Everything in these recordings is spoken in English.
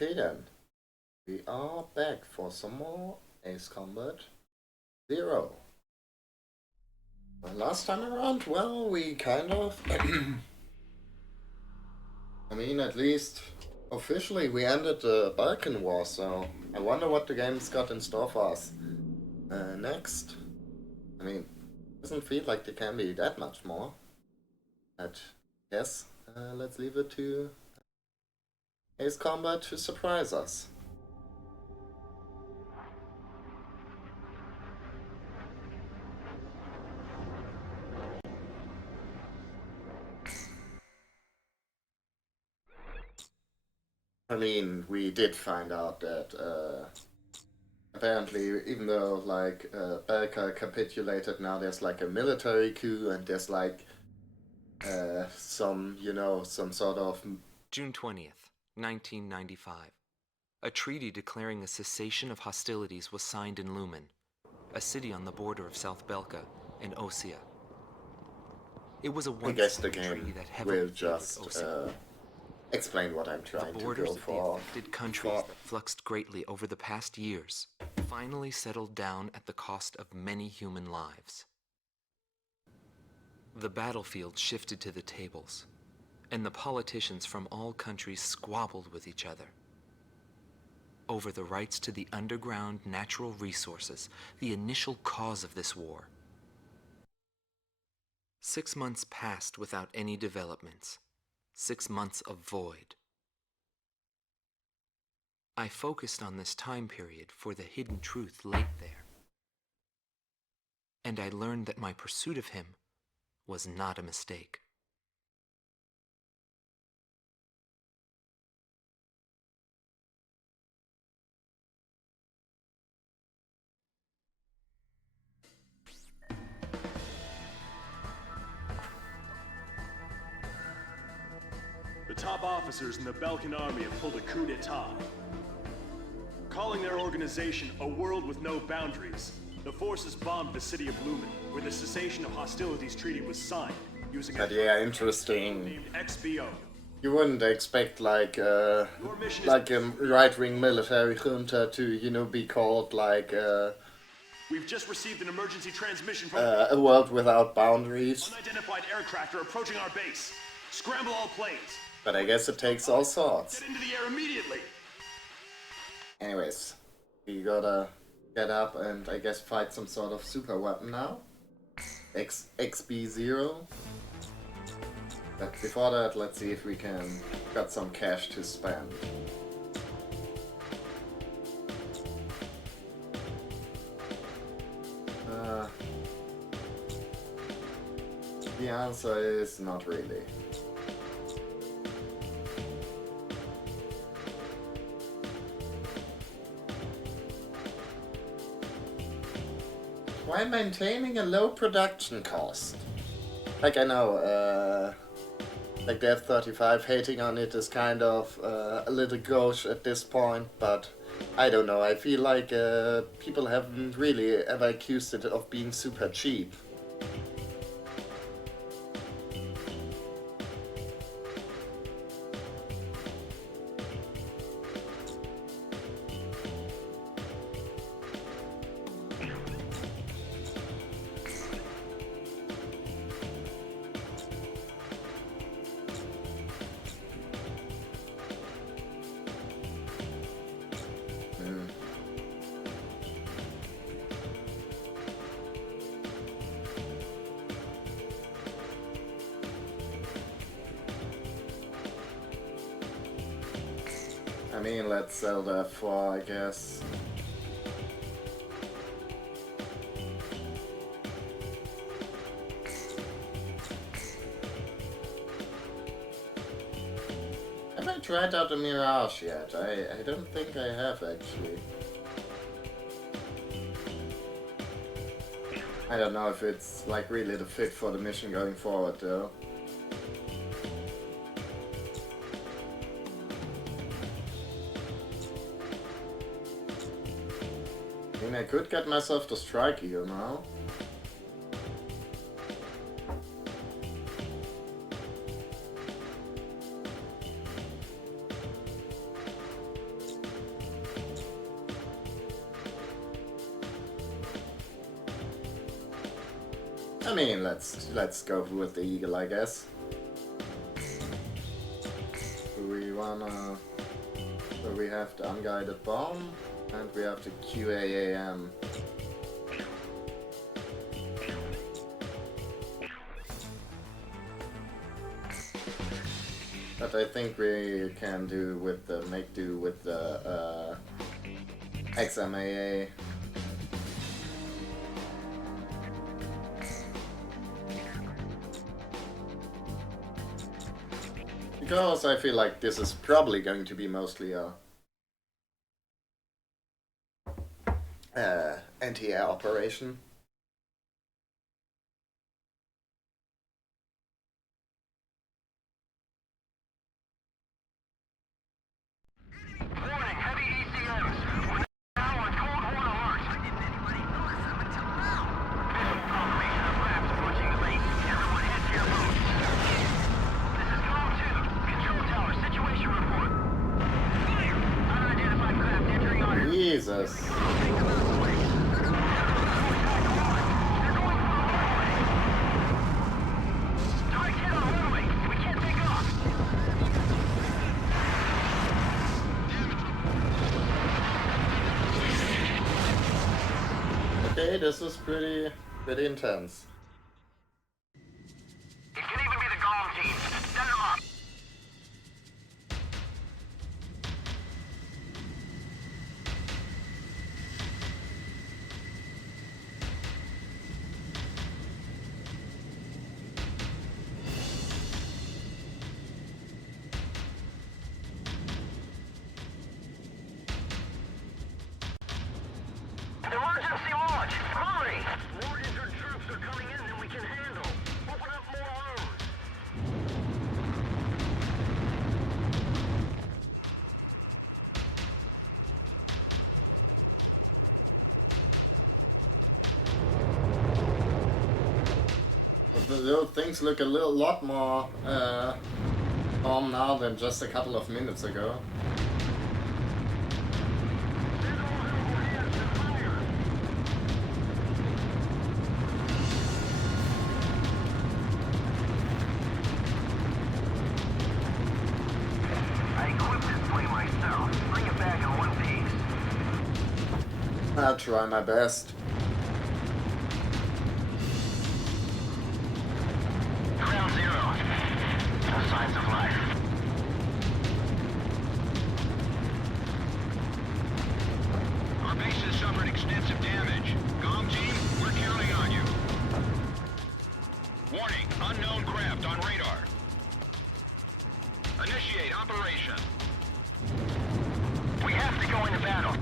Okay then, we are back for some more Ace Combat Zero. Last time around, well, we kind of... I mean, at least officially we ended the Balkan War, so I wonder what the game's got in store for us. Next. I mean, doesn't feel like there can be that much more. But yes, let's leave it to Ace Combat to surprise us. I mean, we did find out that apparently, even though like Belka capitulated, now there's like a military coup and there's like some sort of June 20th, 1995. A treaty declaring a cessation of hostilities was signed in Lumen, a city on the border of South Belka and Osea. It was a I guess the one-sided treaty game that heavily will favored just Osea. explain what I'm The trying to borders go of the for. affected countries that fluxed greatly over the past years finally settled down at the cost of many human lives. The battlefield shifted to the tables, and the politicians from all countries squabbled with each other over the rights to the underground natural resources, the initial cause of this war. 6 months passed without any developments. 6 months of void. I focused on this time period for the hidden truth late there. And I learned that my pursuit of him was not a mistake. The top officers in the Balkan army have pulled a coup d'etat. Calling their organization a world with no boundaries, the forces bombed the city of Lumen, where the cessation of hostilities treaty was signed, using But yeah, interesting. named XBO. You wouldn't expect like a right-wing military junta to be called like We've just received an emergency transmission from a world without boundaries. unidentified aircraft are approaching our base. Scramble all planes. But I guess it takes all sorts. Get into the air immediately. Anyways, we gotta get up and I guess fight some sort of super weapon now. XB0. But before that, let's see if we can got some cash to spend. The answer is not really. Why maintaining a low production cost? Like I know, like the F-35 hating on it is kind of a little gauche at this point, but I don't know, I feel like people haven't really ever accused it of being super cheap. I mean, let's sell that for, I guess. Have I tried out the Mirage yet? I don't think I have actually. I don't know if it's like really the fit for the mission going forward though. I mean, I could get myself the Striker, you know? I mean, let's go with the eagle, I guess. Do we wanna... So we have the unguided bomb, and we have the QAAM. But I think we can make do with the XMAA. Because I feel like this is probably going to be mostly a anti-air operation. Jesus. Okay, this is pretty intense. It can even be the golem team. Send them up. Emergency launch! Hurry! More injured troops are coming in than we can handle. Open up more rooms. But those things look a lot more calm now than just a couple of minutes ago. I'll try my best. Ground zero. No signs of life. Our base has suffered extensive damage. GOM team, we're counting on you. Warning, unknown craft on radar. Initiate operation. We have to go into battle.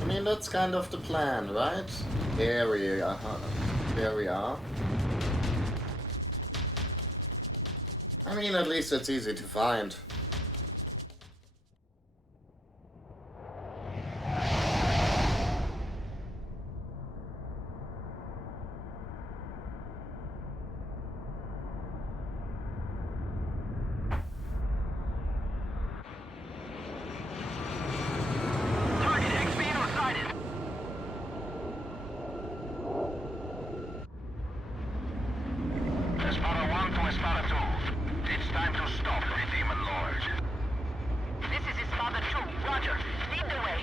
I mean, that's kind of the plan, right? There we are. There we are. I mean, at least it's easy to find. Target XBO sighted. Espada 1 to Espada 2. It's time to stop the Demon Lord. This is Espada 2. Roger. Lead the way.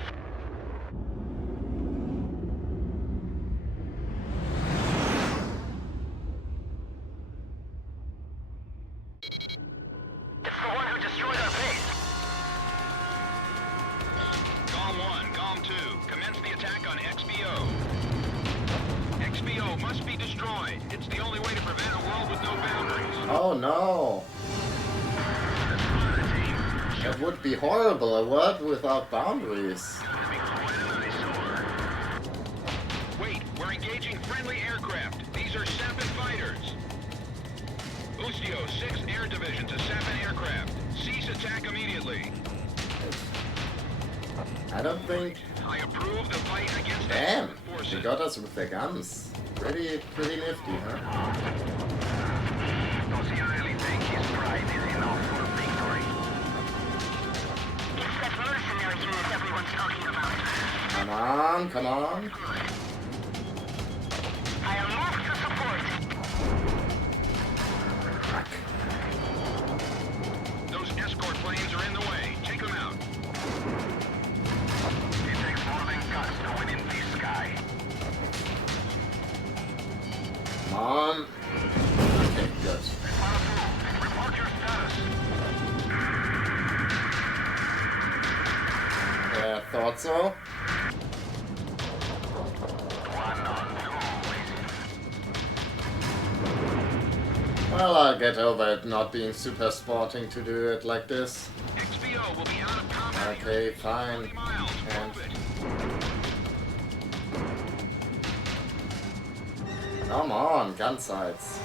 It's the one who destroyed our base. GOM 1, GOM 2, commence the attack on XBO. XBO must be destroyed. It's the only way to prevent a world with no boundaries. Oh no! That would be horrible, a world without boundaries. Wait, we're engaging friendly aircraft. These are Sapin fighters. Ustio, 6th Air Division to Sapin aircraft. Cease attack immediately. I don't think... I approve the fight against Damn! Sapin They forces. got us with their guns. Pretty nifty, huh? Does he really think his pride is enough for victory? It's that mercenary unit everyone's talking about. Come on, come on. I'll move to support. thought so. Well, I'll get over it not being super sporting to do it like this. XBO will be out of combat. Okay, fine. 20 miles. And Move it. come on, gun sights.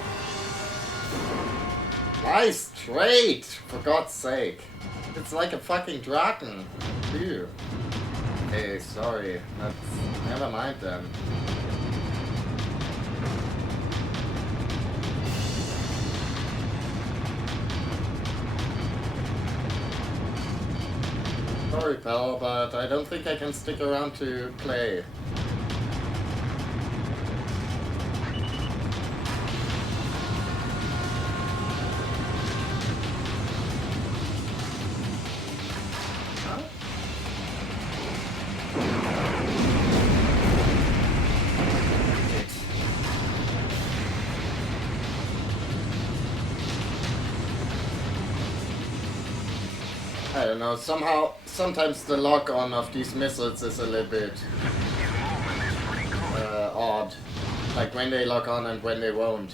Nice straight, for God's sake. It's like a fucking dragon. Ew. Hey, sorry. Never mind then. Sorry, pal, but I don't think I can stick around to play. Huh? I don't know, sometimes the lock-on of these missiles is a little bit odd. Like when they lock on and when they won't.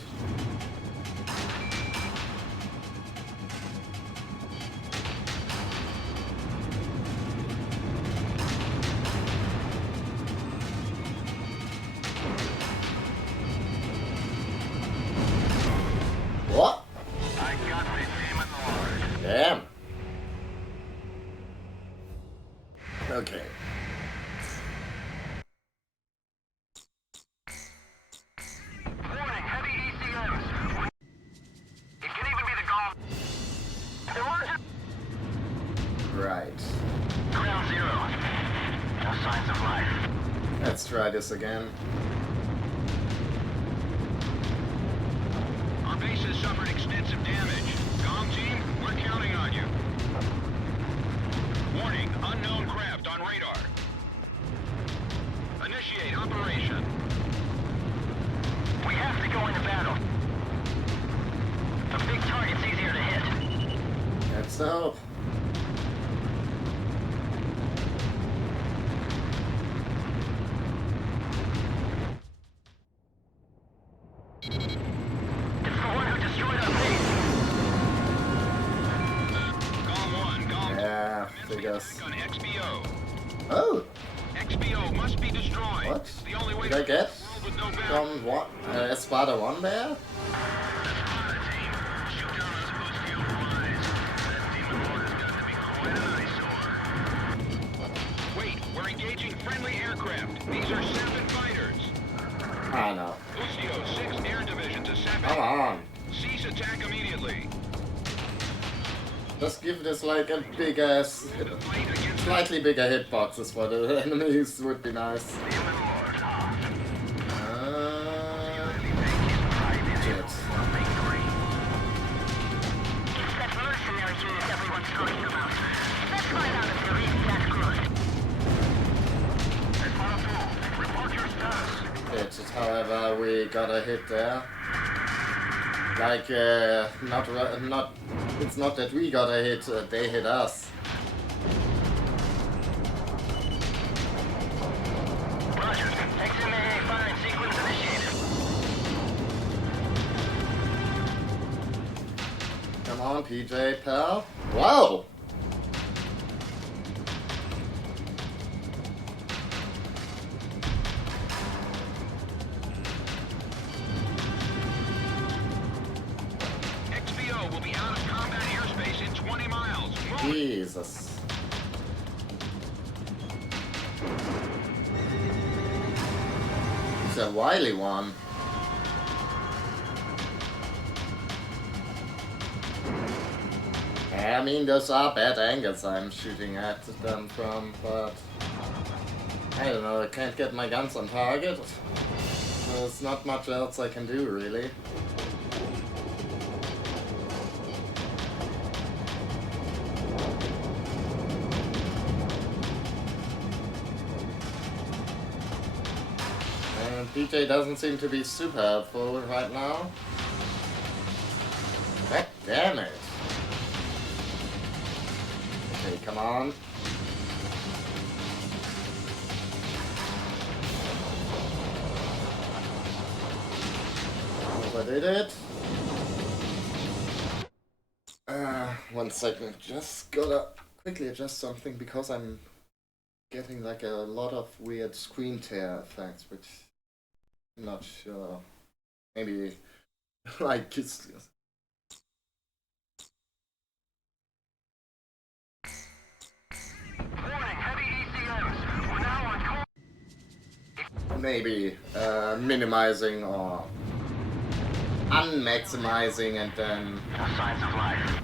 What? I got the Demon Lord. Damn. Okay. Warning, heavy ECMs. It can even be the Golem. Emergent. Right. Ground zero. No signs of life. Let's try this again. Our base has suffered extensive damage. Comm team, we're counting on you. Warning, unknown craft on radar. Initiate operation. We have to go into battle. The big target's easier to hit. Let's hope. It's the one who destroyed our base. Comm 1, Comm 2. Yeah, Commence the figures. attack on XBO. Oh! XBO must be destroyed. What? It's the only way Did I to get world with no boundaries. from what? Espada 1 there? Wait, we're engaging friendly aircraft. These are Sapin fighters. Ah, no. Ustio 6th Air Division to Come Sapin. on. Cease attack immediately. Just give this like a big ass, The fight against slightly bigger hitboxes for the enemies would be nice. Shit. It's that mercenary unit everyone's talking about. Let's find out if they're really that good. Report your status. Shit, however, we got a hit there. Like, it's not that we got a hit, they hit us. Roger. XMAA firing sequence initiated. Come on, PJ, pal. Whoa! XBO will be out of combat airspace in 20 miles. Move. Jesus. He's a wily one. I mean, those are bad angles I'm shooting at them from, but I don't know, I can't get my guns on target. There's not much else I can do, really. And PJ doesn't seem to be super helpful right now. God damn it. Okay, come on. did it. 1 second. Just gotta quickly adjust something because I'm getting like a lot of weird screen tear effects, which I'm not sure. Maybe like it's. Maybe minimizing or unmaximizing and then Signs of life.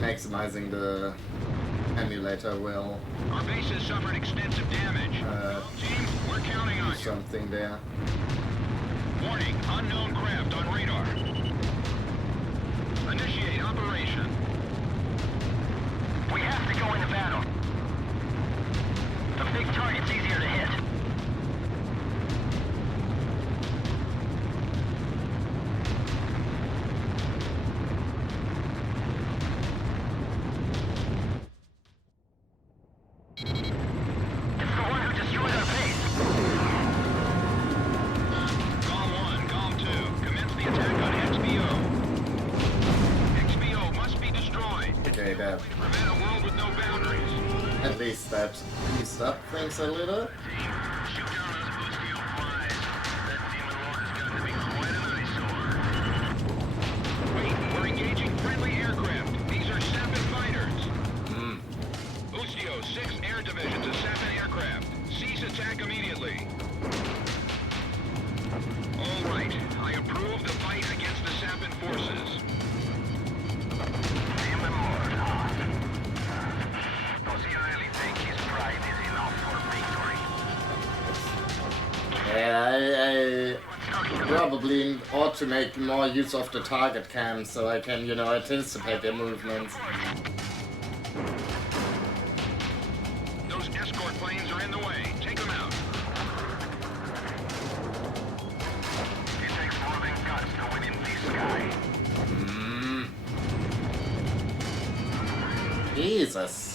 maximizing the emulator will Our base has suffered extensive damage. Team, we're counting on do you. something there. Warning, unknown craft on radar. Initiate operation. We have to go into battle. The big target's easier to hit. It's the one who destroyed our base. Calm 1, Calm 2, commence the attack on XBO. XBO must be destroyed. Okay, that To prevent a world with no boundaries. at least that eased up things a little. Shoot down those Ustio flies. That demon lord has got to be quite an eyesore. Wait, we're engaging friendly aircraft. These are Sapin fighters. Hmm. Ustio, 6 air divisions of Sapin aircraft. Cease attack immediately. All right, I approve the fight against the Sapin forces. Demon lord. Does he really think his pride is enough for victory? Yeah, I probably ought to make more use of the target cam so I can, you know, anticipate their movements. Those escort planes are in the way. Take them out. It takes more than guts to win in this sky. Jesus.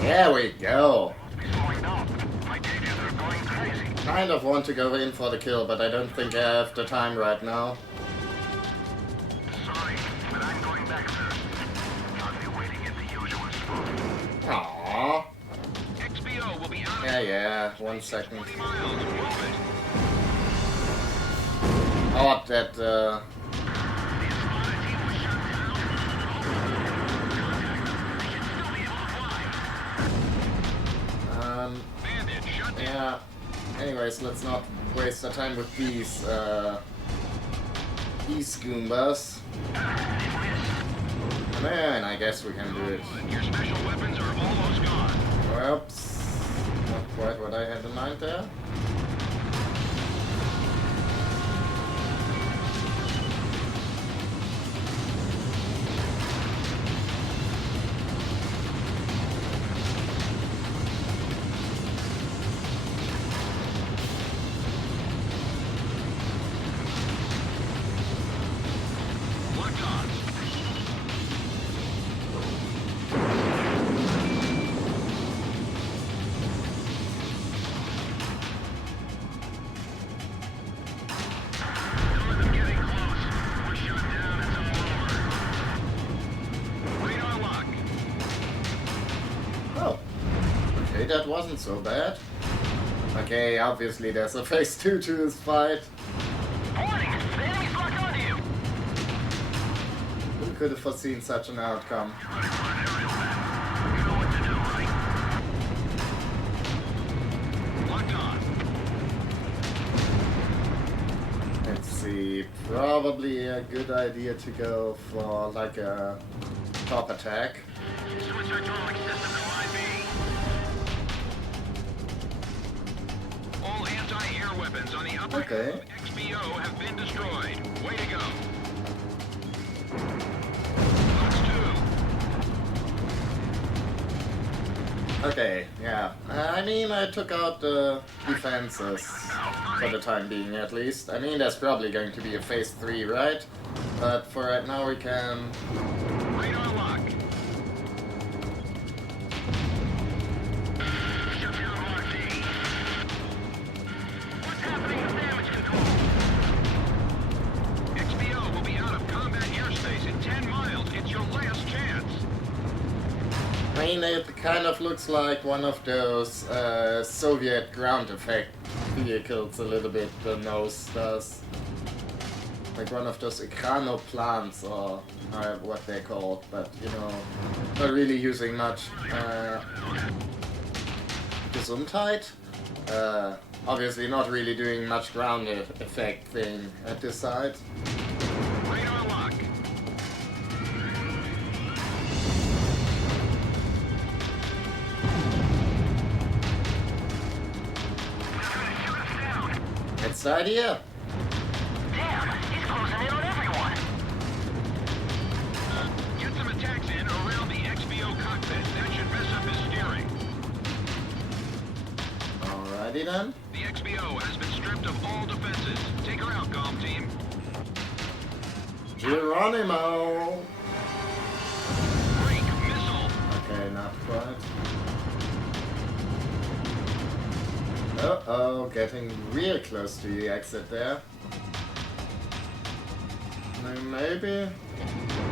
There we go. It's going down. My data are going crazy. Kind of want to go in for the kill, but I don't think I have the time right now. Sorry, but I'm going back first. I'll be waiting at the usual spot. Aww. XBO will be out Yeah, 1 second. 20 miles. Move it. Oh, that, Bandit, shut down. yeah. Anyways, let's not waste our time with these Goombas. Man, I guess we can do it. Your special weapons are almost gone. Whoops. Not quite what I had in mind there. Locked on. Some of them getting close. We're shut down, it's all over. Radar lock. Oh. Okay, that wasn't so bad. Okay, obviously there's a phase 2 to this fight. Warning! The enemy's locked onto you! Who could have foreseen such an outcome? Ready for an aerial battle. You know what to do, right? Locked on. Let's see, probably a good idea to go for like a top attack. Switch hydraulic system to line B. All anti-air weapons on the upper Okay. end of XBO have been destroyed. Way to go. Box 2. Okay, yeah. I mean, I took out the defenses for the time being, at least. I mean, there's probably going to be a phase 3, right? But for right now, we can Radar lock. kind of looks like one of those Soviet ground effect vehicles a little bit, the nose does. Like one of those plants or what they're called, but you know, not really using much Gesundheit. Obviously not really doing much ground effect thing at this side. Radar lock. That's the idea. Damn, he's closing in on everyone. Get some attacks in around the XBO cockpit. That should mess up his steering. Alrighty then. The XBO has been stripped of all defenses. Take her out, Golem team. Geronimo! Break missile. Okay, not quite. Uh-oh, getting real close to the exit there. Maybe?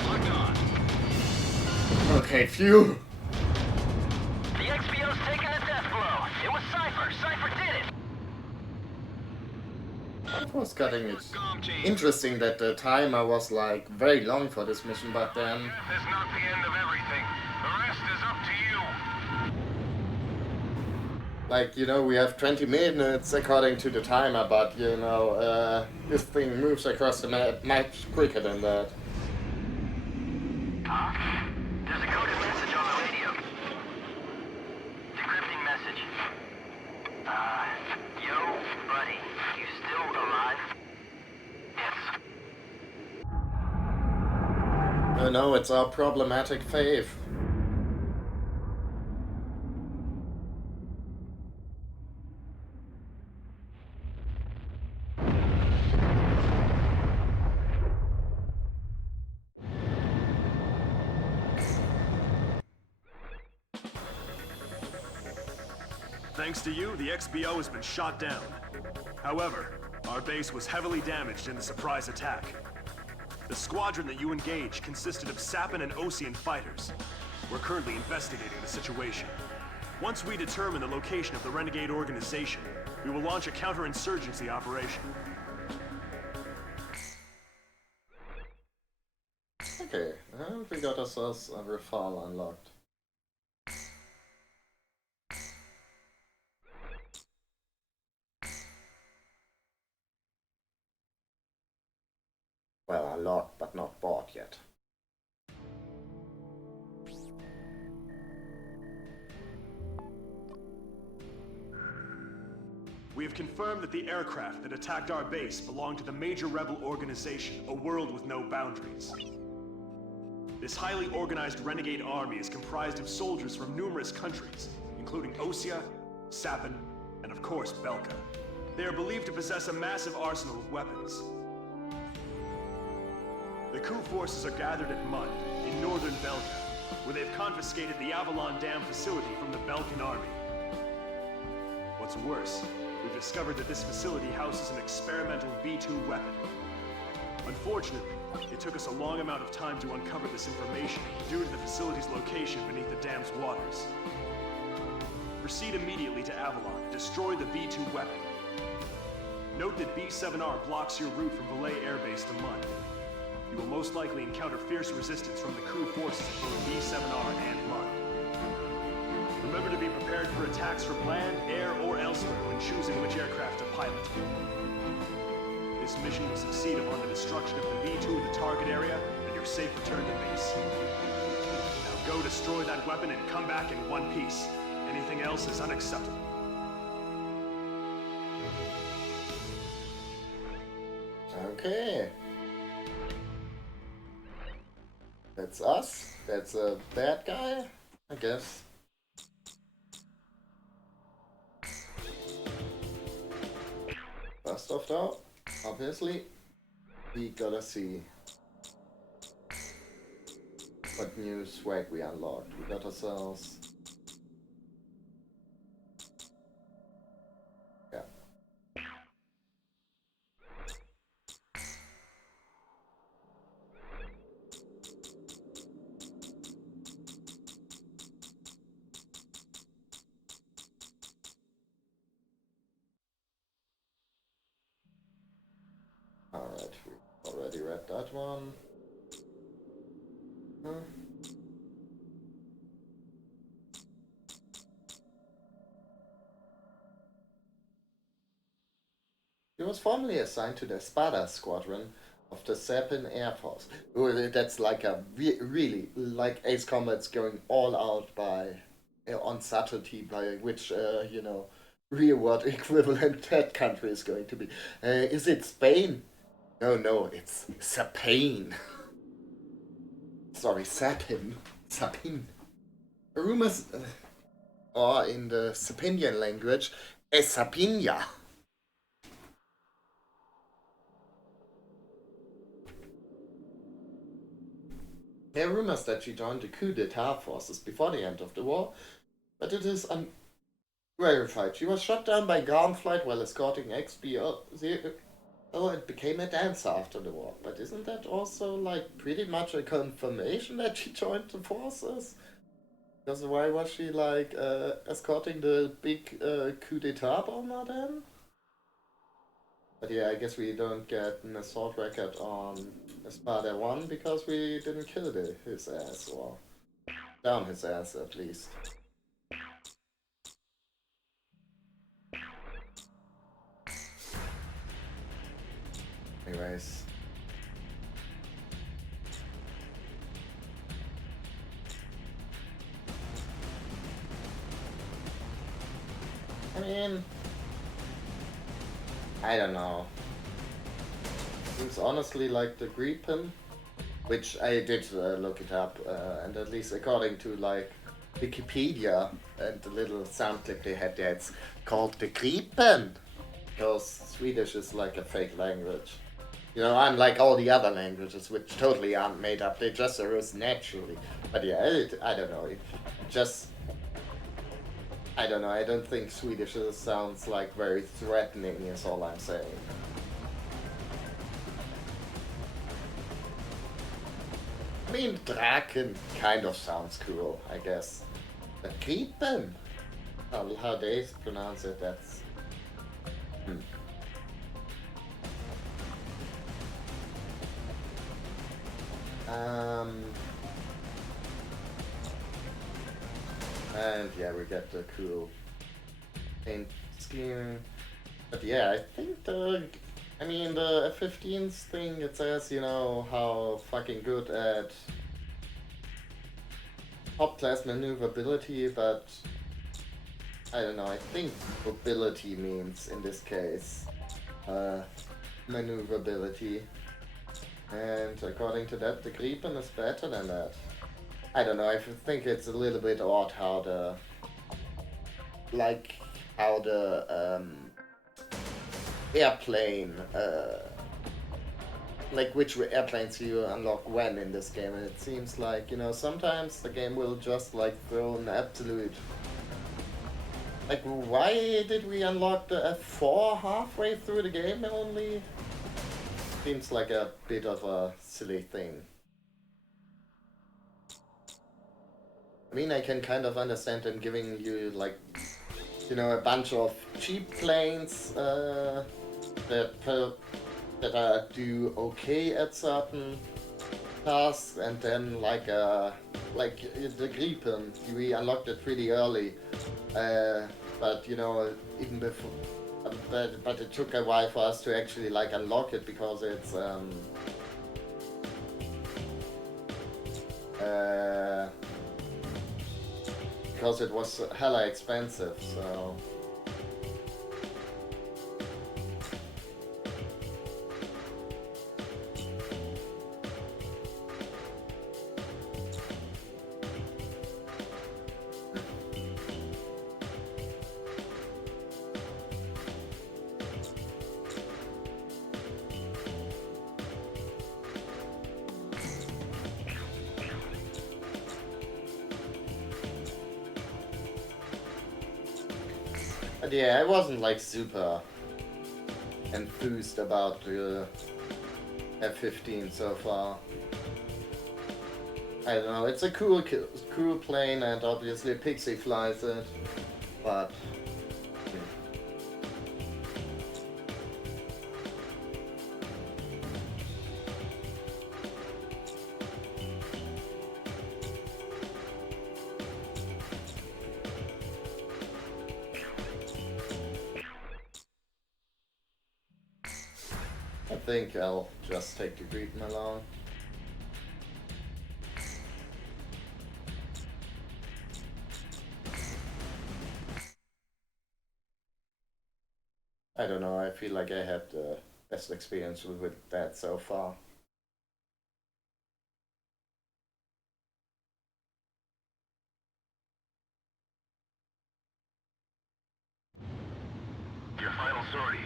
Locked on. Okay, phew! The XBO's taking a death blow. It was Cypher. Cypher did it. That was cutting it. Golem team. Interesting that the timer was like very long for this mission, but then That's not the end of everything. The rest is up to you. like, you know, we have 20 minutes according to the timer, but you know, this thing moves across the map much quicker than that. There's a coded message on the radio. Decrypting message. Yo, buddy. You still alive? Yes. Oh no, it's our problematic fave. Thanks to you, the XBO has been shot down. However, our base was heavily damaged in the surprise attack. The squadron that you engaged consisted of Sapin and Osean fighters. We're currently investigating the situation. Once we determine the location of the renegade organization, we will launch a counterinsurgency operation. Okay, we got ourselves a Rafale unlocked. Well, unlocked, but not bought yet. We have confirmed that the aircraft that attacked our base belonged to the major rebel organization, A World with No Boundaries. This highly organized renegade army is comprised of soldiers from numerous countries, including Osea, Sapin, and of course Belka. They are believed to possess a massive arsenal of weapons. The coup forces are gathered at Mud, in northern Belka, where they've confiscated the Avalon Dam facility from the Belkan army. What's worse, we've discovered that this facility houses an experimental V2 weapon. Unfortunately, it took us a long amount of time to uncover this information due to the facility's location beneath the dam's waters. Proceed immediately to Avalon and destroy the V2 weapon. Note that B7R blocks your route from Valais Air Base to Mud. You will most likely encounter fierce resistance from the coup forces at both B7R and Mud. Remember to be prepared for attacks from land, air, or elsewhere when choosing which aircraft to pilot. This mission will succeed upon the destruction of the V2 in the target area and your safe return to base. Now go destroy that weapon and come back in one piece. Anything else is unacceptable. Okay. That's us. That's a bad guy, I guess. First off though, obviously, we gotta see what new swag we unlocked. We got ourselves... Yeah. read that one. Huh? He was formerly assigned to the Spada Squadron of the Sapin Air Force. Oh, that's like a really like Ace Combat's going all out by on subtlety, by which real world equivalent that country is going to be. Is it Spain? No, it's Sapin. Sorry, Sapin. Sapin. Rumors, or in the Sapinian language, Sapinia. There are rumors that she joined the coup d'etat forces before the end of the war, but it is unverified. She was shot down by ground flight while escorting XBO and became a dancer after the war. But isn't that also like pretty much a confirmation that she joined the forces? Because why was she like escorting the big coup d'etat bomber then? But yeah, I guess we don't get an assault record on Espada 1 because we didn't kill his ass, or down his ass at least. Anyways. I mean, I don't know. Seems honestly like the Gripen, which I did look it up, and at least according to like Wikipedia and the little sound clip they had there, it's called the Gripen, because Swedish is like a fake language. You know, unlike all the other languages, which totally aren't made up, they just arose naturally. But yeah, I don't know, I don't know, I don't think Swedish sounds like very threatening is all I'm saying. I mean, Draken kind of sounds cool, I guess. But Gripen? How they pronounce it, that's... And yeah, we get the cool paint scheme. But yeah, I think the F-15's thing, it says, you know, how fucking good at top class maneuverability, but I don't know, I think mobility means in this case maneuverability. And according to that, the Gripen is better than that. I don't know, I think it's a little bit odd how the airplane, like which airplanes you unlock when in this game. And it seems like, you know, sometimes the game will just like throw an absolute... Like, why did we unlock the F4 halfway through the game only? Seems like a bit of a silly thing. I mean, I can kind of understand them giving you, like, you know, a bunch of cheap planes that do okay at certain tasks, and then like the Gripen, we unlocked it pretty early, but you know, even before. But it took a while for us to actually like unlock it because it's because it was hella expensive, so. But yeah, I wasn't like super enthused about the F-15 so far. I don't know, it's a cool plane, and obviously Pixie flies it, but... think I'll just take the Greeton along. I don't know, I feel like I had the best experience with that so far. Your final sortie.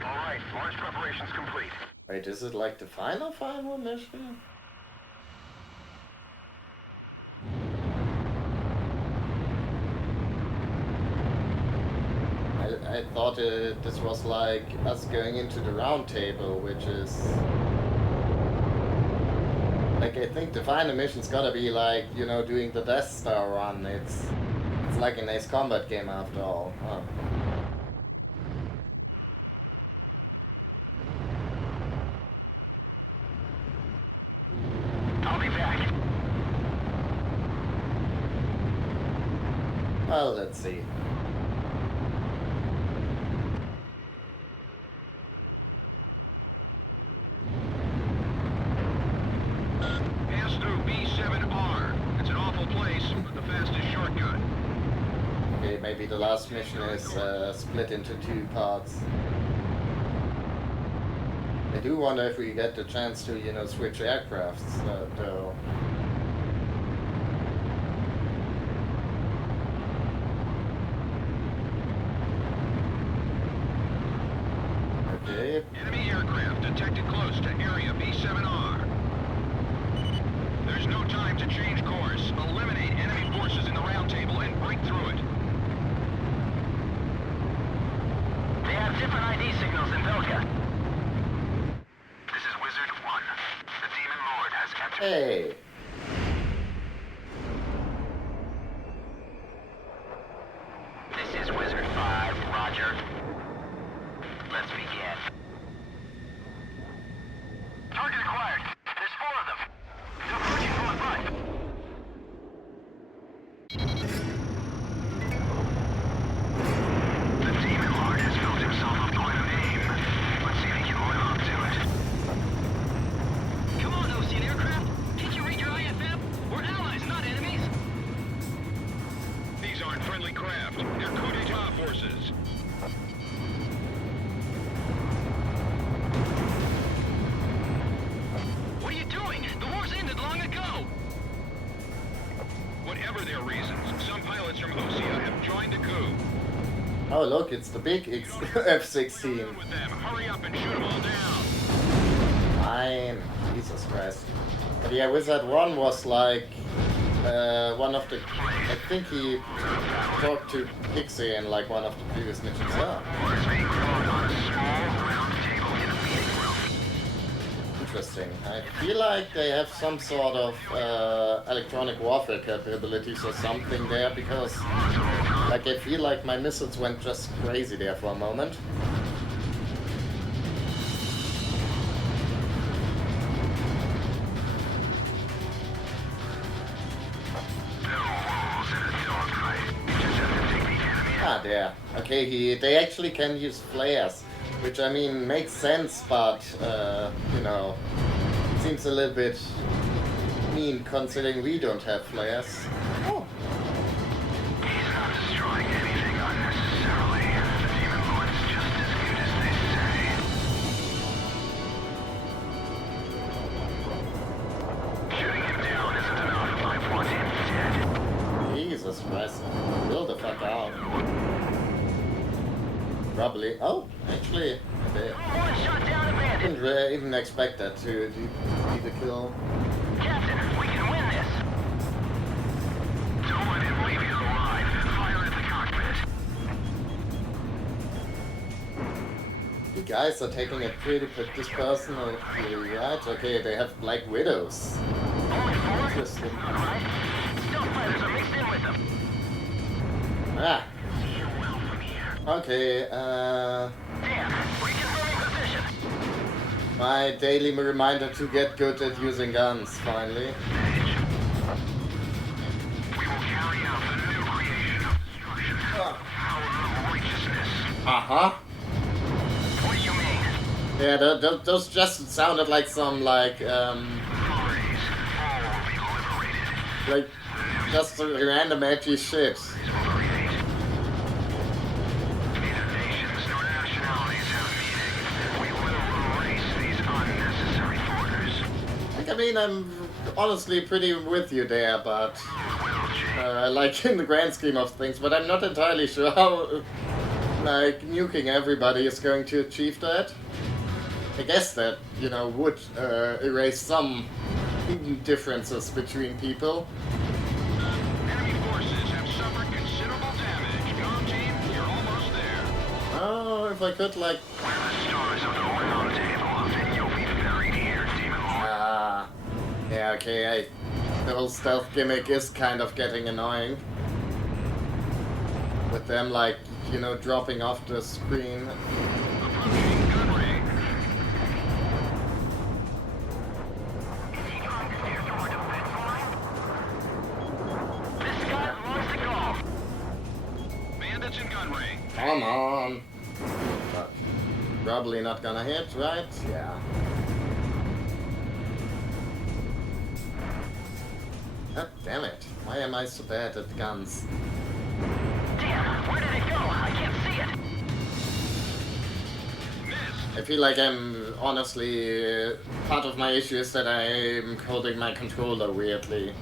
Alright, launch preparations complete. Wait, is it like the final mission? I thought this was like us going into the round table, which is... Like, I think the final mission's gotta be like, you know, doing the Death Star run. It's like an Ace Combat game after all. Huh. I'll be back. Well, let's see. Pass through B7R. It's an awful place, but the fastest shortcut. Okay, maybe the last mission is split into 2 parts. I do wonder if we get the chance to, you know, switch aircrafts, though. Okay. Enemy aircraft detected close to area B7R. There's no time to change course. Eliminate enemy forces in the round table and break through it. They have different ID signals in Velka. This is Wizard 1. The Demon Lord has captured... Hey! This is Wizard 5, Roger. Let's begin. Target acquired. There's 4 of them. They're approaching from the front. The Demon Lord has built himself up quite a name. Let's see if he can live up to it. Come on, Ocean Aircraft! Can't you read your IFM? We're allies, not enemies! These aren't friendly craft. They're coup d'etat forces. What are you doing? The war's ended long ago! Whatever their reasons, some pilots from Osea have joined the coup. Oh look, it's the big F-16. With them, hurry up and shoot them all down. Fine. Jesus Christ. But yeah, Wizard 1 was like one of the... I think he talked to Pixie in like one of the previous missions. Yeah. Orders being followed on a small round table in a meeting room. Interesting. I feel like they have some sort of electronic warfare capabilities or something there, because like I feel like my missiles went just crazy there for a moment. Ah, there. Okay, they actually can use flares, which I mean makes sense, but you know, seems a little bit mean considering we don't have flares. Oh. He's not destroying anything unnecessarily. The Demon Lord's just as good as they say. Shooting him down isn't enough. I want him dead. Jesus Christ. Build the fuck out. Probably. Oh, actually, okay. One shot down a bandit. Didn't even expect that to be the kill. Captain, we can win this. Don't let him leave here alive. Fire at the cockpit. You guys are taking it pretty dispersonally, right? Okay, they have Black Widows. Only 4? Interesting. Alright. Stealth fighters are mixed in with them. Ah, You will from here. okay, Damn, reconfirming position. my daily reminder to get good at using guns, finally. We will carry out the new creation of destruction. Power of righteousness. Uh-huh. What do you Yeah, those just sounded like some like just random edgy shit. I mean, I'm honestly pretty with you there, but like in the grand scheme of things, but I'm not entirely sure how like nuking everybody is going to achieve that. I guess that, you know, would erase some differences between people. Enemy forces have suffered considerable damage. Go team, you're almost there. Oh, if I could, like... Where the stars of the round table, then you'll be buried here, Demon Lord. Ah... yeah, okay, the whole stealth gimmick is kind of getting annoying. With them, like, you know, dropping off the screen. Approaching gun range. This guy wants to go. Bandits in gun range. Come on! But probably not gonna hit, right? Yeah. God damn it. Why am I so bad at guns? Damn, where did it go? I can't see it. Miss. I feel like I'm honestly... part of my issue is that I'm holding my controller weirdly.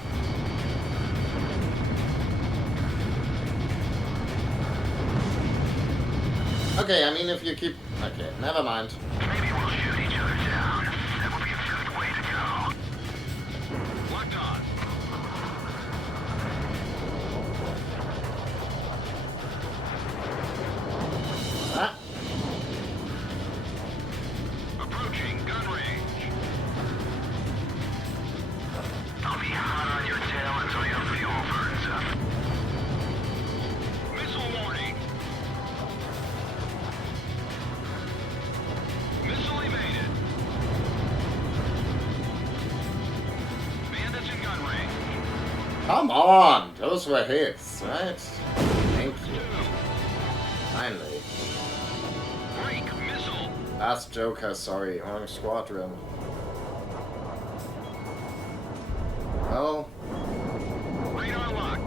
Okay, I mean if you keep... okay, never mind. Maybe we'll shoot each other down. That would be a good way to go. Locked on. Ah, Approaching gun range. I'll be hot on your tail until your fuel burns up. Missile warning. Missile evaded. Bandits in gun range. come on! Those were hits, right? Thank you. Finally. Break missile. Last Joker, sorry, wrong squadron. Well, Radar lock.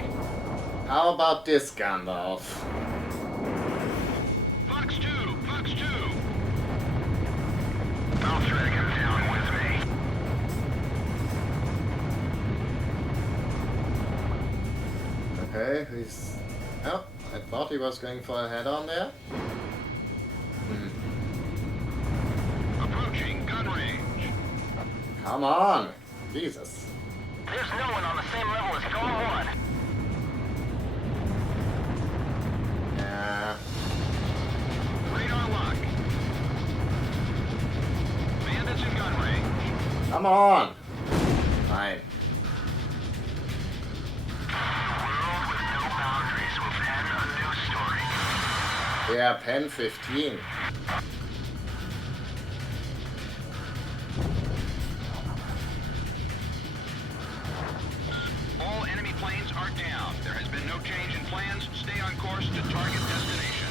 how about this, Gandalf? Fox 2. Fox 2. I'll drag him down with me. Okay, he's... oh, I thought he was going for a head-on there. Approaching gun range. Come on! Jesus. There's no one on the same level as Gone 1. Yeah. Radar lock. Bandits in gun range. Come on! Fine. World with no boundaries will pen a new story. Yeah, pen 15. All enemy planes are down. There has been no change in plans. Stay on course to target destination.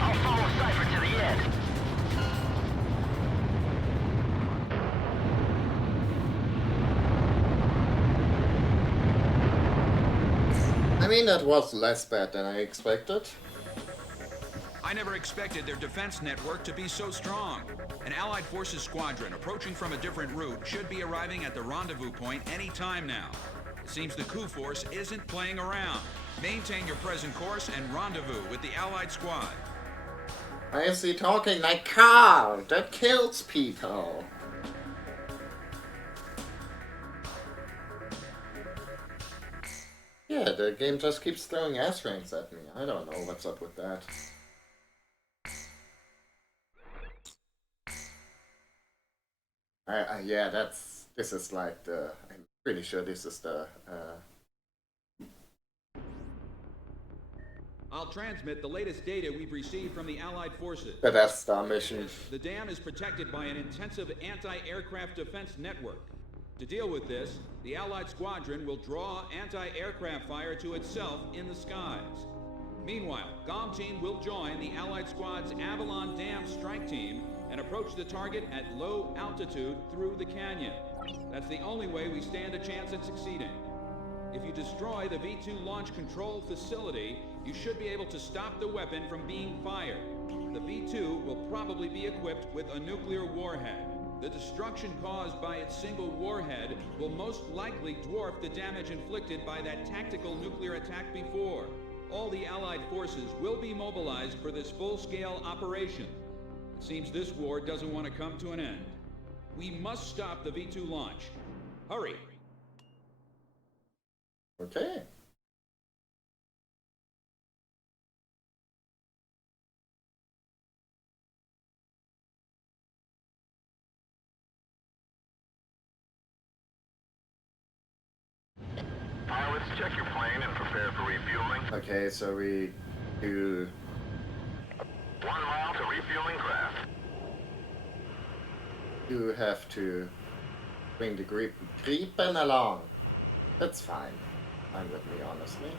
I'll follow Cypher to the end. I mean, that was less bad than I expected. I never expected their defense network to be so strong. An Allied Forces squadron approaching from a different route should be arriving at the rendezvous point any time now. It seems the coup force isn't playing around. Maintain your present course and rendezvous with the Allied squad. Why is he talking like Carl? That kills people. Yeah, the game just keeps throwing S-ranks at me. I don't know what's up with that. Yeah, this is like the... I'm pretty sure this is the... I'll transmit the latest data we've received from the Allied forces. the Death Star mission. The dam is protected by an intensive anti-aircraft defense network. To deal with this, the Allied squadron will draw anti-aircraft fire to itself in the skies. Meanwhile, GOM team will join the Allied squad's Avalon Dam strike team and approach the target at low altitude through the canyon. That's the only way we stand a chance at succeeding. If you destroy the V2 launch control facility, you should be able to stop the weapon from being fired. The V2 will probably be equipped with a nuclear warhead. The destruction caused by its single warhead will most likely dwarf the damage inflicted by that tactical nuclear attack before. All the Allied forces will be mobilized for this full-scale operation. It seems this war doesn't want to come to an end. We must stop the V2 launch. Hurry! Okay. Pilots, check your plane and prepare for refueling. Okay, so we do 1 mile to refueling craft. you have to bring the Gripen along. That's fine. Fine with me, honestly.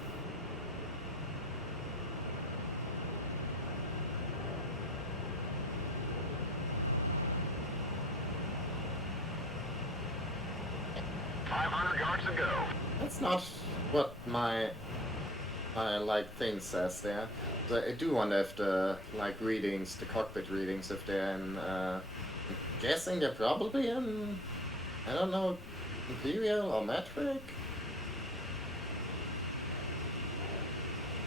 Yards to go. That's not what my like thing says there. So I do wonder if the like readings, the cockpit readings, if they're in. I'm guessing they're probably in. I don't know, Imperial or metric.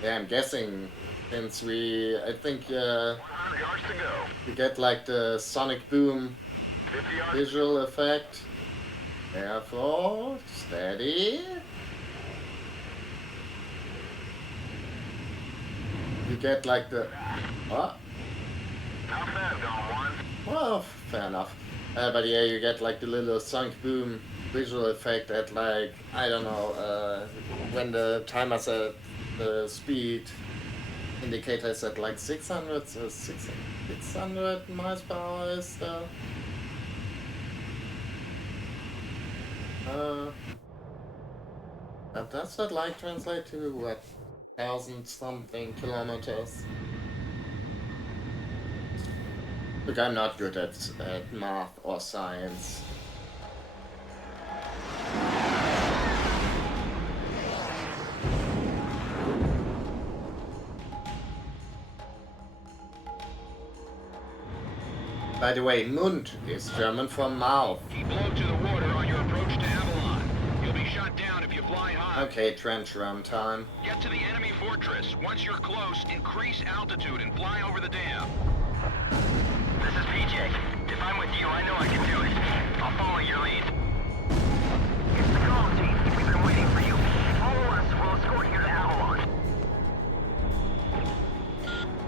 Yeah, I'm guessing since I think 100 yards to go. you get like the sonic boom 50 yards. visual effect. Careful, steady. You get like the what? Not bad, Dom 1. Well, fair enough. But yeah, you get like the little sonic boom visual effect at like I don't know when the timer set the speed indicator is at like 600, so 600 miles per hour is the. But does that like translate to what, 1,000 something kilometers? Look, I'm not good at math or science. By the way, Mund is German for mouth. Keep low to the water on your approach to Avalon. You'll be shot down if you fly high. Okay, trench run time. Get to the enemy fortress. Once you're close, increase altitude and fly over the dam. This is PJ. If I'm with you, I know I can do it. I'll follow your lead. It's the comm team. We've been waiting for you. Follow us. We'll escort you to Avalon.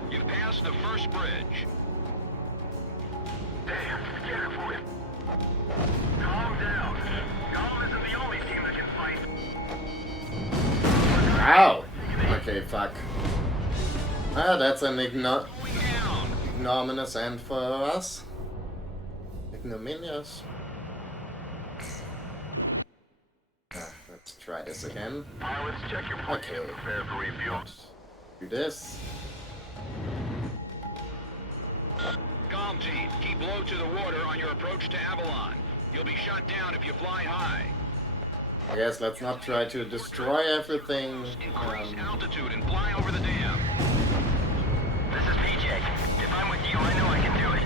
You've passed the first bridge. Damn, scared for you. Calm down. Y'all isn't the only team that can fight. Ow! Okay, fuck. Ah, that's an Going down. ignominious end for us. Ignominious. Let's try this again. Pilots, check your plane Okay. and prepare for refuel. Do this. Comm team, keep low to the water on your approach to Avalon. You'll be shot down if you fly high. I guess let's not try to destroy everything. Increase altitude and fly over the dam. This is PJ. If I'm with you, I know I can do it.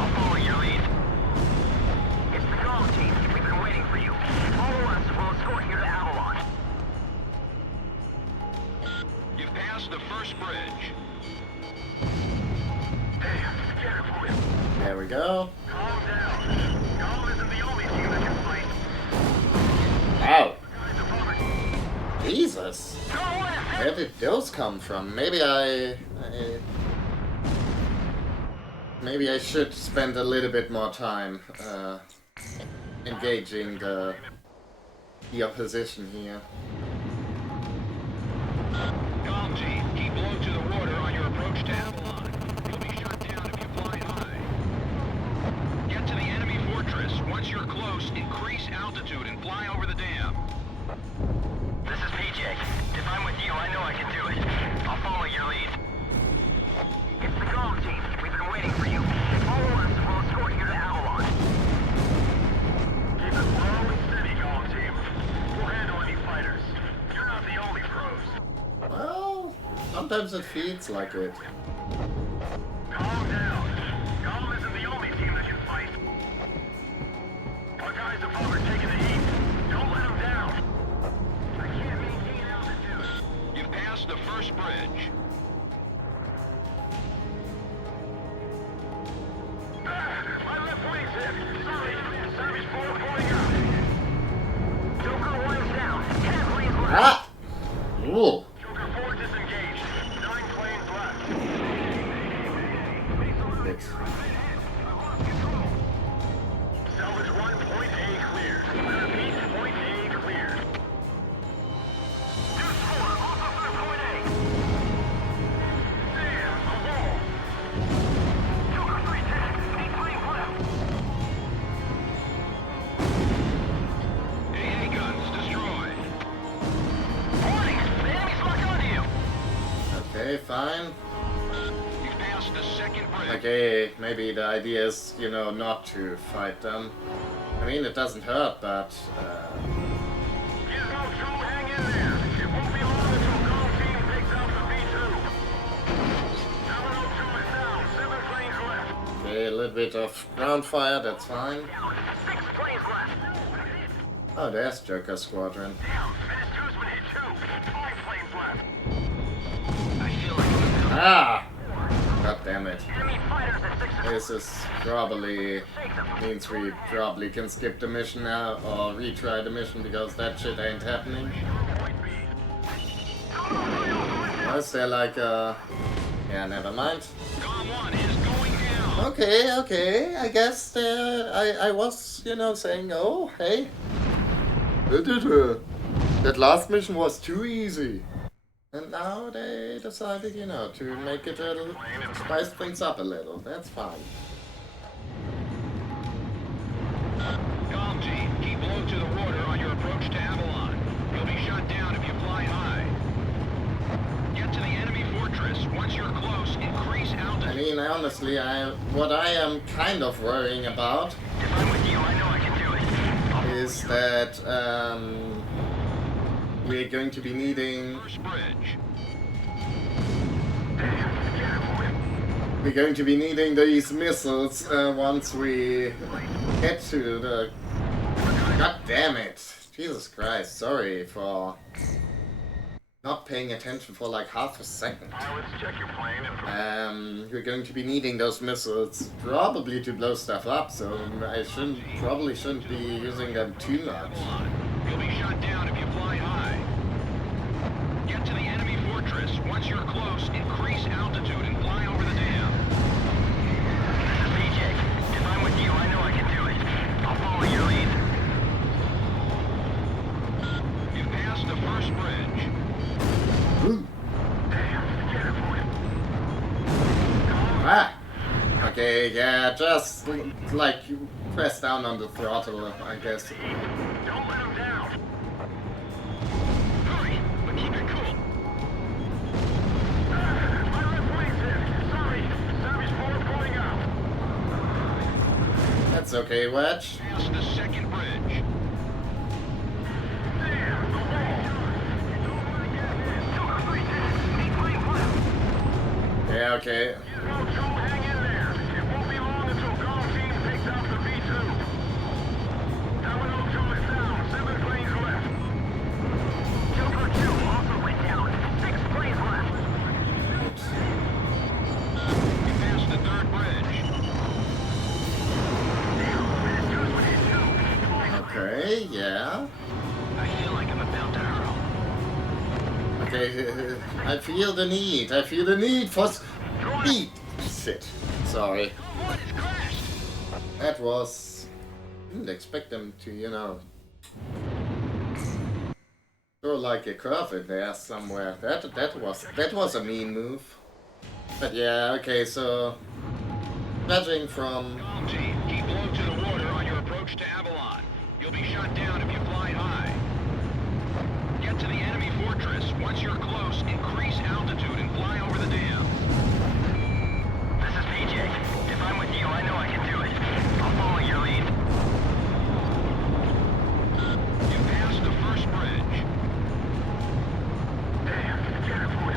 I'll follow your lead. It's the comm team. We've been waiting for you. Follow us. We'll escort you to Avalon. You've passed the first bridge. Damn, scared for you. There we go. Calm down. Y'all isn't the only team that can fight. Ow! Guys above it. Jesus! Go with Where did those come from? Maybe I should spend a little bit more time engaging the opposition here. Comm team, keep low to the water on your approach to Avalon. You'll be shot down if you fly high. Get to the enemy fortress. Once you're close, increase altitude and fly over the dam. This is PJ. If I'm with you, I know I can do it. I'll follow your lead. Sometimes it feels like it. Calm down. Calm isn't the only team that can fight. Our guys above are taking the heat. Don't let them down. I can't maintain altitude. You've passed the first bridge. My left wing's hit. Sorry. Savage 4 pulling out. Joker 1's down. 10 planes left. Ah! Ooh. Joker 4 disengaged. 9 planes left. Six. Salvage 1, point A cleared. I repeat, point A cleared. Deuce 4, also through point A. Damn, a wall. Joker 3 10, 8 planes left. AA guns destroyed. Warning, the enemy's locked onto you. Okay, fine. You've passed the second bridge. Okay, maybe the idea is, you know, not to fight them. I mean, it doesn't hurt, but Gizmo 2, hang in there. It won't be long until Golf Team takes out the B2. Domino 2 is down. 7 planes left. okay, a little bit of ground fire, that's fine. Down. 6 planes left. Oh, there's Joker Squadron. Down. Menace 2's been hit too. 5 planes left. I feel like Ah! God damn it. enemy fighters at 6 This is probably means we probably can skip the mission now or retry the mission because that shit ain't happening. Was there like a... Yeah, never mind. Com 1 is going down. Okay, I guess I was, you know, saying, oh, hey. That last mission was too easy. And now they decided, you know, to make it a little, spice things up a little. That's fine. Com team, keep low to the water on your approach to Avalon. You'll be shot down if you fly high. Get to the enemy fortress. Once you're close, increase I altitude. mean, honestly, what I am kind of worrying about If I'm with you, I know I can do it. is that we're going to be needing First bridge. we're going to be needing these missiles once we get to the. God damn it! Jesus Christ! Sorry for not paying attention for like half a second. Pilots, check your plane and We're going to be needing those missiles probably to blow stuff up, so I probably shouldn't be using them too much. You'll be shot down if you fly high. Get to the enemy fortress. Once you're close, increase altitude and fly over the dam. This is PJ. If I'm with you, I know I can do it. I'll follow your lead. You've passed the first bridge. Ah! Okay, yeah, just like press down on the throttle, I guess. Don't let him down. Hurry, but keep it cool. My left wing's hit. Sorry. Savage 4 pulling out. That's okay, Wedge. Pass the second bridge. Damn, the wall. Joker 3 10. 8 planes left. Yeah, okay. Gizmo 2, hang in there. It won't be long until Golf Team takes out the B2. Domino 2 is down. 7 planes left. Joker 2 also went down. 6 planes left. You passed the third bridge. Damn, Menace 2's been hit too. Okay, yeah. I feel like I'm about to hurl. Okay, I feel the need. I feel the need for speed. Shit. Sorry. One is crashed. That was... Didn't expect them to, you know... throw like a curve in there somewhere. That was a mean move. But yeah, okay, so... Judging from... Com team, keep low to the water on your approach to Avalon. You'll be shot down if you fly high. Get to the enemy fortress. Once you're close, increase altitude and fly over the dam. This is PJ. If I'm with you, I know I can do it. I'll follow your lead. You passed the first bridge. Damn, careful.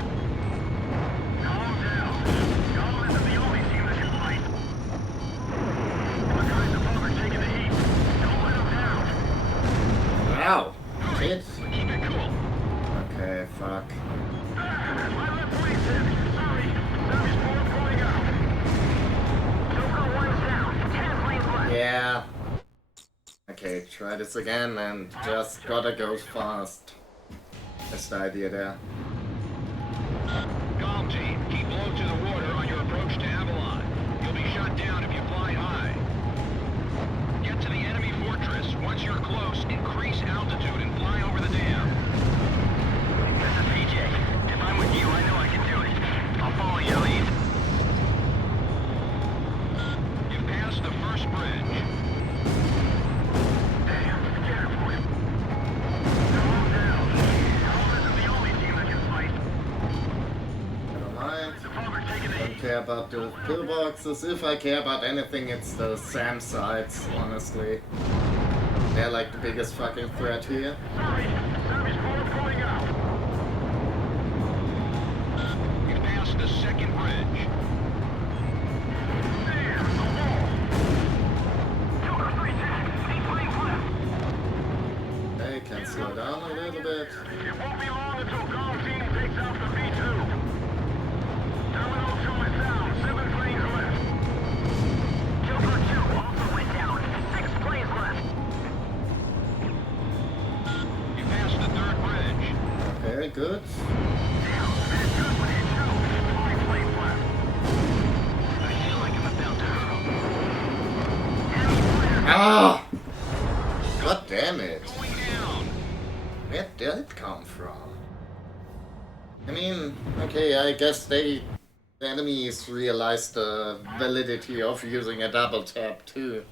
try this again and just gotta go fast. That's the idea there. Calm, team. Keep low to the water on your approach to Avalon. You'll be shot down if you fly high. Get to the enemy fortress. Once you're close, increase altitude and fly over the dam. This is PJ. If I'm with you, I know I can do it. I'll follow your lead. You've passed the first bridge. Damn, scared for him. Calm down. Alpha isn't the only team that can fight. Never mind. The Farmer's taking the Don't heat. care about the pillboxes. If I care about anything, it's the SAM sites, honestly. They're like the biggest fucking threat here. Sorry, Savage 4 pulling out. You've passed the second bridge. Damn, the wall. Joker 310, 8 planes left. They can slow down a little bit. It won't be long until Galantine takes out the V2. Terminal 2 is down, 7 planes left. Joker 2 also went down, 6 planes left. You passed the third bridge. Very good. Damn, Red Goodwin hit 2, 5 planes left. I feel like I'm about to hurl. Enemy fighter. Ah! God damn it. Going down. Where did it come from? I mean, okay, I guess the enemies realized the validity of using a double tap too.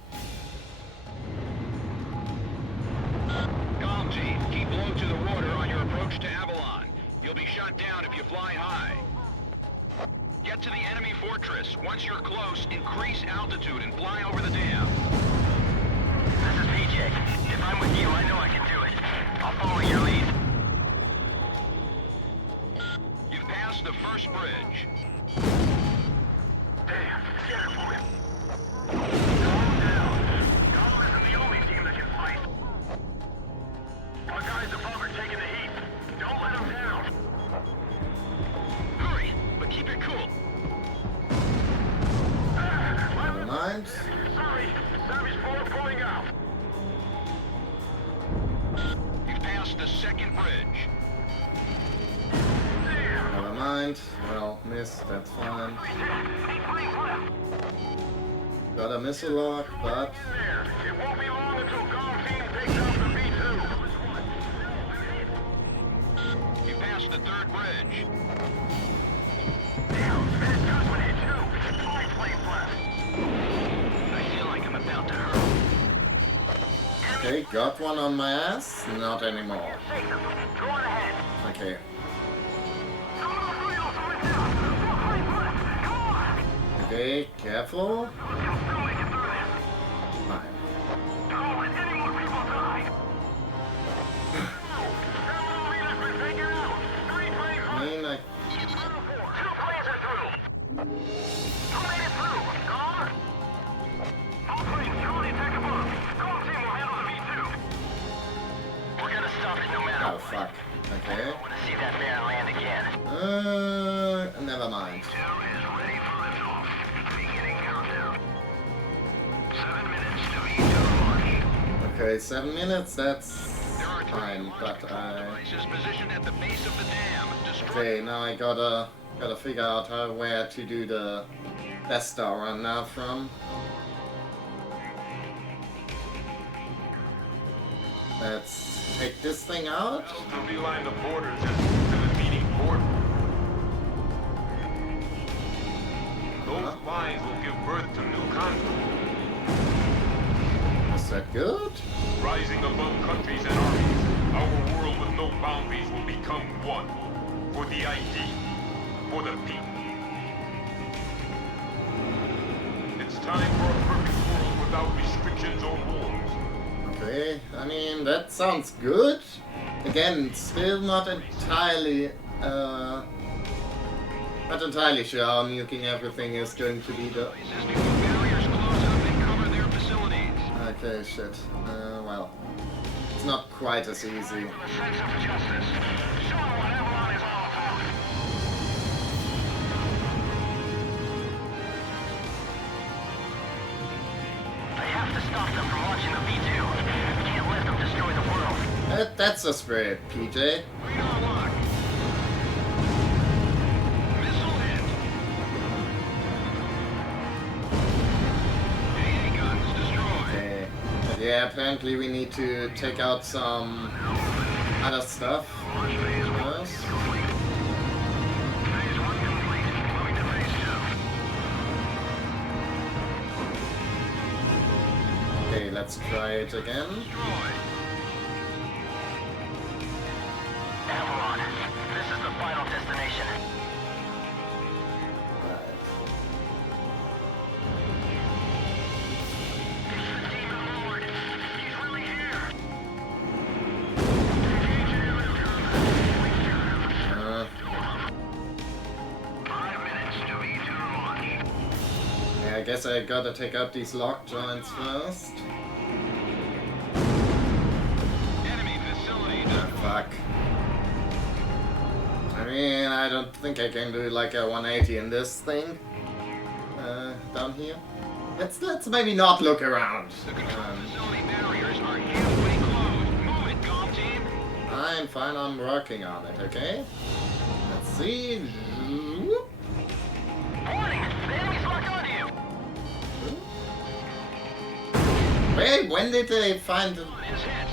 Calm, team. Keep low to the water on your approach to Avalon. You'll be shot down if you fly high. Get to the enemy fortress. Once you're close, increase altitude and fly over the dam. This is PJ. If I'm with you, I know I can do it. I'll follow your lead. You've passed the first bridge. Damn, scared for him. Calm down. Calm isn't the only team that can fight. Our guys above are taking the heat. Don't let them down. Hurry, but keep it cool. Never mind. Sorry, Savage 4 pulling out. You've passed the second bridge. Damn. Never mind. Well, missed, that's fine. 8 planes left. Got a missile lock, but There. It won't be long until Galantine takes out the V2. You passed the third bridge. Damn, Red Goodwin hit 2, 5 planes left. I feel like I'm about to hurl. okay, got one on my ass? Not anymore. Take them. Go on ahead. Okay. Terminal 3 also went down. 4 planes left. Come on. Okay, careful. We can still make it through this. Fine. Don't let any more people die. Terminal leader's been taken out. 3 planes I left. mean, I... Terminal 4. 2 planes are through. Who made it through? Gone? All planes, you're on the attack above. Gone team will handle the V2. We're gonna stop it no matter Oh, what. fuck. Okay. I want to see that man land again. Never mind. 2 is ready for liftoff. Beginning countdown. 7 minutes to V2 launch. Okay, 7 minutes, that's There are 3 fine, launch but control I... devices positioned at the base of the dam. Destroy Okay, now I gotta figure out where to do the best star run now from. Let's take this thing out. To reline the borders and the meeting port. Those lines will give birth to new conflict, Is that good? rising above countries and armies. Our world with no boundaries will become one. For the ID, for the people. It's time for a perfect world without restrictions or wars. Okay, I mean, that sounds good. Again, still not entirely sure how nuking everything is going to be the... devices before barriers close up and cover their facilities. Okay, shit. Well, it's not quite as easy. A sense of justice. Show them what Avalon is all about. I have to stop them from launching the V2. Can't That's the spirit, PJ. Radar lock. Missile hit. AA guns destroyed. Okay. But yeah, apparently we need to take out some other stuff first. Phase 1 complete. Moving to phase 2. Okay, let's try it again. Destroyed. Avalon, this is the final destination. Right. It's the Demon Lord. He's really here. Uh, 5 minutes to V2 launch. yeah, I guess I gotta take out these lock joints first. Enemy facility Ah, fuck. I mean, I don't think I can do like a 180 in this thing. Down here. Let's maybe not look around. The control facility barriers are halfway closed. Move it, comm team. Fine, I'm working on it, okay? Let's see. Whoop. Warning! The enemy's locked onto you! Wait, when did they find it? Is hit.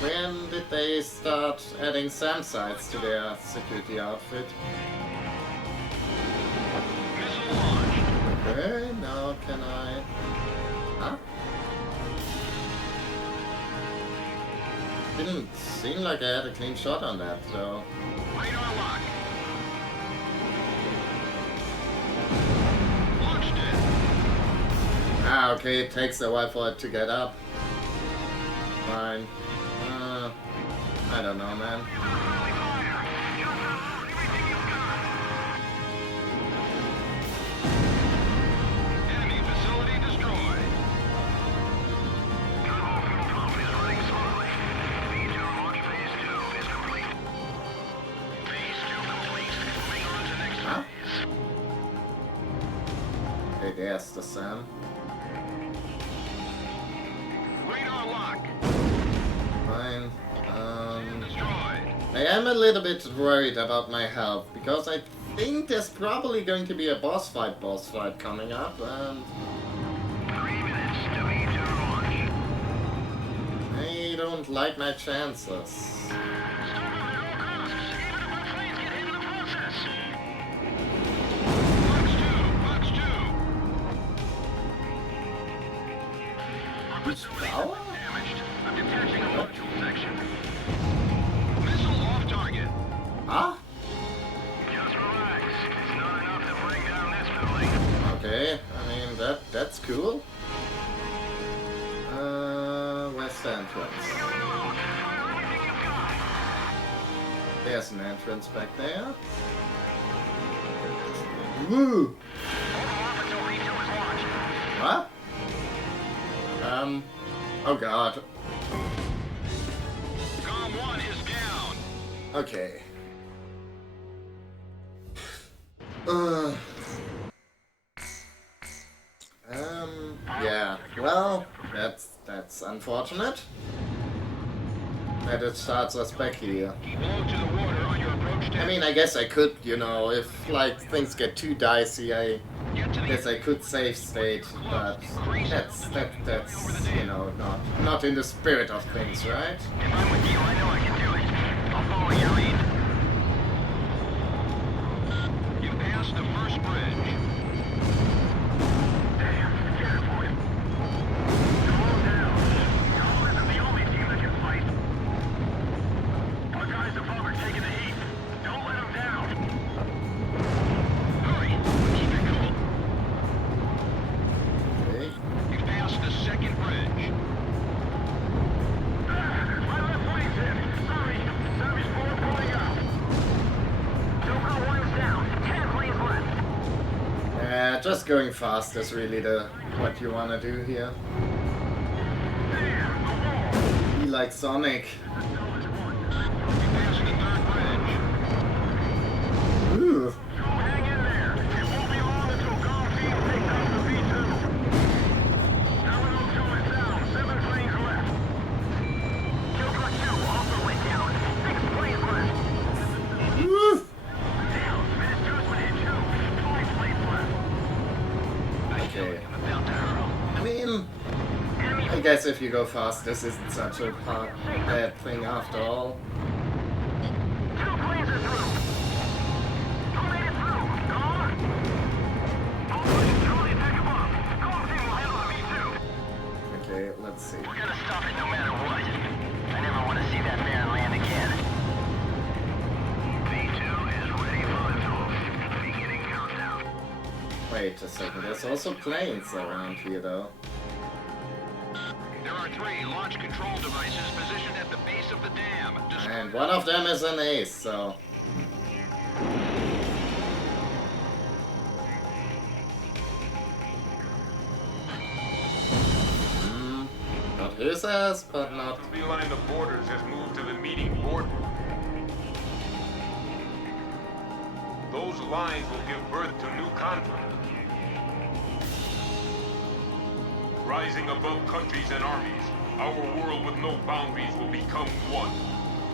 When did they start adding SAM sites to their security outfit? Missile launch. Okay, now can I... Huh? Didn't seem like I had a clean shot on that, so... Radar lock. Launched it. Ah, okay, it takes a while for it to get up. Fine. I don't know, man. Enemy facility destroyed. Turbo fuel pump is running smoothly. V2 launch phase 2 is complete. Phase 2 complete. Moving on to next Huh? phase. Okay, there's the SAM. Radar lock. Fine. Destroyed. I am a little bit worried about my health, because I think there's probably going to be a boss fight coming up, and 3 minutes to V2 launch. I don't like my chances. Stop them at all costs, even if our planes get hit in the process. Box 2. Which power? Damaged. I'm detaching a module section. Missile off target. Huh? Just relax. It's not enough to bring down this building. Okay, I mean that's cool. West entrance. There's an entrance back there. Woo! What? Oh god. Com 1 is down. Okay. Yeah. Well, that's unfortunate. That it starts us back here. Keep low to the water on your approach to. I mean, I guess I could, you know, if like things get too dicey, I Get to the guess I could save state, but that's you know not in the spirit of things, right? If I'm with you, I know I can do it. I'll follow your lead. You passed the first bridge. Damn, scared for him. Slow down. Y'all isn't the only team that can fight. Our guys above are taking the heat. Don't let them down. Hurry. Keep it cool. Okay. You passed the second bridge. My left wing's hit. Sorry. Savage 4 pulling out. Silver 1's down. 10 planes left. Yeah, just going fast is really what you wanna do here. Be like Sonic. You passed the third bridge. Ooh. Hang in there. It won't be long until Golf Team takes out the V2. Alamo 2 is down. 7 planes left. if you go fast, this isn't such a bad thing after all. 2 planes are through. Who made it through? Come on. All planes through the attack above. Call team will handle the V2. Okay, let's see. We're gonna stop it no matter what. I never want to see that man land again. V2 is ready for liftoff. Beginning countdown. Wait a second, there's also planes around here though. There are 3 launch control devices positioned at the base of the dam. And one of them is an ace, so... Not his ass, but not... The line of borders has moved to the meeting border. Those lines will give birth to new conflict. Rising above countries and armies, our world with no boundaries will become one.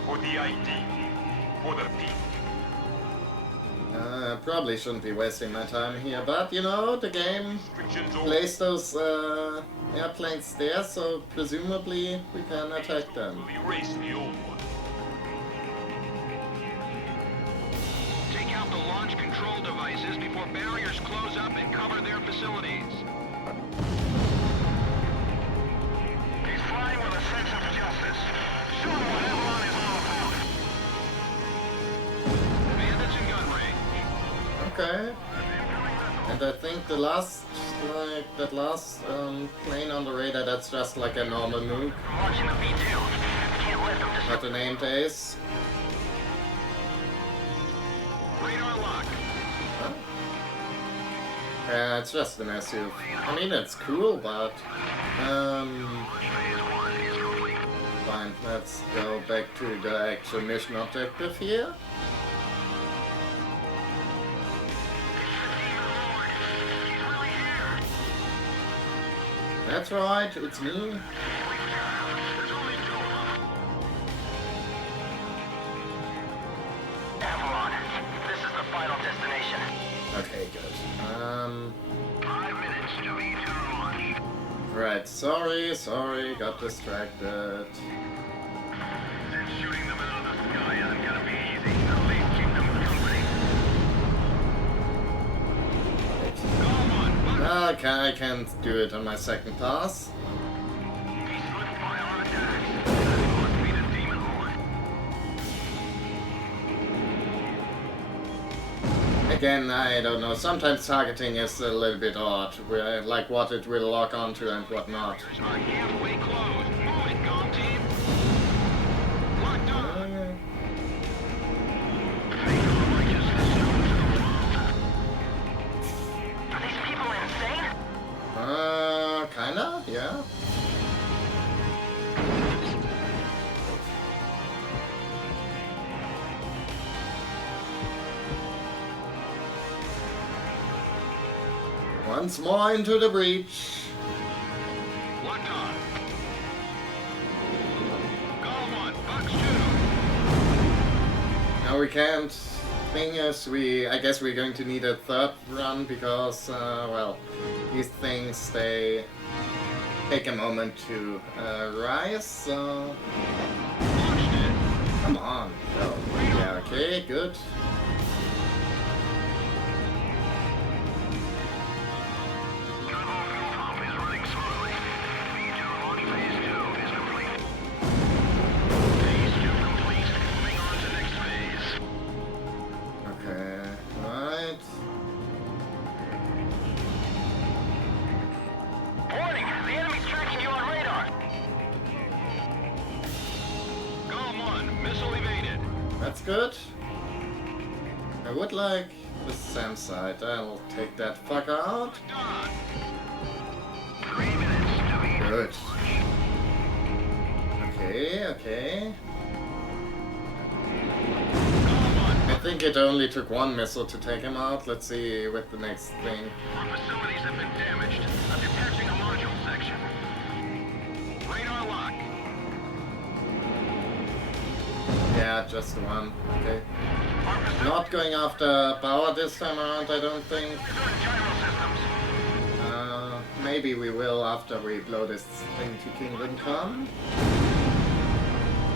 For the ID, for the people. Probably shouldn't be wasting my time here, but you know, the game places those airplanes there, so presumably we can attack them. Will erase the old one. Take out the launch control devices before barriers close up and cover their facilities. He's flying with a sense of justice. Show him what Avalon is all about. Bandits and gun range. Okay. And I think the last, that last plane on the radar, that's just like a normal nuke. I'm launching the V2. Can't let them Not an aimed ace. Radar lock. Huh? Yeah, it's just an SUV. I mean, it's cool, but... Fine, let's go back to the actual mission objective here. That's right, it's me. Avalon, this is the final destination. Okay, good. 5 minutes to V2 launch. Right, sorry, got distracted. Since shooting them out of the sky isn't gonna be easy, at least keep them company. Okay, I can't do it on my second pass. He slipped by our attacks. That must be the demon horn. Again, I don't know, sometimes targeting is a little bit odd, like what it will lock onto and what not. Are halfway closed. Move it, Gom team. Locked on. Are these people insane? Kinda, yeah. Once more into the breach. Locked on. Gom 1, Bucks 2. Now we can't. Thing is, I guess we're going to need a third run because, well, these things, they take a moment to rise, so... Come on. Oh, yeah, okay, good. That's good. I would like the SAM side. I'll take that fucker out. Good. Okay. I think it only took one missile to take him out. Let's see with the next thing. Our facilities have been damaged. I'm detaching a module section. Radar lock. Yeah, just one. Okay. Not going after power this time around, I don't think. maybe we will after we blow this thing to Kingdom Come.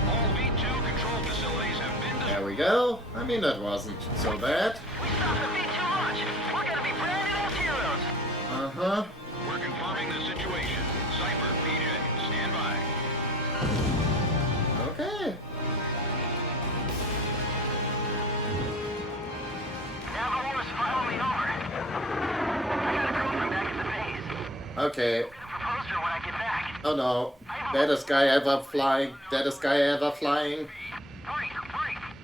All V2 control facilities have been There we go. I mean, that wasn't so bad. We stopped the beat too much. We're gonna be branded as heroes. Uh-huh. We're confirming the situation. Cypher, PJ, stand by. Okay. Now the war's finally over. I got a girlfriend back at the base. Okay. Propose to her when I get back. Oh no. Deadest guy ever flying. Deadest guy ever flying. Break!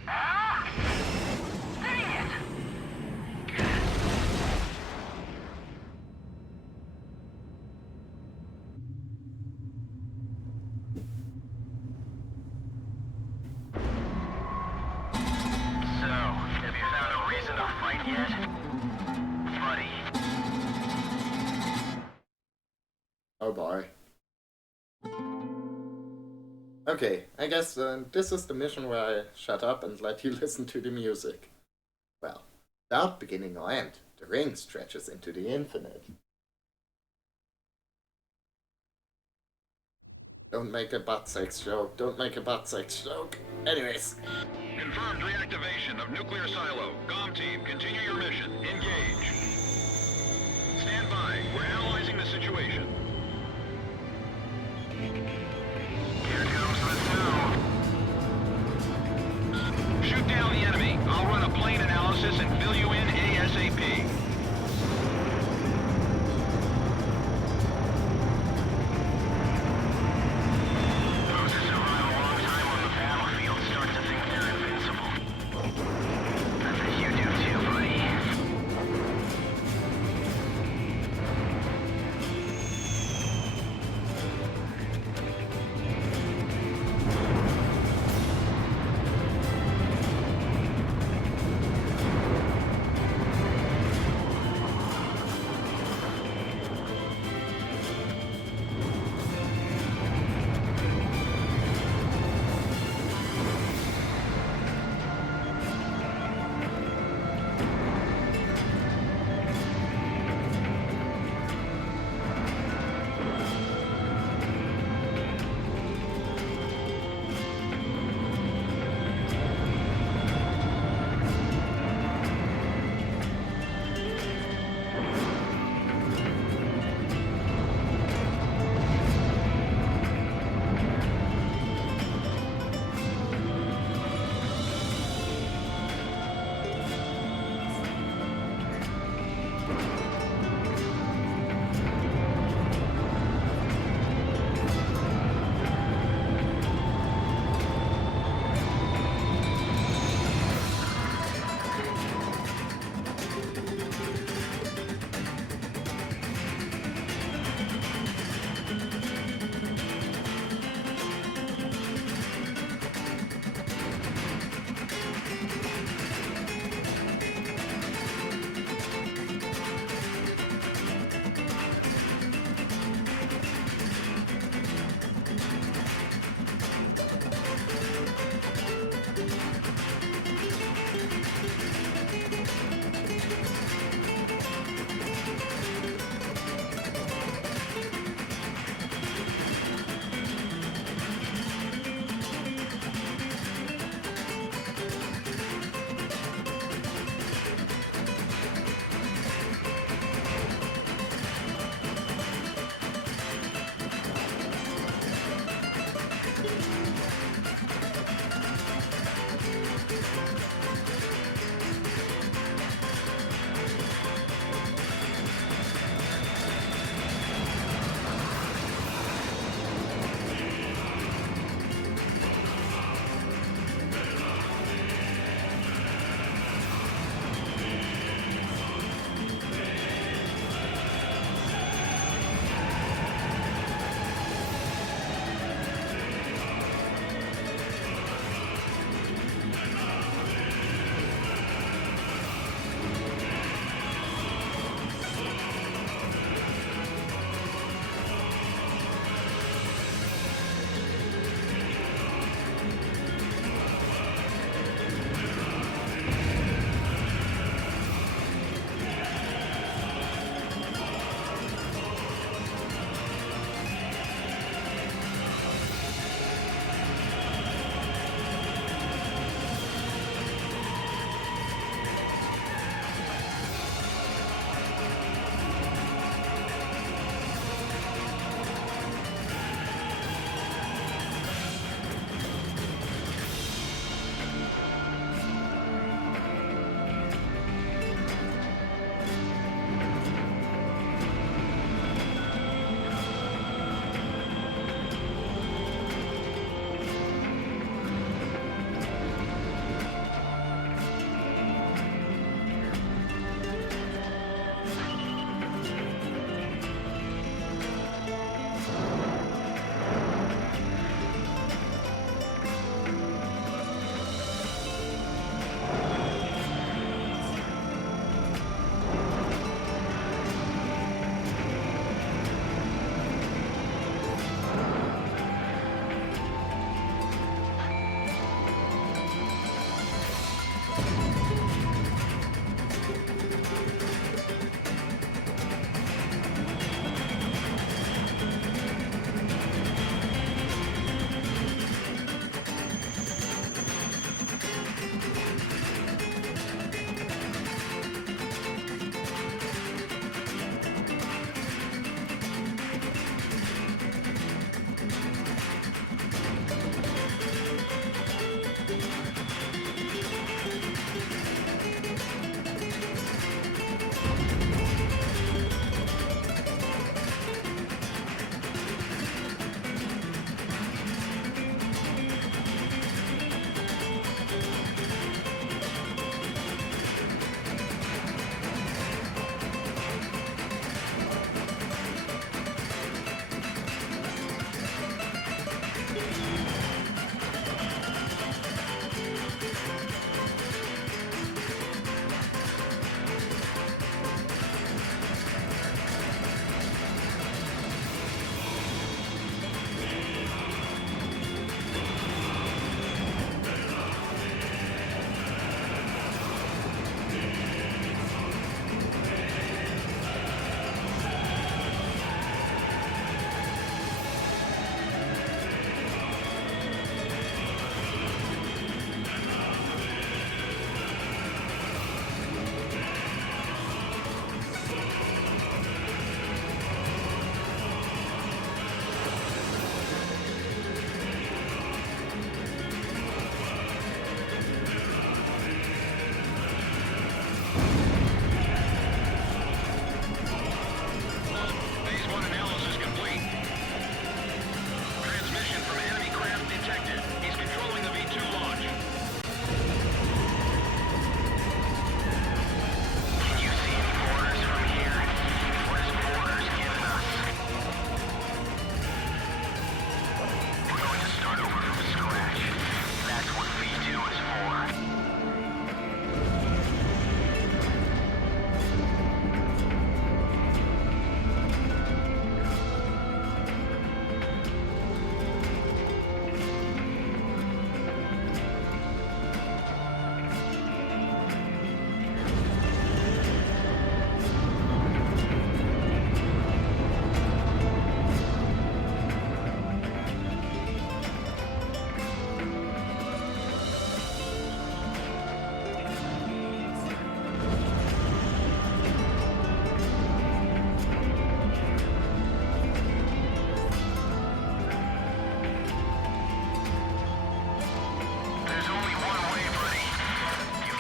Ah! Dang it! So, have you found a reason to fight yet? Buddy. Oh boy. Okay, I guess this is the mission where I shut up and let you listen to the music. Well, without beginning or end, the ring stretches into the infinite. Don't make a butt sex joke, don't make a butt sex joke. Anyways. Confirmed reactivation of nuclear silo. GOM team, continue your mission. Engage. Stand by. We're analyzing the situation. Here comes the snow. Shoot down the enemy. I'll run a plane analysis and fill you in ASAP. Those who survive a long time on the battlefield start to think they're invincible. I bet you do too, buddy.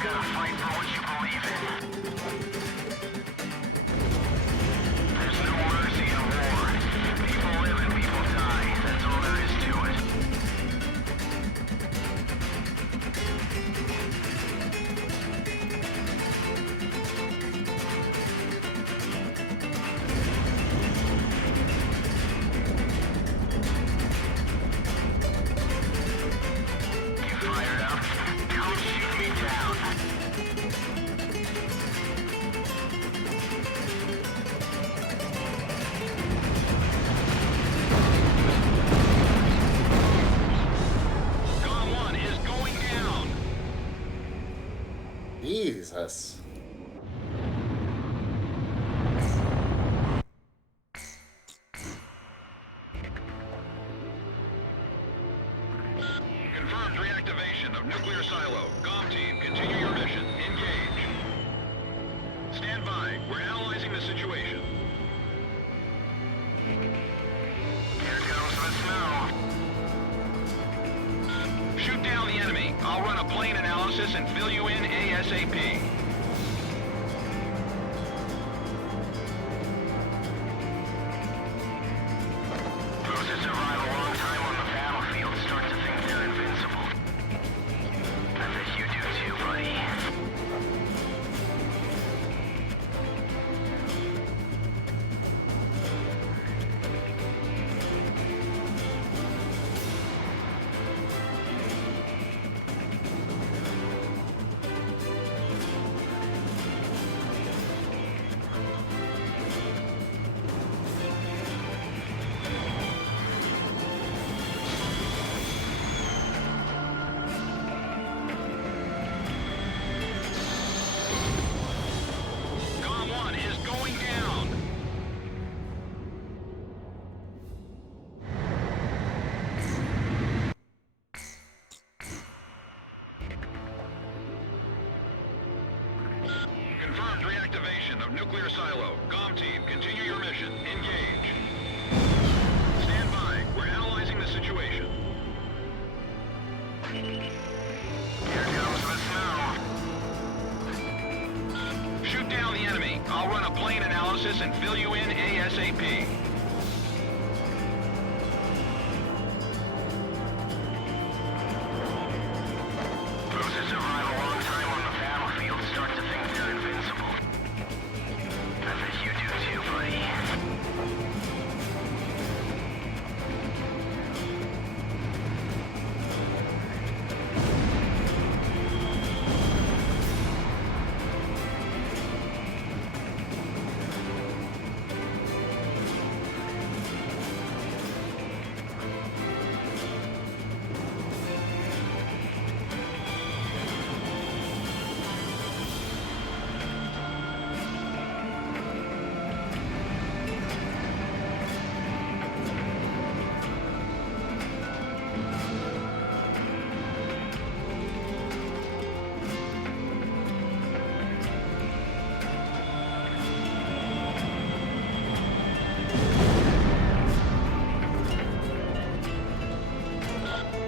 gotta fight for what you believe in. There's no mercy in war. People live and people die. That's all there is to it. You fired up? Come shoot me down. Gone 1 is going down. Jesus. Confirmed reactivation of nuclear silo. GOM team, continue your mission. Engage. Stand by. We're analyzing the situation. Here comes the snow. Shoot down the enemy. I'll run a plane analysis and fill you in ASAP. Those who survive a long time on the battlefield start to think they're invincible. I bet you do too, buddy. GOM 1 is going down. Confirmed reactivation of nuclear silo. GOM team, continue your mission. Engage. Stand by. We're analyzing the situation. Here comes the snow. Shoot down the enemy. I'll run a plane analysis and fill you in ASAP. Those who survive a long time on the battlefield start to think they're invincible. I bet you do too, buddy.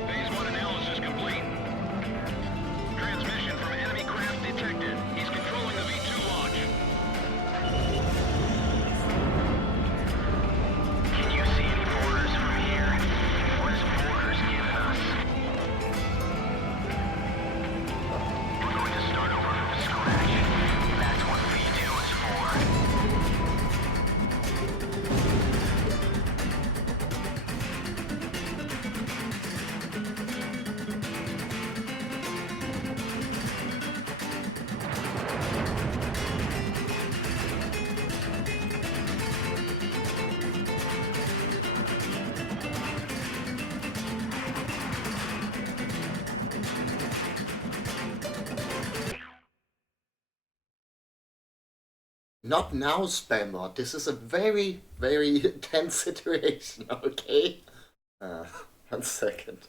Phase 1 analysis complete. Transmission from enemy craft detected. He's controlling the V2 launch. Can you see any borders from here? What is borders giving us? We're going to start over from scratch. That's what V2 is for. Not now, spammer. This is a very, very tense situation, okay? 1 second.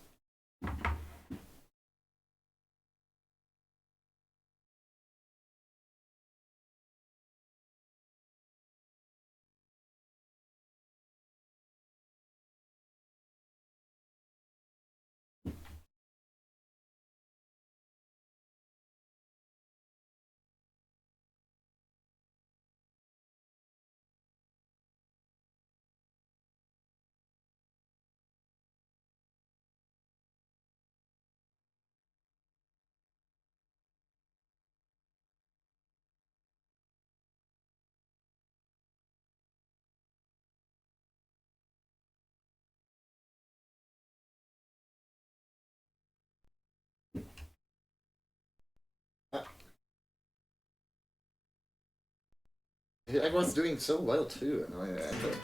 I was doing so well too, and I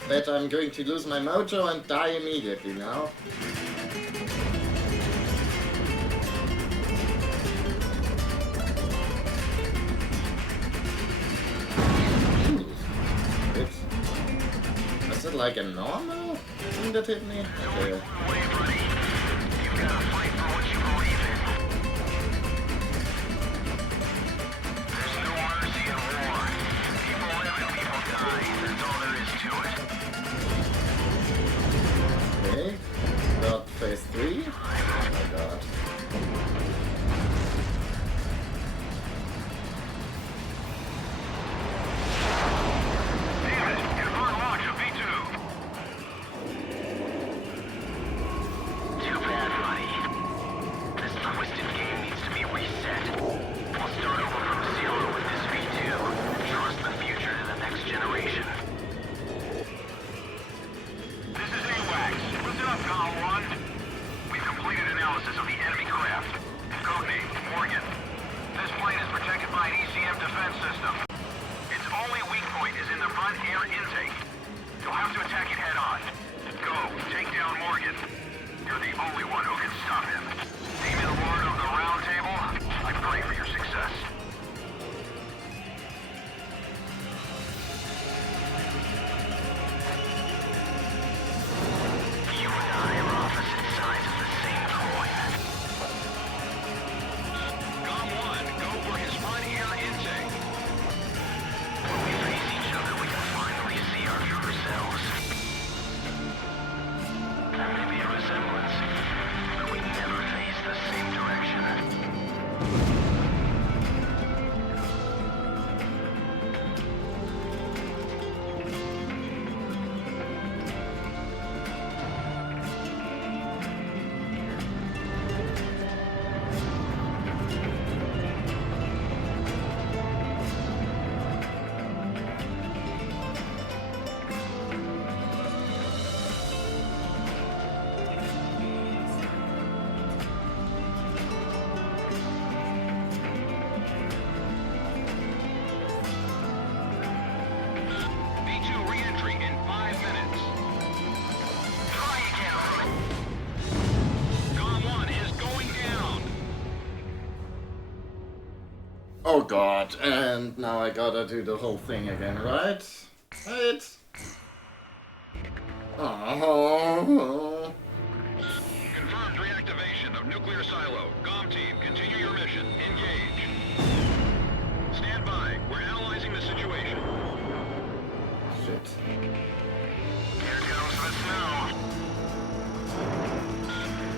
bet I'm going to lose my mojo and die immediately now. Is it like a normal thing that hit me? Okay. You've got to fight for what you believe in. There's no mercy in war. People live and people die. That's all there is to it. Okay. Got phase 3. Oh my god. Damn it! Confirm launch of V2. Too bad, buddy. This twisted game needs to be reset. We'll start over from zero with this V2. Trust the future to the next generation. This is AWACS. Listen up, Column 1. We've completed analysis of the enemy craft. Codename, Morgan. This plane is protected by an ECM defense system. Its only weak point is in the front air intake. You'll have to attack it head on. Go, take down Morgan. You're the only one who can stop him. Name the Lord of the Round Table. I pray for your success. You and I are opposite sides of the same coin. Com 1, go for his front air intake. When we face each other, we can finally see our true selves. There may be a resemblance, but we never face the same direction. V2 re-entry in 5 minutes. Try again. Com 1 is going down. Oh god, and now I gotta do the whole thing again, right? Right? Oh. Confirmed reactivation of nuclear silo. Com team, continue your mission. Engage. Stand by. We're analyzing the situation. Shit. Here comes the snow.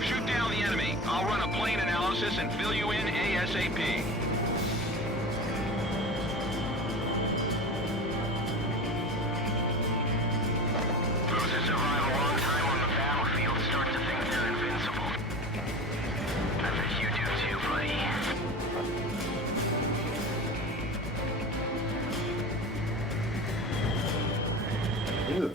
Shoot down the enemy. I'll run a plane analysis and fill you in ASAP. Those who survive a long time on the battlefield start to think they're invincible. I bet you do too, buddy. Ew.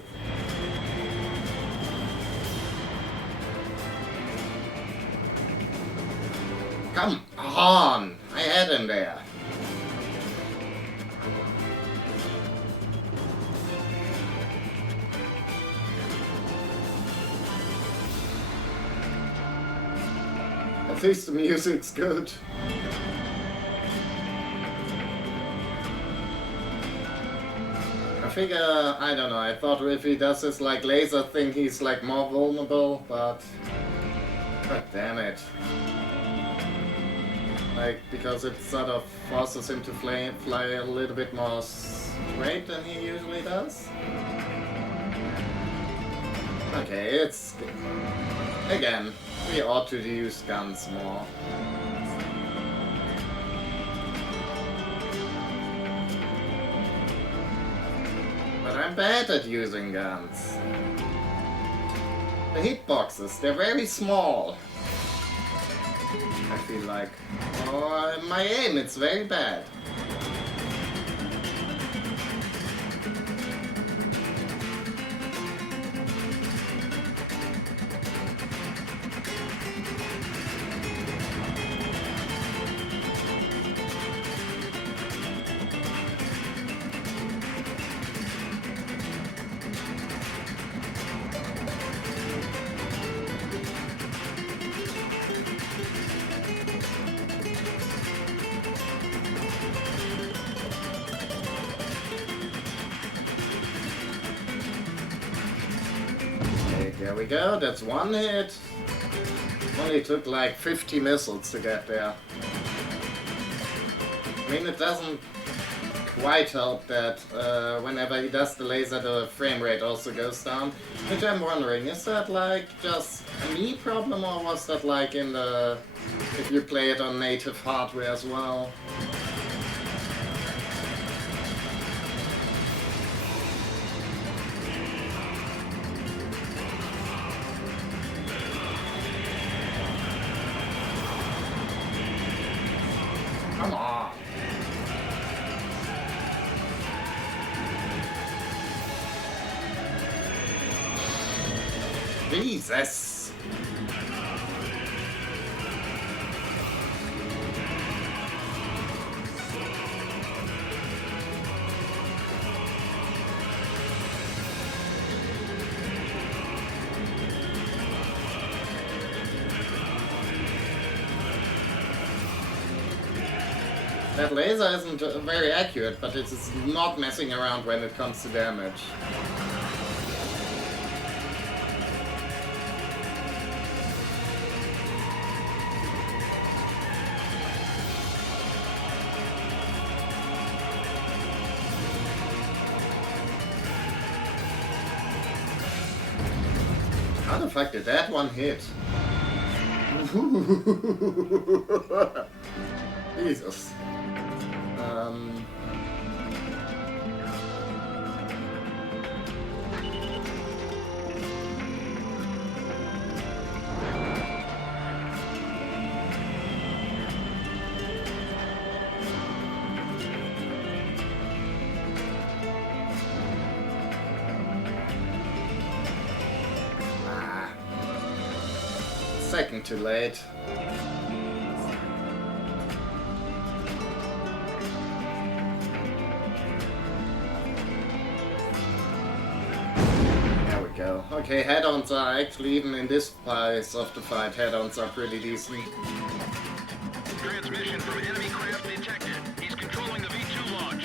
Come on! I had him there. At least the music's good. I figure, I don't know, I thought if he does this like laser thing he's like more vulnerable, but... God damn it. Like, because it sort of forces him to fly a little bit more straight than he usually does. Okay, it's... Again, we ought to use guns more. But I'm bad at using guns. The hitboxes, they're very small. I feel like... Oh, my aim, it's very bad. There we go, that's one hit. Only took like 50 missiles to get there. I mean, it doesn't quite help that whenever he does the laser, the frame rate also goes down. Which I'm wondering, is that like just a me problem, or was that like in the... if you play it on native hardware as well? Come on. Jesus. That laser isn't very accurate, but it is not messing around when it comes to damage. How the fuck did that one hit? Jesus. Second too late. There we go. Okay, head-ons are actually, even in this phase of the fight, head-ons are pretty decent. Transmission from enemy craft detected. He's controlling the V2 launch.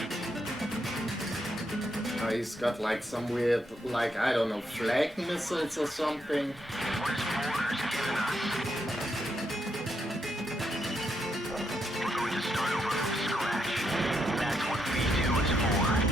He's got like some weird, like, I don't know, flag missiles or something. What is orders given us? We're going to start over from scratch. That's what V2 is for.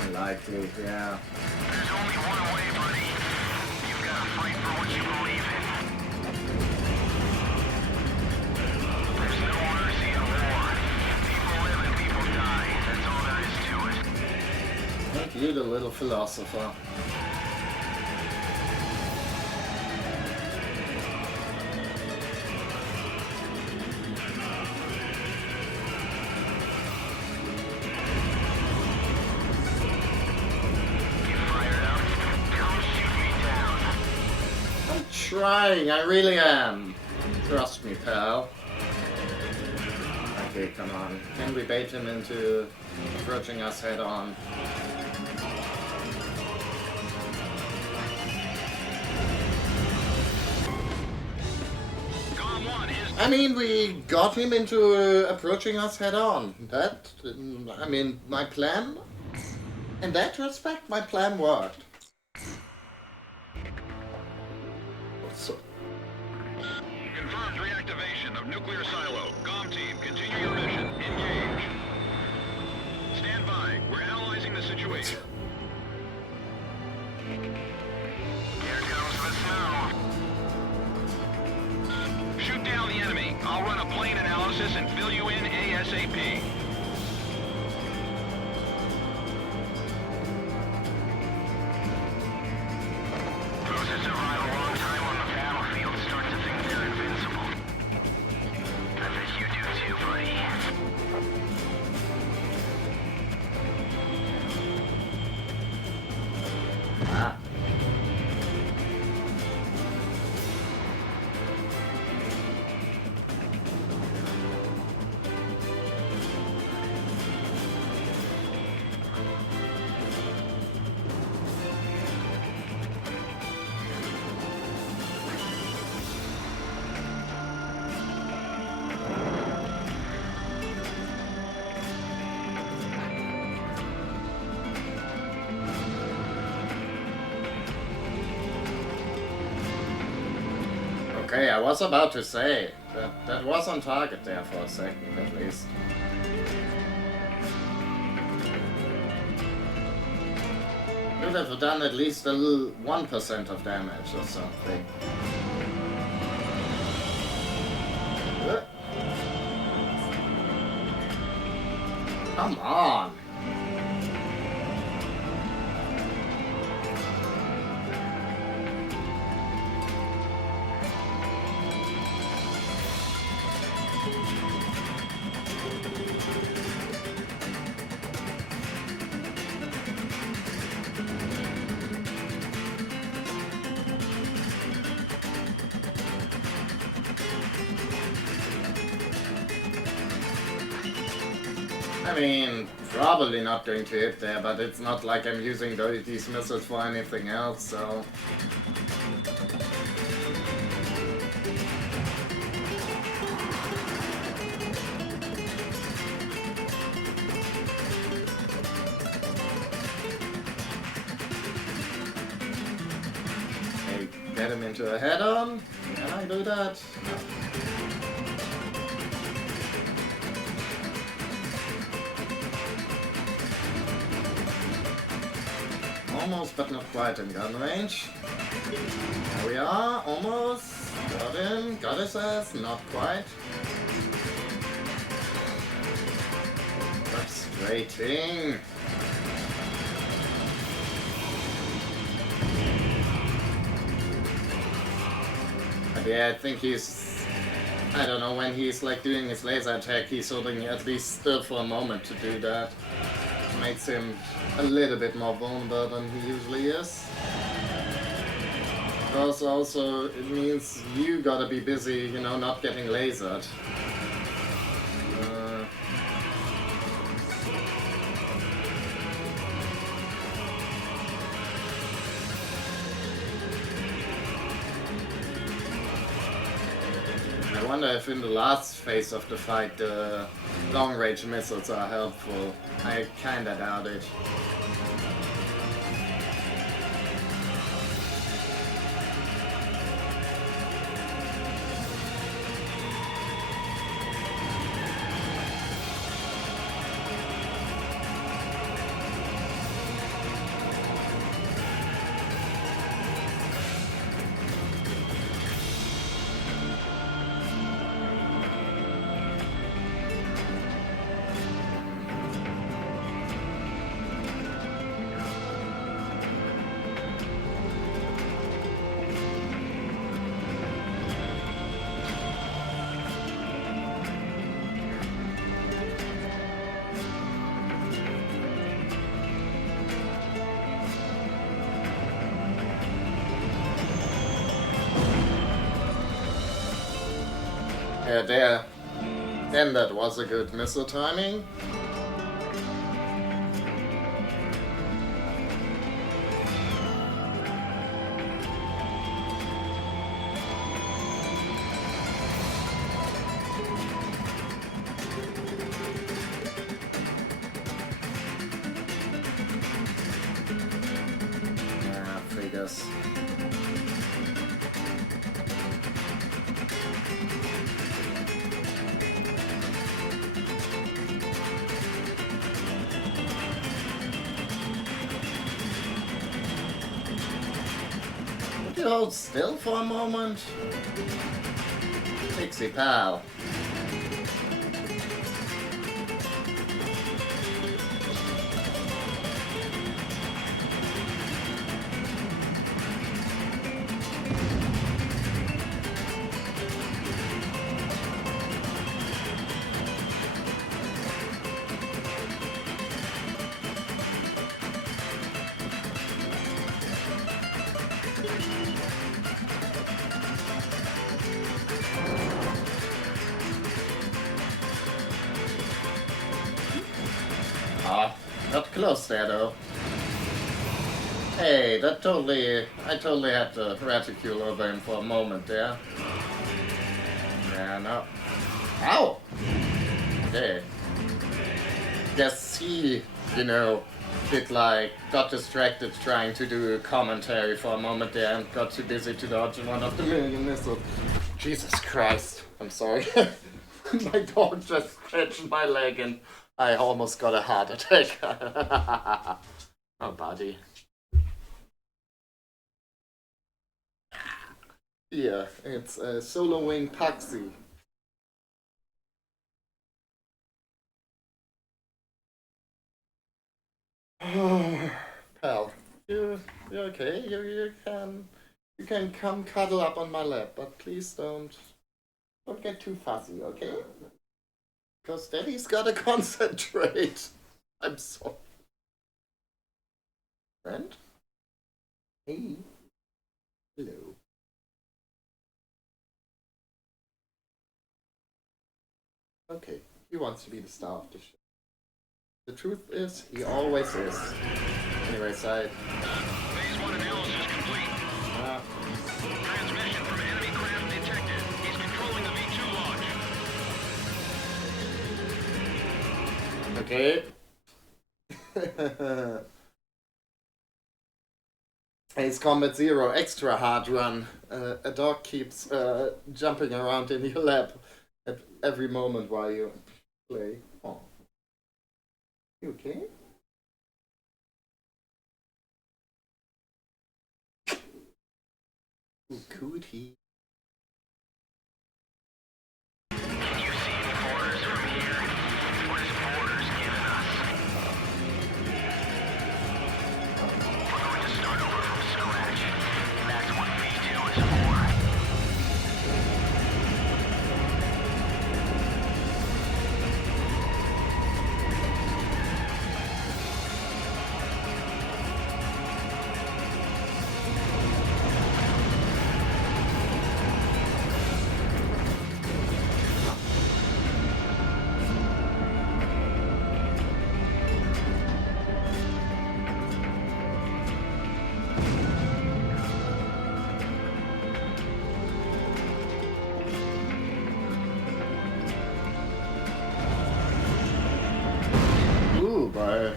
Unlikely, yeah. There's only one way, buddy. You've got to fight for what you believe in. There's no mercy in war. People live and people die. That's all there is to it. Thank you, the little philosopher. Trying, I really am. Trust me, pal. Okay, come on. Can we bait him into approaching us head on? I mean, we got him into approaching us head on. That, I mean, my plan, in that respect, my plan worked. Confirmed reactivation of nuclear silo. GOM team, continue your mission. Engage. Stand by. We're analyzing the situation. Here comes the snow. Shoot down the enemy. I'll run a plane analysis and fill you in ASAP. Those who survive a long time on the battlefield start to think they're invincible. Ah. Okay, I was about to say that was on target there for a second at least. Could have done at least a little 1% of damage or something. Come on! I mean, probably not going to hit there, but it's not like I'm using these missiles for anything else, so... Okay, get him into a head-on? Can I do that? No. Almost, but not quite in gun range. There we are, almost. Got him, got his ass, not quite. Frustrating. But yeah, I think he's... I don't know, when he's like doing his laser attack, he's holding at least still for a moment to do that. Makes him a little bit more vulnerable than he usually is. Because also it means you gotta be busy, you know, not getting lasered. I wonder if in the last phase of the fight the long-range missiles are helpful. I kinda doubt it. Yeah, there. Then that was a good missile timing. Figures. Hold still for a moment. Pixie pal. got close there though. Hey, I totally had the reticule over him for a moment there. Yeah, no. Ow! Okay. Guess he, got distracted trying to do a commentary for a moment there and got too busy to dodge one of the million missiles. Jesus Christ. I'm sorry. My dog just scratched my leg and I almost got a heart attack. Oh, buddy. Yeah, it's a Solo Wing Paxi. Pal, you're okay. You can come cuddle up on my lap, but please don't get too fussy, okay? Because Daddy's gotta concentrate. I'm sorry. Friend? Hey. Hello. Okay, he wants to be the star of the show. The truth is, he always is. Anyways, Phase 1 analysis complete. Transmission from enemy craft detected. He's controlling the V2 launch. Okay. Ace Combat Zero, extra hard run. A dog keeps jumping around in your lap at every moment while you play. Oh. You okay? Ooh, cootie. Can you see any borders from here? What is borders giving us? We're going to start over from scratch. That's what V2 is for. Ooh, but...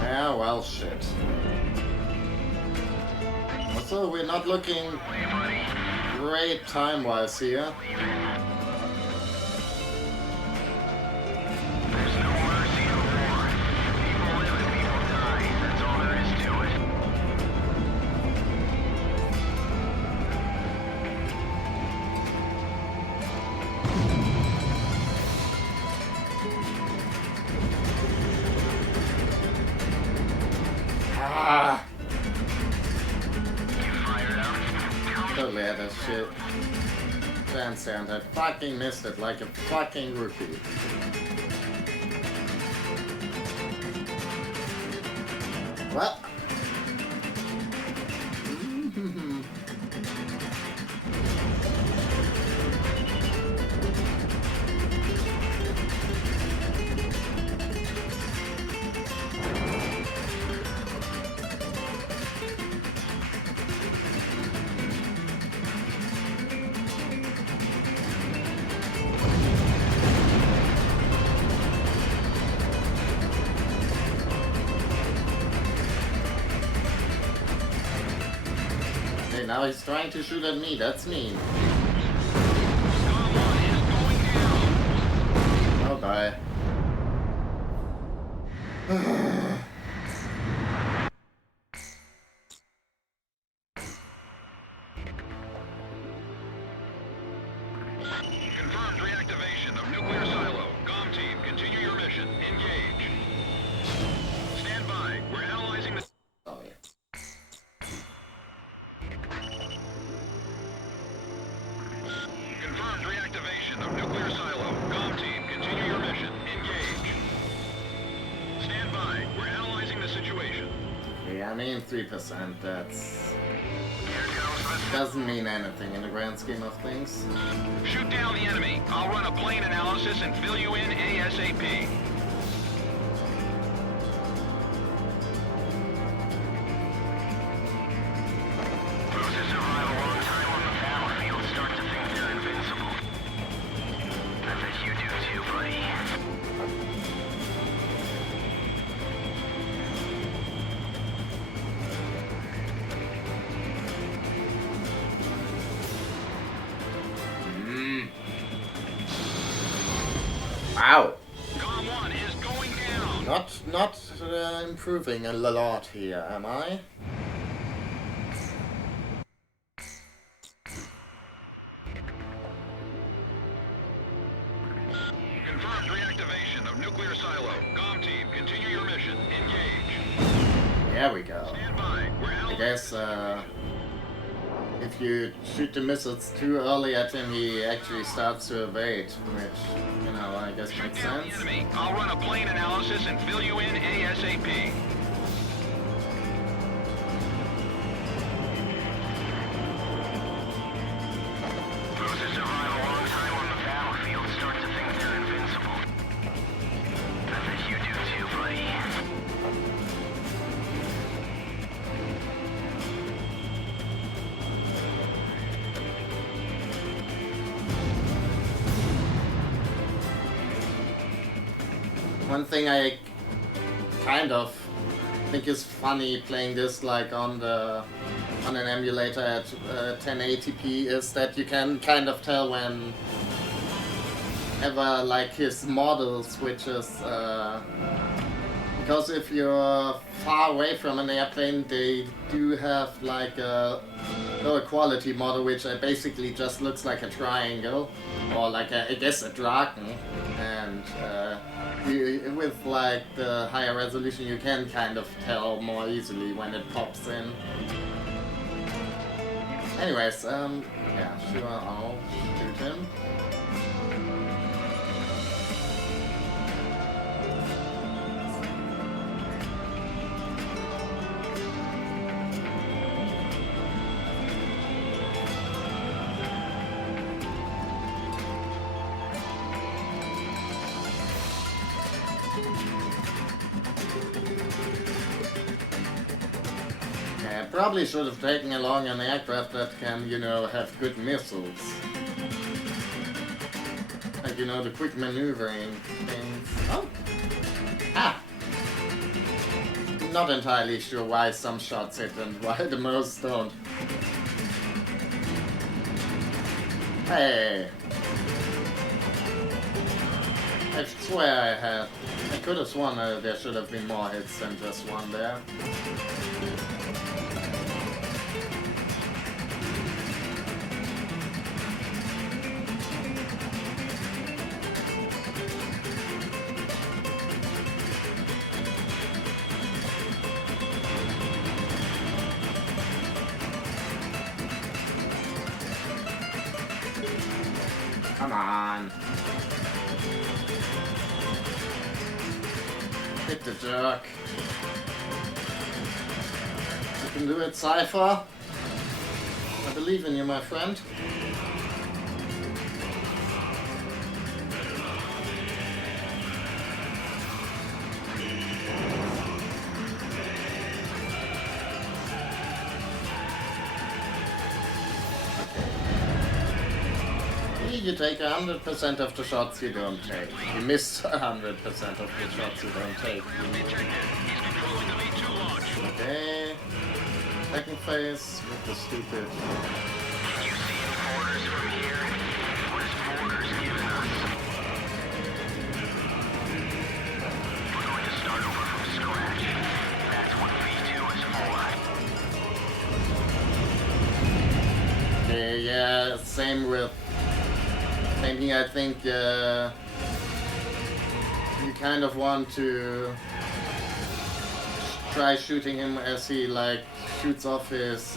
Yeah, well, shit. Also, we're not looking great time-wise here. There's no mercy in war. People live and people die. That's all there is to it. Ah! You fired up? Totally had that shit. Damn sound, I fucking missed it like a fucking rookie. What? Okay, now he's trying to shoot at me, that's mean. Oh, bye. Confirmed reactivation of nuclear silo. COM team, continue your mission. Engage. Stand by. We're analyzing the... Sorry. Confirmed reactivation of nuclear silo. COM team, continue your mission. Engage. Stand by. We're analyzing the situation. Yeah, I mean 3%, that's... doesn't mean anything in the grand scheme of things. Shoot down the enemy. I'll run a plane analysis and fill you in ASAP. Wow. Com 1 is going down. Not improving a lot here, am I? Confirmed reactivation of nuclear silo. Com team, continue your mission. Engage. There we go. Stand by. We're I out. guess if you shoot the missiles too early at him, he actually starts to evade, which, you know, I guess makes Down the sense. enemy. I'll run a plane analysis and fill you in ASAP. Those who survive a long time on the battlefield start to think they're invincible. I bet you do too, buddy. One thing I kind of think is funny playing this like on an emulator at 1080p is that you can kind of tell when ever like his model switches, because if you're far away from an airplane, they do have like a lower quality model which basically just looks like a triangle or like I guess a dragon, and with like the higher resolution you can kind of tell more easily when it pops in. Anyways, yeah, sure, I'll shoot him. Probably should have taken along an aircraft that can, you know, have good missiles. Like, you know, the quick maneuvering things. Oh! Ah! Not entirely sure why some shots hit and why the most don't. Hey! I swear I could have sworn there should have been more hits than just one there. Come on. Hit the jerk. You can do it, Cypher. I believe in you, my friend. You take 100% of the shots you don't take. You miss 100% of the shots you don't take. Okay. Second phase with the stupid. Can you see any borders from here? What is borders giving us? We're going to start over from scratch. That's what V2 is for. Okay, yeah, same with. Same here, I think you kind of want to try shooting him as he like shoots off his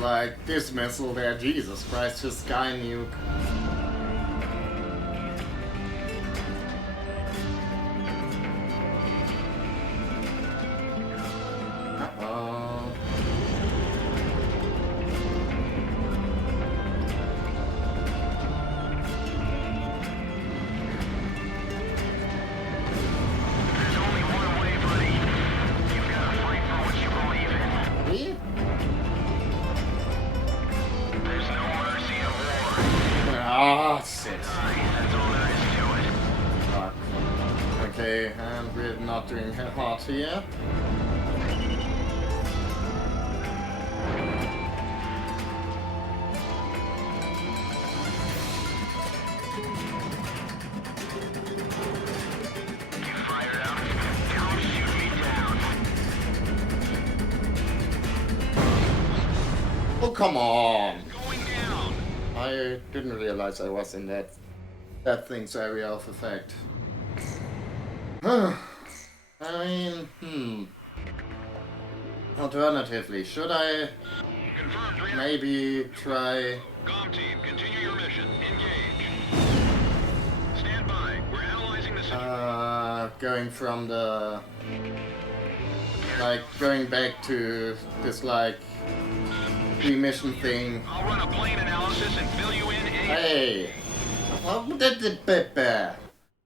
like this missile there. Jesus Christ, his sky nuke. Okay, and we're not doing hard here. come on! Going down. I didn't realize I was in that thing's area of effect. I mean, Alternatively, should I Confirmed. maybe try... Com team, continue your mission. Engage. Stand by. We're analyzing the situation. going from the... like, going back to this, like, pre-mission thing. I'll run a plane analysis and fill you in. Hey! Well,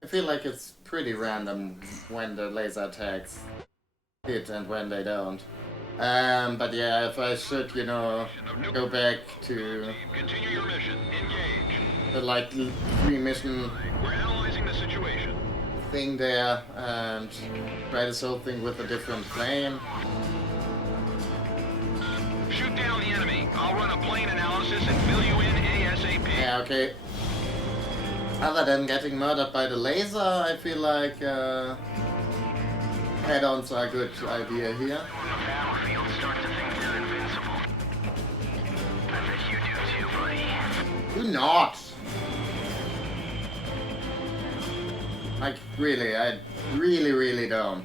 I feel like it's pretty random when the laser attacks hit and when they don't. But yeah, if I should, you know, go back to Continue your mission. Engage. the, like, pre-mission We're analyzing the situation. thing there and try this whole thing with a different plane. Shoot down the enemy. I'll run a plane analysis and fill you in ASAP. Yeah, okay. Other than getting murdered by the laser, I feel like add-ons are a good idea here. On the battlefield, start to think they're invincible. I bet you do too, buddy. Do not! Like, really, I really don't.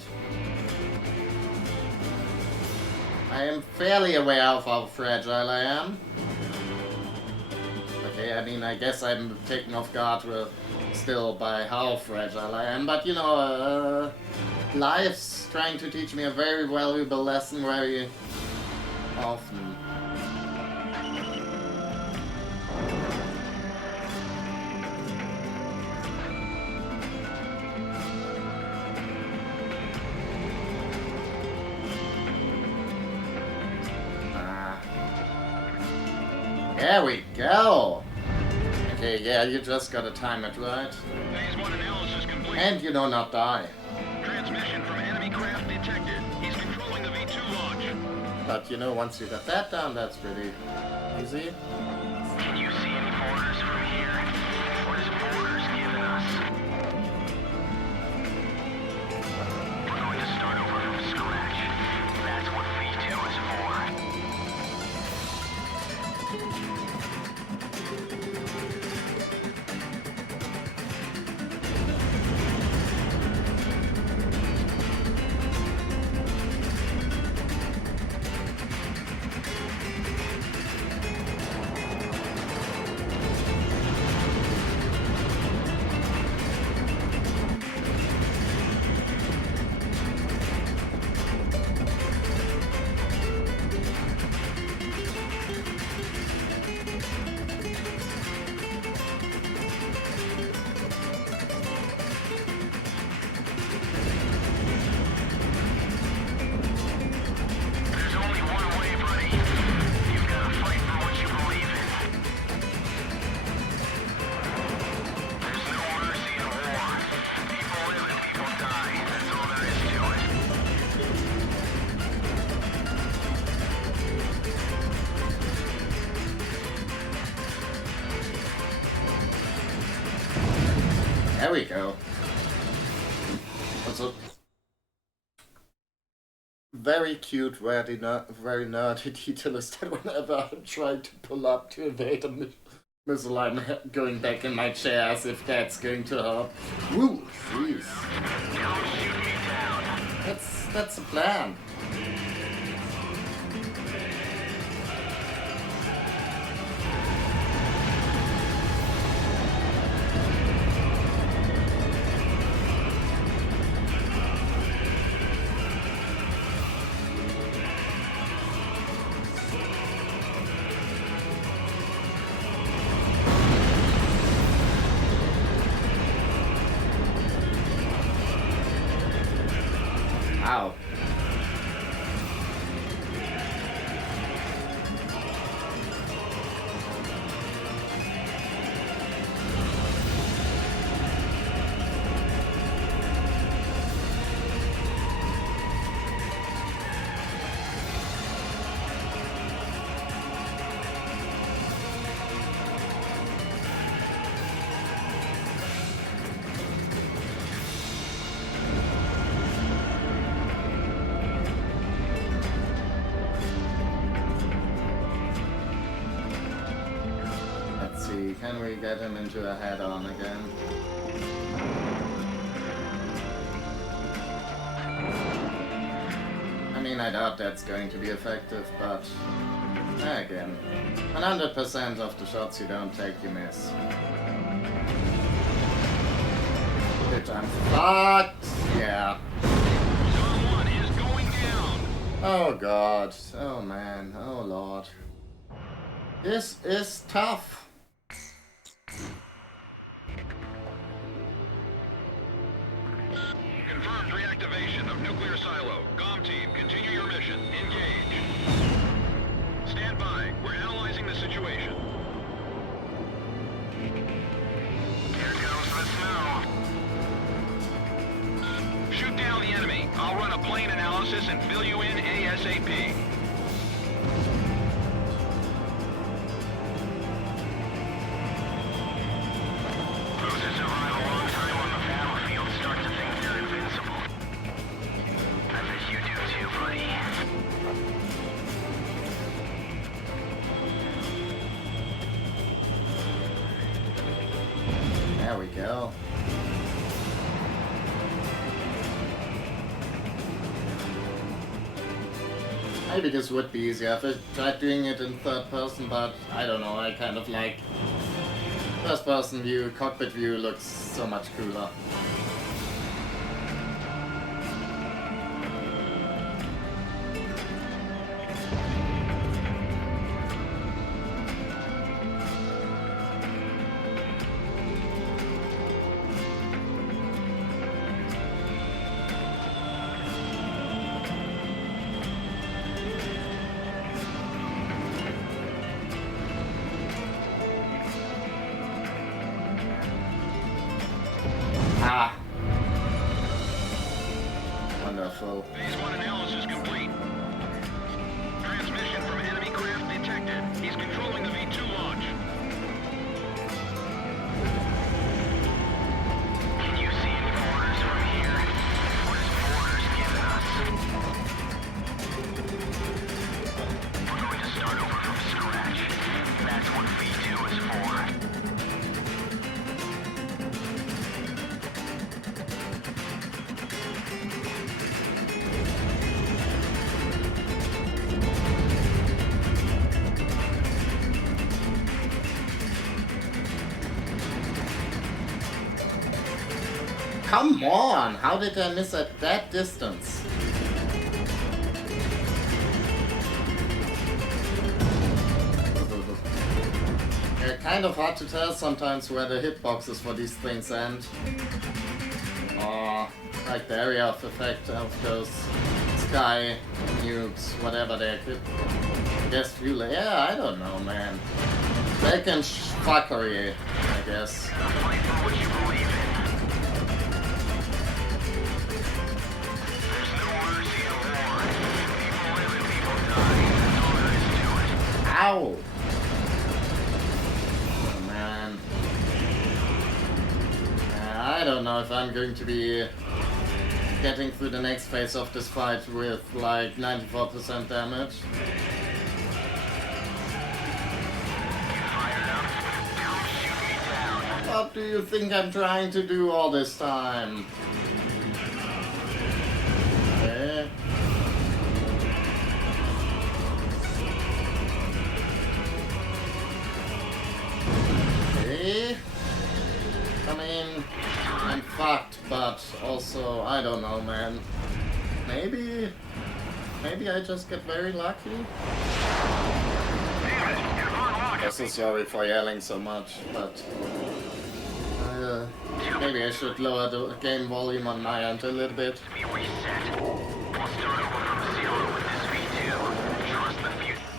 I am fairly aware of how fragile I am. Okay, I mean, I guess I'm taken off guard still by how fragile I am, but you know, life's trying to teach me a very valuable lesson very often. There we go! Okay, yeah, you just gotta time it right. Phase 1 analysis complete. And you know not die. Transmission from enemy craft detected. He's controlling the V2 launch. But you know, once you got that done, that's pretty easy. Can you see any borders from here? What is borders giving us? We're going to start over from scratch. That's what V2 is for. There's only one way, buddy. You've got to fight for what you believe in. There's no mercy in war. People live and people die. That's all there is to it. There we go. Also, very cute, very nerdy detail is that whenever I'm trying to pull up to evade a missile, I'm going back in my chair as if that's going to help. Woo! Jeez. Don't shoot me down. That's the plan. Ow. Can we get him into a head-on again? I mean, I doubt that's going to be effective, but again, 100% of the shots you don't take, you miss. Bitch, I'm fucked! Yeah. Someone is going down. Oh god. Oh man. Oh lord. This is tough. Confirmed reactivation of nuclear silo. COM team, continue your mission. Engage. Stand by. We're analyzing the situation. Here comes the snow. Shoot down the enemy. I'll run a plane analysis and fill you in ASAP. Those who survive a long time on the battlefield start to think they're invincible. I bet you do too, buddy. There we go. Maybe this would be easier if I tried doing it in third person, but I don't know, I kind of like first person view, cockpit view looks so much cooler. Ah. Wonderful. Phase 1 analysis complete. Transmission from enemy craft detected. He's controlling the V2 launch. Can you see any borders from here? What is borders giving us? We're going to start over from scratch. That's what V2 is for. Come on! How did I miss at that distance? Yeah, kind of hard to tell sometimes where the hitboxes for these things end. Or like the area of effect of those sky nukes, whatever they're I guess fuel. Yeah, I don't know, man. Vacant fuckery, I guess. Fight for what you believe in. There's no mercy in war. People live and people die. That's all there is to it. Ow! Oh, man. I don't know if I'm going to be getting through the next phase of this fight with like 94% damage. Fired up. Come shoot me down. What do you think I'm trying to do all this time? Okay. Okay. I mean, I'm fucked, but also, I don't know, man. Maybe I just get very lucky? I'm so sorry for yelling so much, but maybe I should lower the game volume on my end a little bit. We reset. We'll start over from zero with this V2. Trust the future.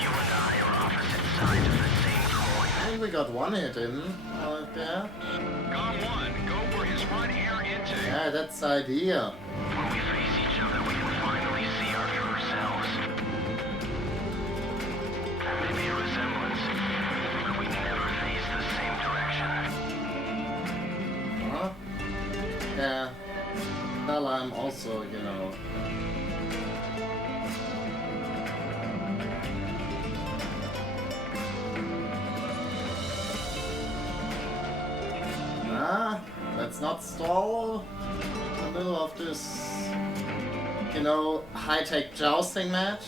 You and I are opposite sides of the same coin. I think we got one hit in there. COM 1, go for his front air intake. Yeah, that's the idea. When we face each other, we can finally see our true selves. There may be a resemblance, but we never face the same direction. Huh? Yeah. Well, I'm also, you know... not stall in the middle of this, you know, high-tech jousting match.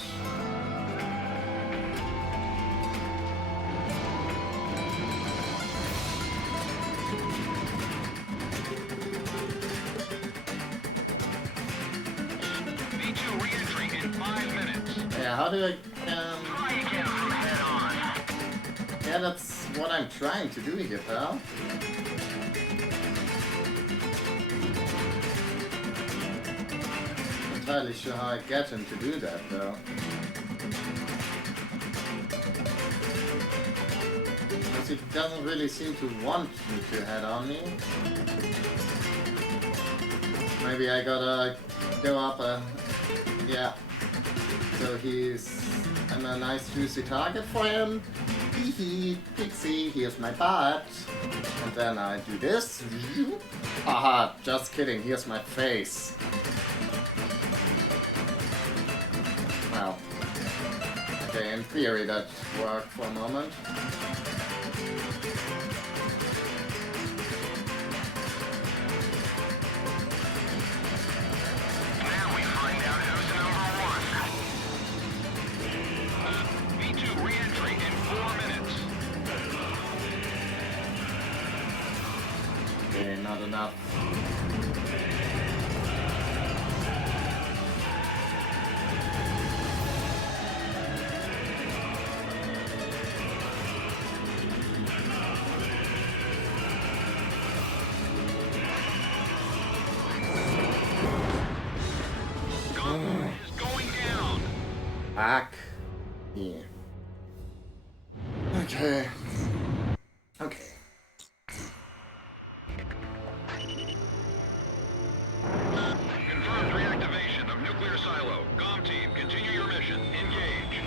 V2 re-entry in 5 minutes. Yeah, how do I... Try again from head on. Yeah, that's what I'm trying to do here, pal. Not entirely sure how I get him to do that, though. Because he doesn't really seem to want me to head on me. Maybe I gotta go up a... Yeah. So I'm a nice juicy target for him. Hee Pixie, here's my butt. And then I do this. Haha, just kidding, here's my face. Well. Okay, in theory that worked for a moment. Now we find out who's number one. V2 re-entry in 4 minutes. Okay, not enough. Gun is going down. Back. Yeah. Okay. Okay. Confirmed reactivation of nuclear silo. COM team, continue your mission. Engage.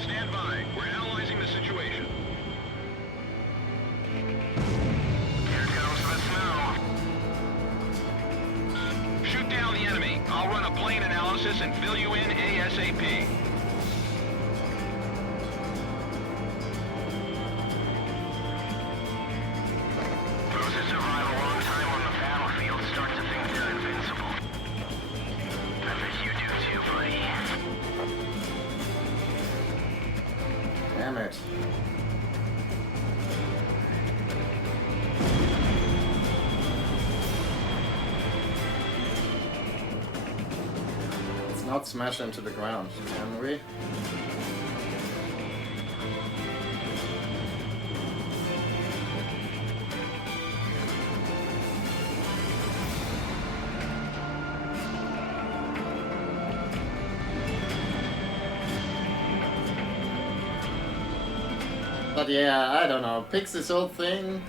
Stand by. We're analyzing the situation. Here comes the snow. Shoot down the enemy. I'll run a plane analysis and fill you in ASAP. Those who survive a long time on the battlefield start to think they're invincible. I bet you do too, buddy. Damn it. Let's not smash into the ground, can we? But yeah, I don't know. Pixie's whole thing,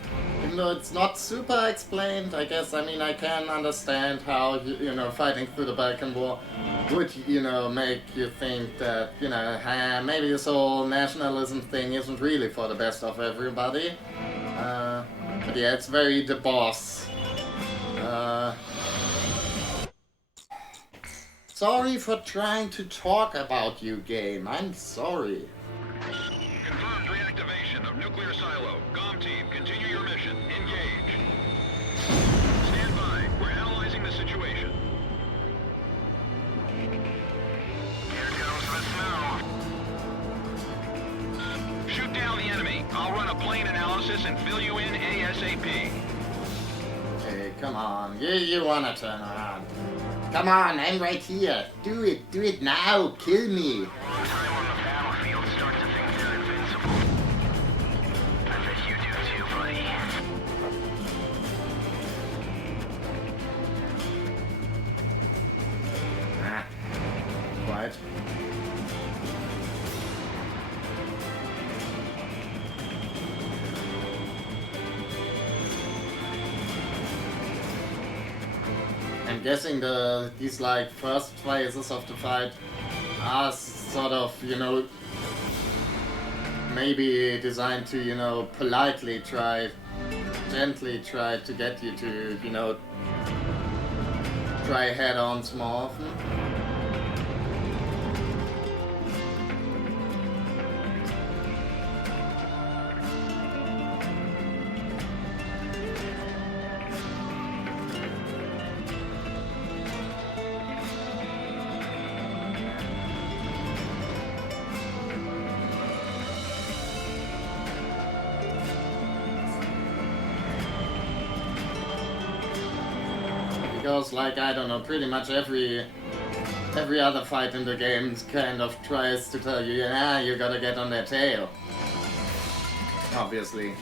even though it's not super explained, I guess, I mean, I can understand how, you know, fighting through the Balkan War would, you know, make you think that, you know, maybe this whole nationalism thing isn't really for the best of everybody. But yeah, it's very the boss. Sorry for trying to talk about you, game. I'm sorry. Confirmed reactivation of nuclear silo. COM team, continue your mission. Engage. Stand by. We're analyzing the situation. Here comes the snow. Shoot down the enemy. I'll run a plane analysis and fill you in ASAP. Hey, come on. You wanna turn around. Come on, I'm right here. Do it now. Kill me. Long time on the battlefield start to think they're invincible. I bet you do too, buddy. Ah, quiet. I'm guessing these like first phases of the fight are sort of, you know, maybe designed to, you know, gently try to get you to, you know, try head-ons more often. because, like, I don't know, pretty much every other fight in the game kind of tries to tell you, yeah, you gotta get on their tail. Obviously.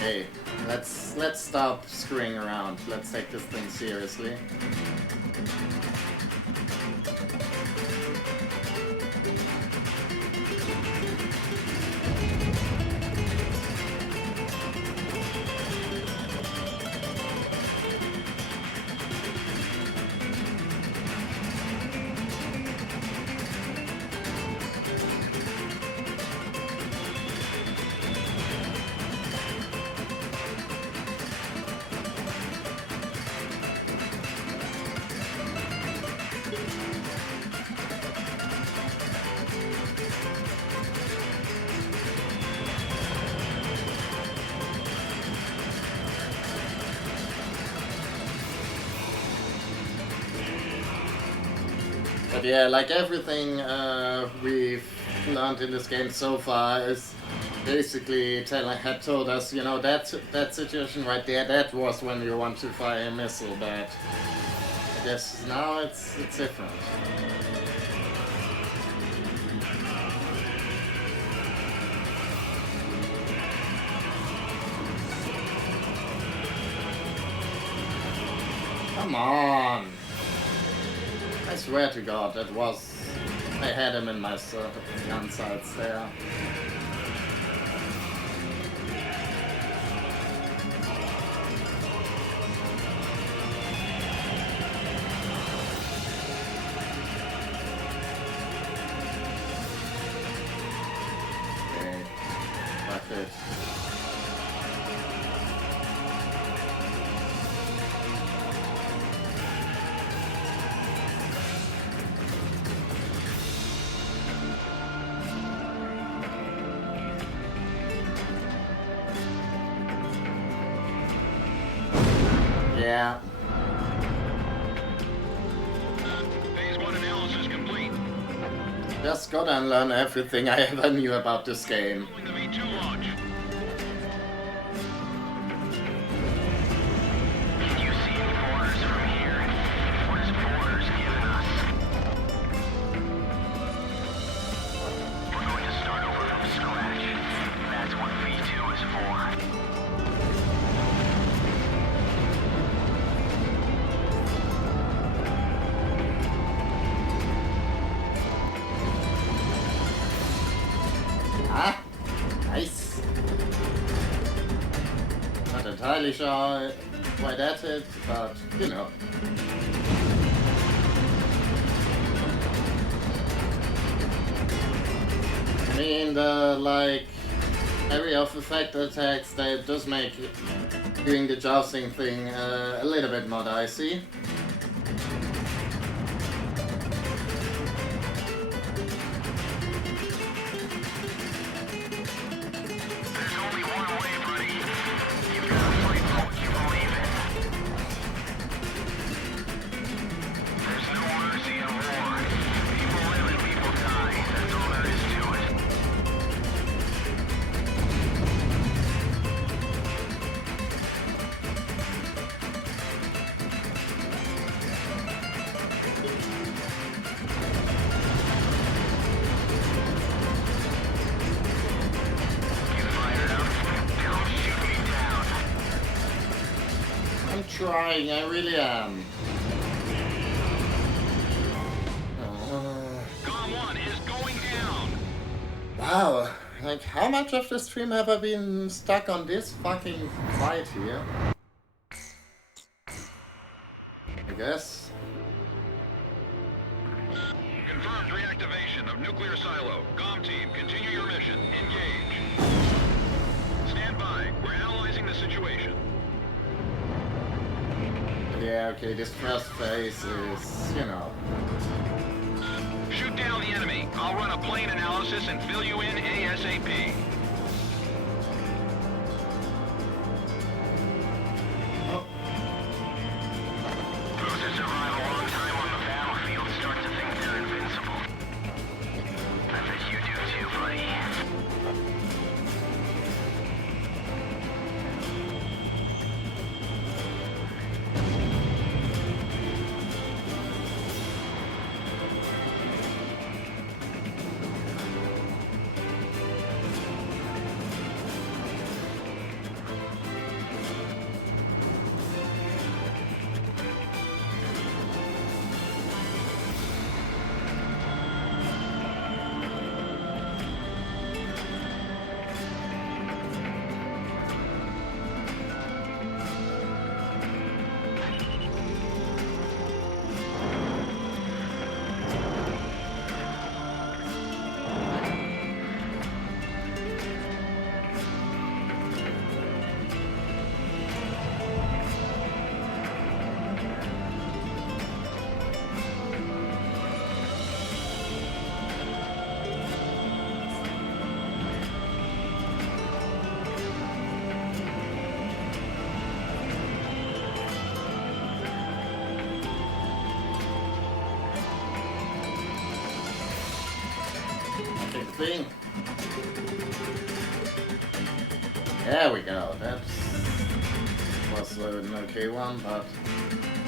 Hey, let's stop screwing around. Let's take this thing seriously. But yeah, like everything we've learned in this game so far is basically had told us, you know, that situation right there, that was when you want to fire a missile, but I guess now it's different. Come on! I swear to God, that was... I had him in my gun sights there. Okay, fuck it. Yeah. Phase 1 analysis complete. Just gotta unlearn everything I ever knew about this game. The V2 launch. Can you see any borders from here? What is borders giving us? We're going to start over from scratch. That's what V2 is for. Ah, nice. Not entirely sure why that's it, but you know. I mean, the like area of effect attacks, that does make doing the jousting thing a little bit more dicey. There's only one way, buddy. You've got to fight for what you believe in. There's no mercy in war. People live and people die. That's all there is to it. You fired up. Don't shoot me down. I'm trying, I really am. GOM 1 is going down. Wow, like how much of the stream have I been stuck on this fucking fight here? I guess. Confirmed reactivation of nuclear silo. GOM team, continue your mission. Engage. Stand by. We're analyzing the situation. Yeah, okay, this first phase is, you know. Shoot down the enemy. I'll run a plane analysis and fill you in ASAP. Oh, thing. There we go. That was an okay one, but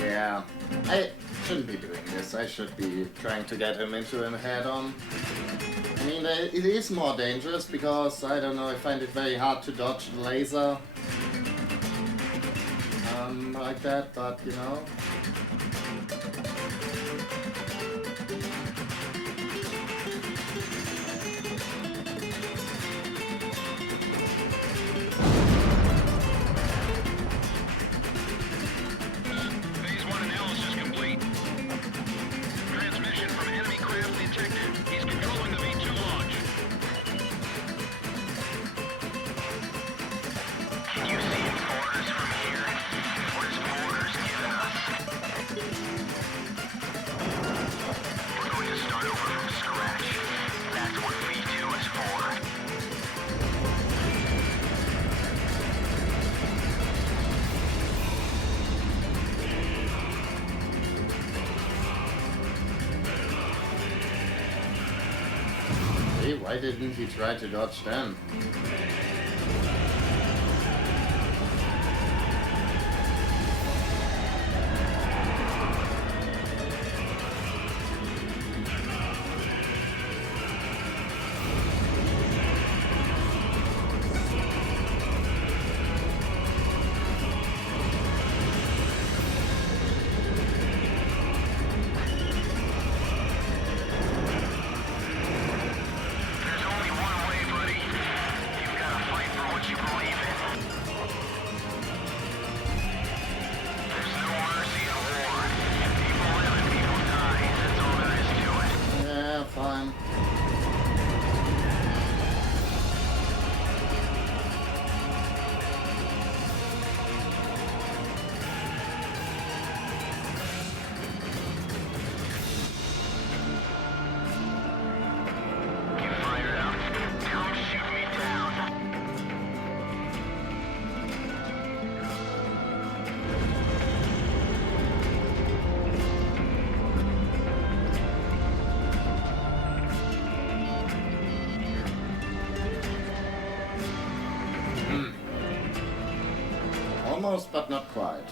yeah, I shouldn't be doing this. I should be trying to get him into a head-on. I mean, it is more dangerous because, I don't know, I find it very hard to dodge the laser like that, but you know. Phase 1 analysis complete. Transmission from enemy craft detected. He's controlling the V2 launch. Can you see any orders from here? What is orders giving us? We're going to start over from scratch. That's what V2 is for. Hey, why didn't he try to dodge then? There's only one way, buddy. You've got to fight for what you believe in. There's no mercy in war. People live and people die. That's all there is to it. Yeah, fine. You fired up. Come shoot me down. Almost, but not quite.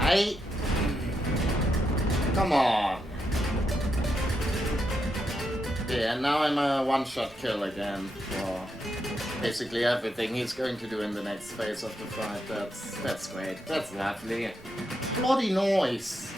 Okay. Come on. Yeah, now I'm a one-shot kill again for basically everything he's going to do in the next phase of the fight. That's great. That's lovely. Bloody noise.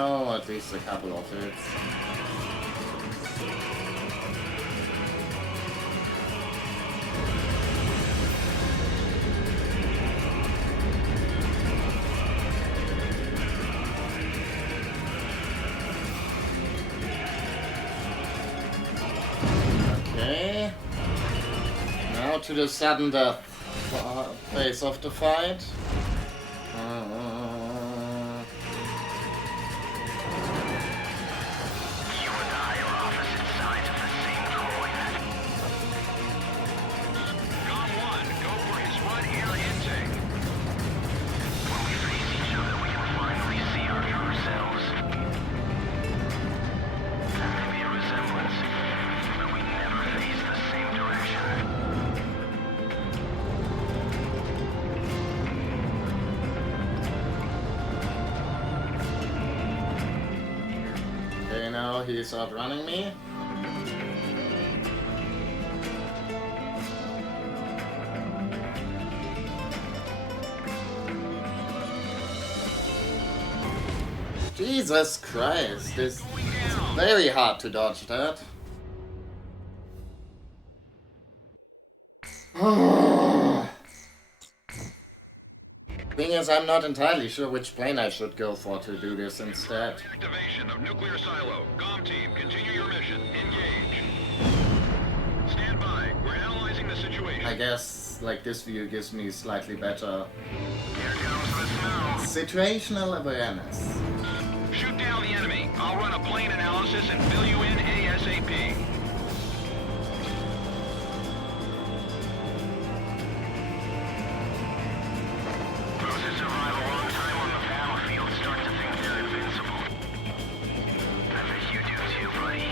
Oh, at least a couple of hits. Okay. Now to the sudden death phase of the fight. he's outrunning me. Jesus Christ, it's very hard to dodge that. Thing is, I'm not entirely sure which plane I should go for to do this instead. Activation of nuclear silo. Com team, continue your mission. Engage. Stand by. We're analyzing the situation. I guess, like, this view gives me slightly better Here comes the snow. situational awareness. Shoot down the enemy. I'll run a plane analysis and fill you in ASAP. Those who survive a long time on the battlefield start to think they're invincible. I bet you do too, buddy.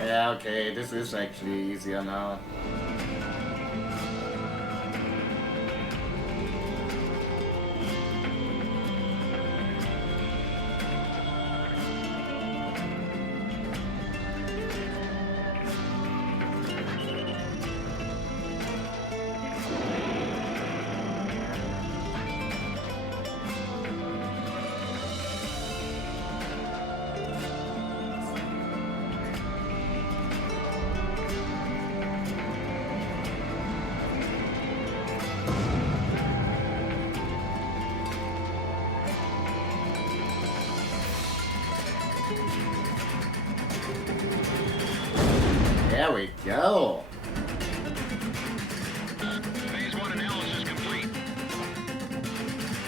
Yeah, okay, this is actually easier now. There we go. Phase 1 analysis complete.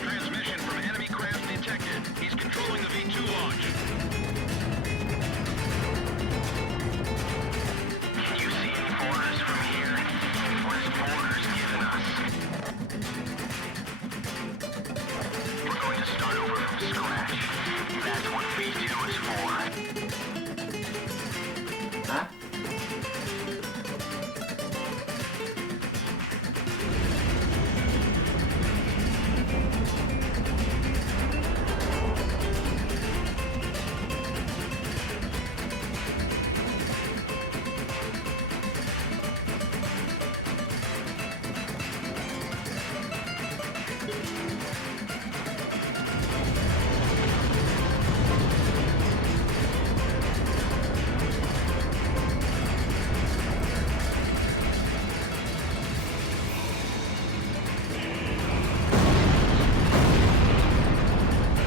Transmission from enemy craft detected. He's controlling the V2 launch. Can you see any borders from here? What is borders giving us? We're going to start over from scratch. That's what V2 is for. Huh?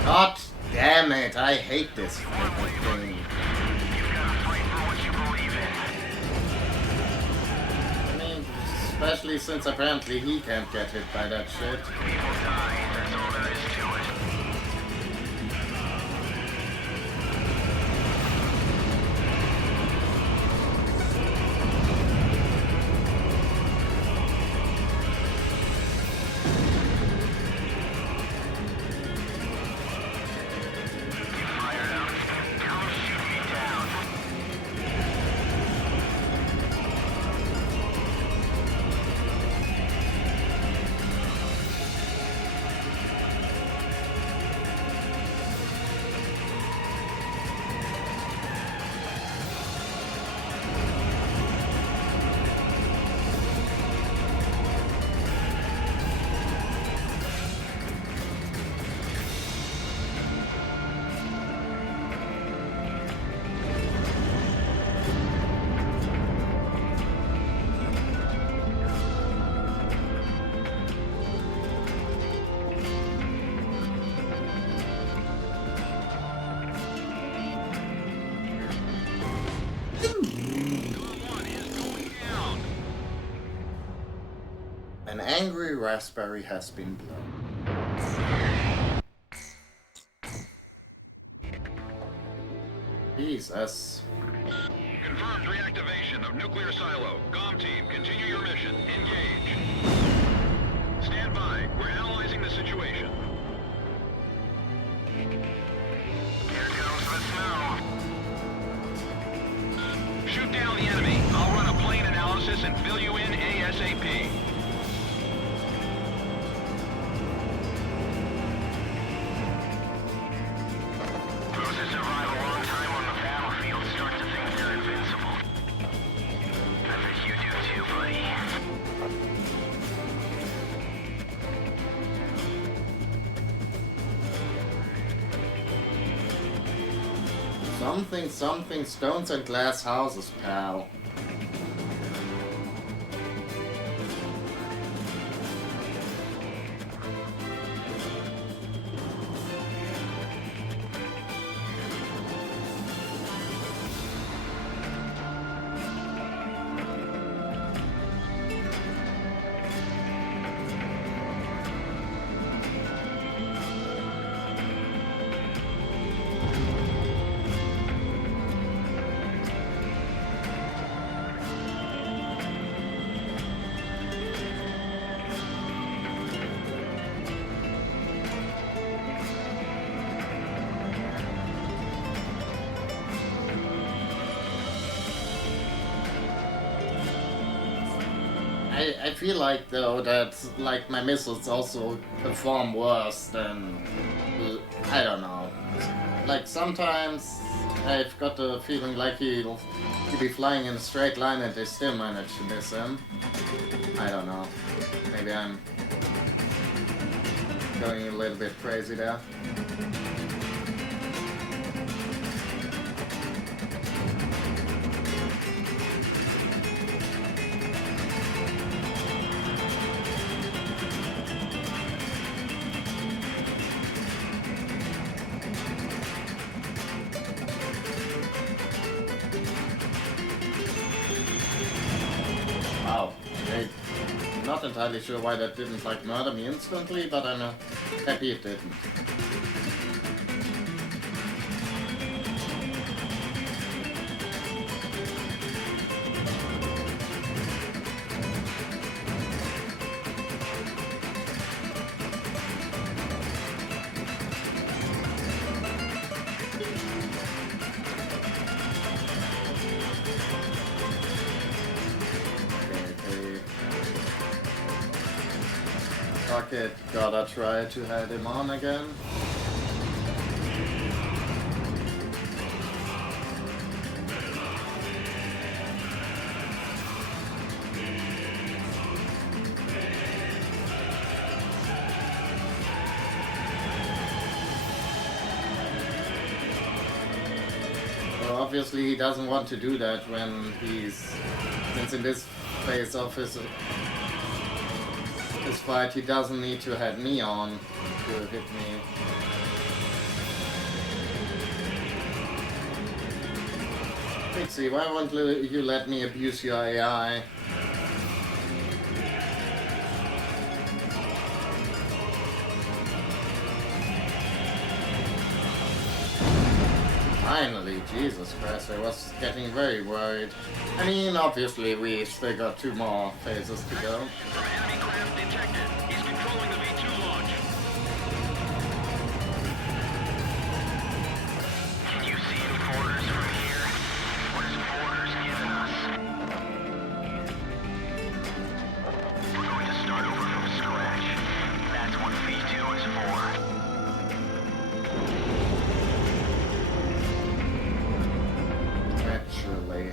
God damn it, I hate this freaking thing. You've got to fight for what you believe in. I mean, especially since apparently he can't get hit by that shit. People die, that's all there is to it. You fired up? Come shoot me down. An angry raspberry has been blown. Jesus. Confirmed reactivation of nuclear silo. COM team, continue your mission. Engage. Stand by. We're analyzing the situation. Here comes the snow. Shoot down the enemy. I'll run a plane analysis and fill you in ASAP. Those that survive a long time on the battlefield start to think they're invincible. I bet you do too, buddy. Something, stones and glass houses, pal. I feel like though that like my missiles also perform worse than I don't know. Like sometimes I've got the feeling like he'll be flying in a straight line and they still manage to miss him. I don't know. Maybe I'm going a little bit crazy there. Wow, not entirely sure why that didn't like murder me instantly, but I'm happy it didn't. Fuck it, gotta try to head him on again. So obviously he doesn't want to do that when since in this phase of his fight, he doesn't need to head me on to hit me. Pixie, why won't you let me abuse your AI? Finally, Jesus Christ, I was getting very worried. I mean, obviously we still got 2 more phases to go. From enemy craft detected. He's controlling the V2 launch. Can you see any borders from here? What is borders giving us? We're going to start over from scratch. That's what V2 is for. Naturally.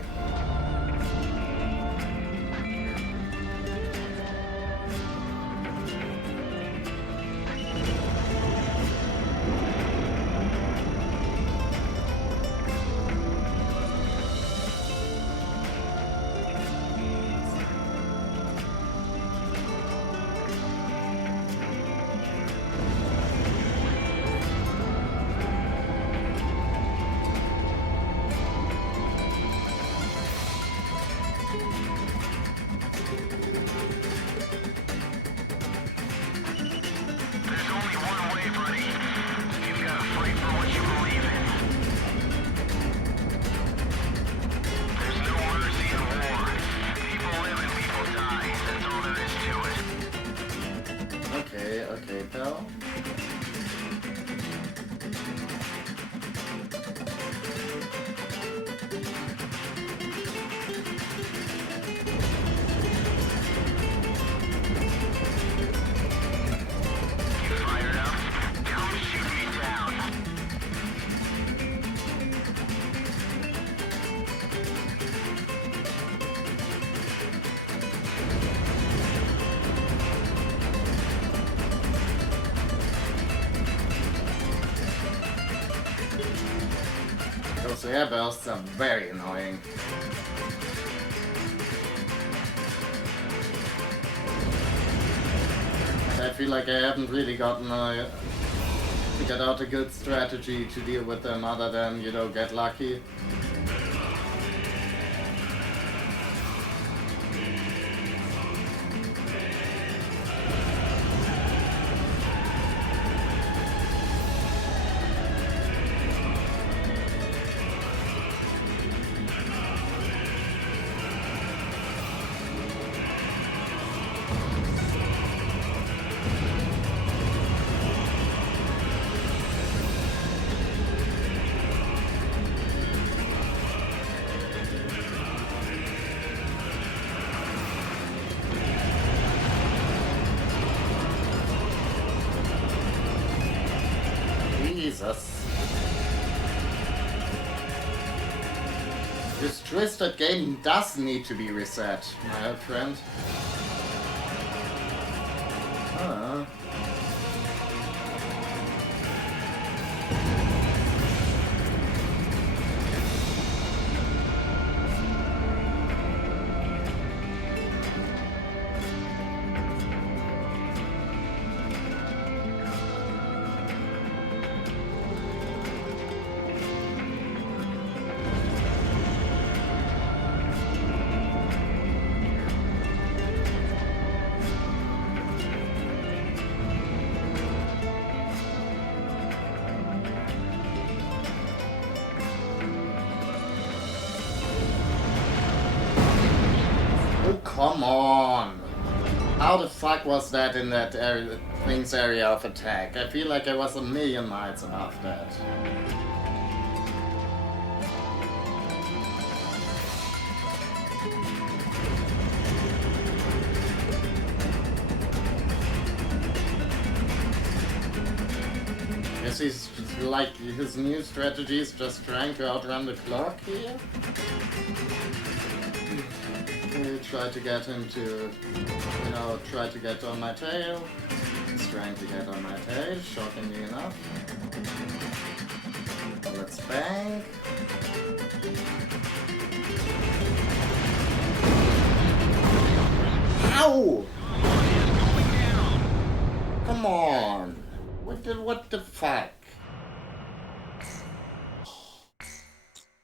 airbursts are very annoying. I feel like I haven't really figured out a good strategy to deal with them other than, you know, get lucky. Jesus. This twisted game does need to be reset, my old friend. Come on! How the fuck was that in that thing's area of attack? I feel like I was a million miles above that. Guess he's just, like, his new strategy is just trying to outrun the clock here? Try to get him to, you know, try to get on my tail. He's trying to get on my tail, shockingly enough. Let's bang. Ow! Come on! What the fuck?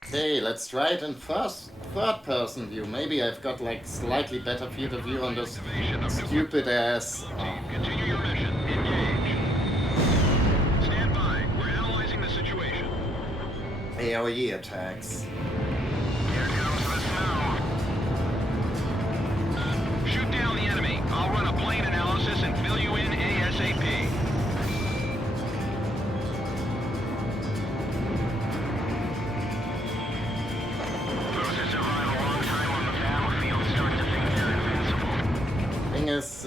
Okay, let's try it in third person view. Maybe I've got like slightly better field of view on this stupid ass. Continue your mission. Engage. Stand by. We're analyzing the situation. AOE attacks. Here comes the snow. Shoot down the enemy. I'll run a plane analysis and fill you in ASAP.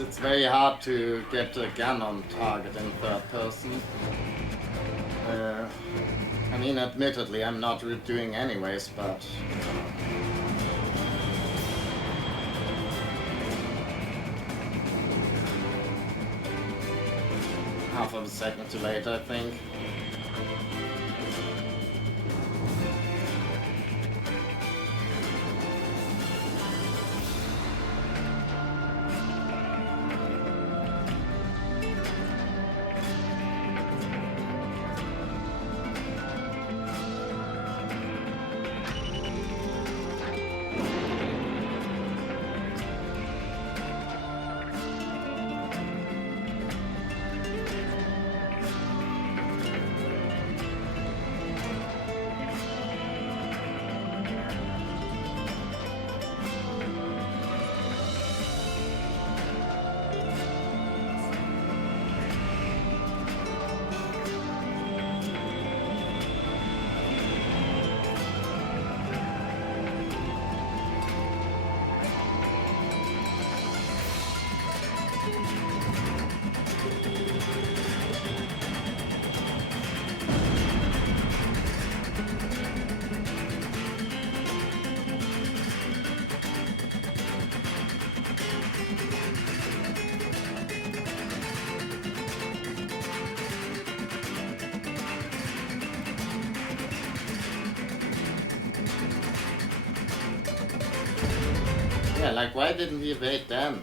It's very hard to get a gun on target in third person. I mean, admittedly, I'm not doing anyways, but... half of a second too late, I think. Yeah, like why didn't he evade then?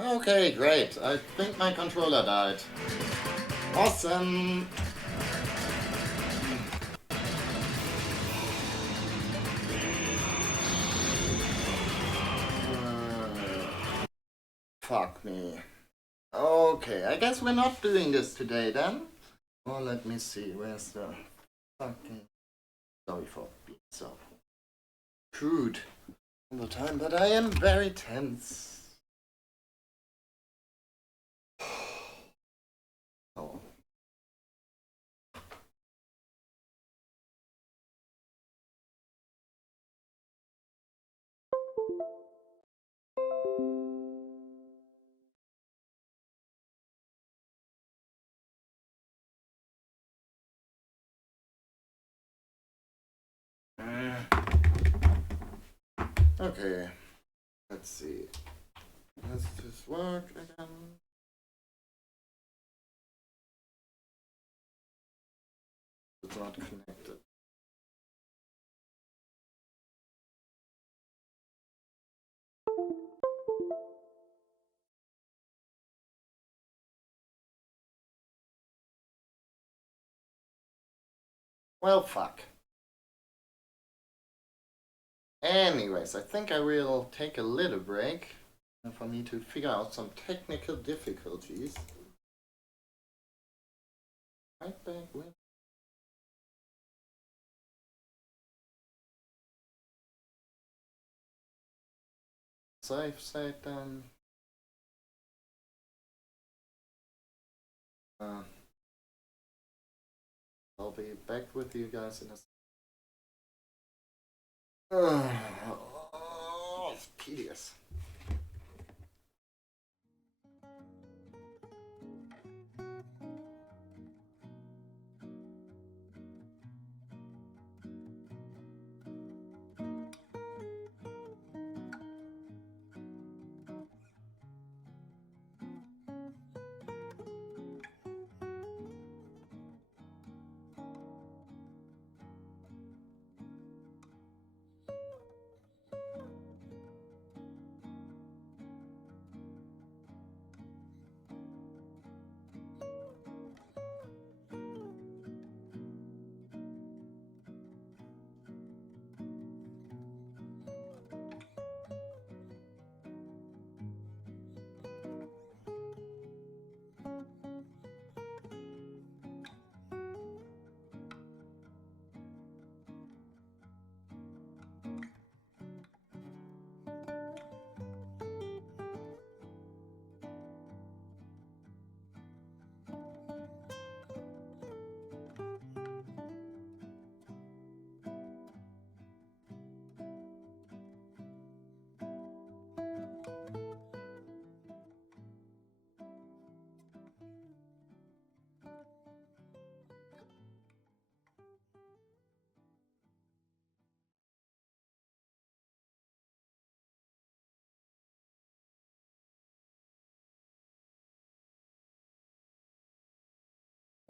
Okay, great. I think my controller died. Awesome! Fuck me. Okay, I guess we're not doing this today then. Well, let me see. Where's the fucking... Sorry for being so crude all the time, but I am very tense. Oh. Okay, let's see. Does this work again? It's not connected. Well, fuck. Anyways, I think I will take a little break for me to figure out some technical difficulties. Right back with. Save state then. I'll be back with you guys in a. Oh, it's tedious.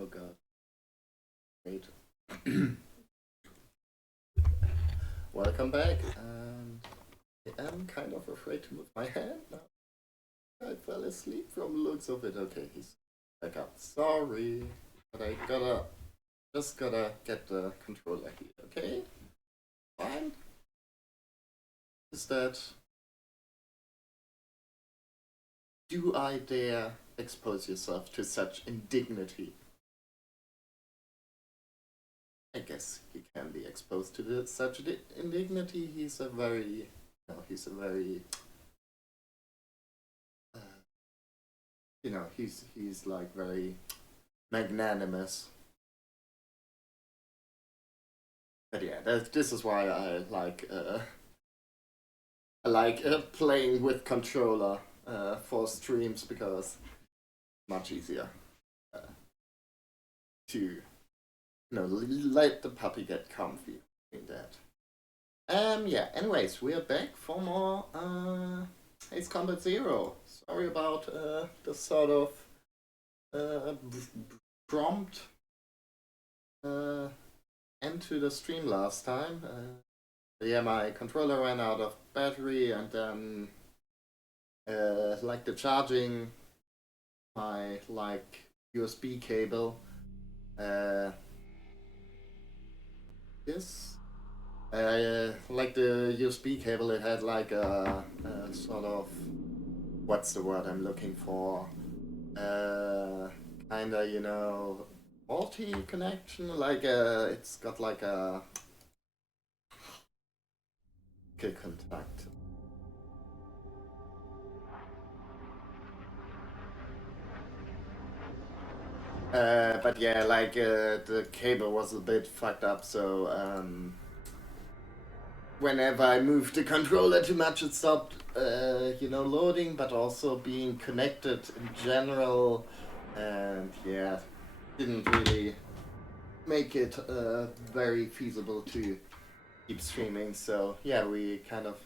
Oh god. Wait. Welcome back, and I am kind of afraid to move my hand now. I fell asleep from the looks of it. Okay, he's back up. Sorry, but I just gotta get the controller here, okay? Fine. Is that... Do I dare expose yourself to such indignity? I guess he can be exposed to such indignity. He's a very, he's like very magnanimous. But yeah, this is why I like playing with controller for streams, because it's much easier to let the puppy get comfy in that. Yeah, anyways, we're back for more Ace Combat Zero. Sorry about the sort of prompt end to the stream last time. Yeah, my controller ran out of battery, and then the charging my USB cable this the USB cable, it had a sort of, what's the word I'm looking for, kinda, multi-connection, it's got a contact. But yeah, the cable was a bit fucked up, so whenever I moved the controller too much, it stopped, loading, but also being connected in general, and yeah, didn't really make it very feasible to keep streaming. So yeah, we kind of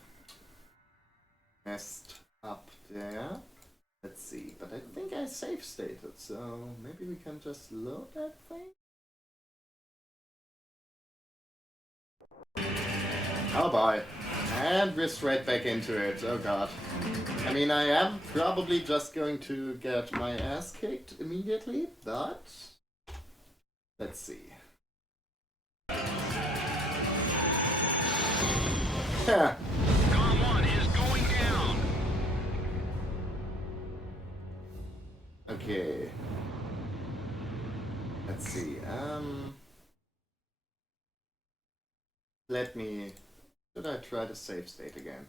messed up there. Let's see, but I think I save stated, so maybe we can just load that thing? Oh boy. And we're straight back into it, oh god. I mean, I am probably just going to get my ass kicked immediately, but let's see. Column 1 is going down. Okay. Let's see. Should I try the save state again?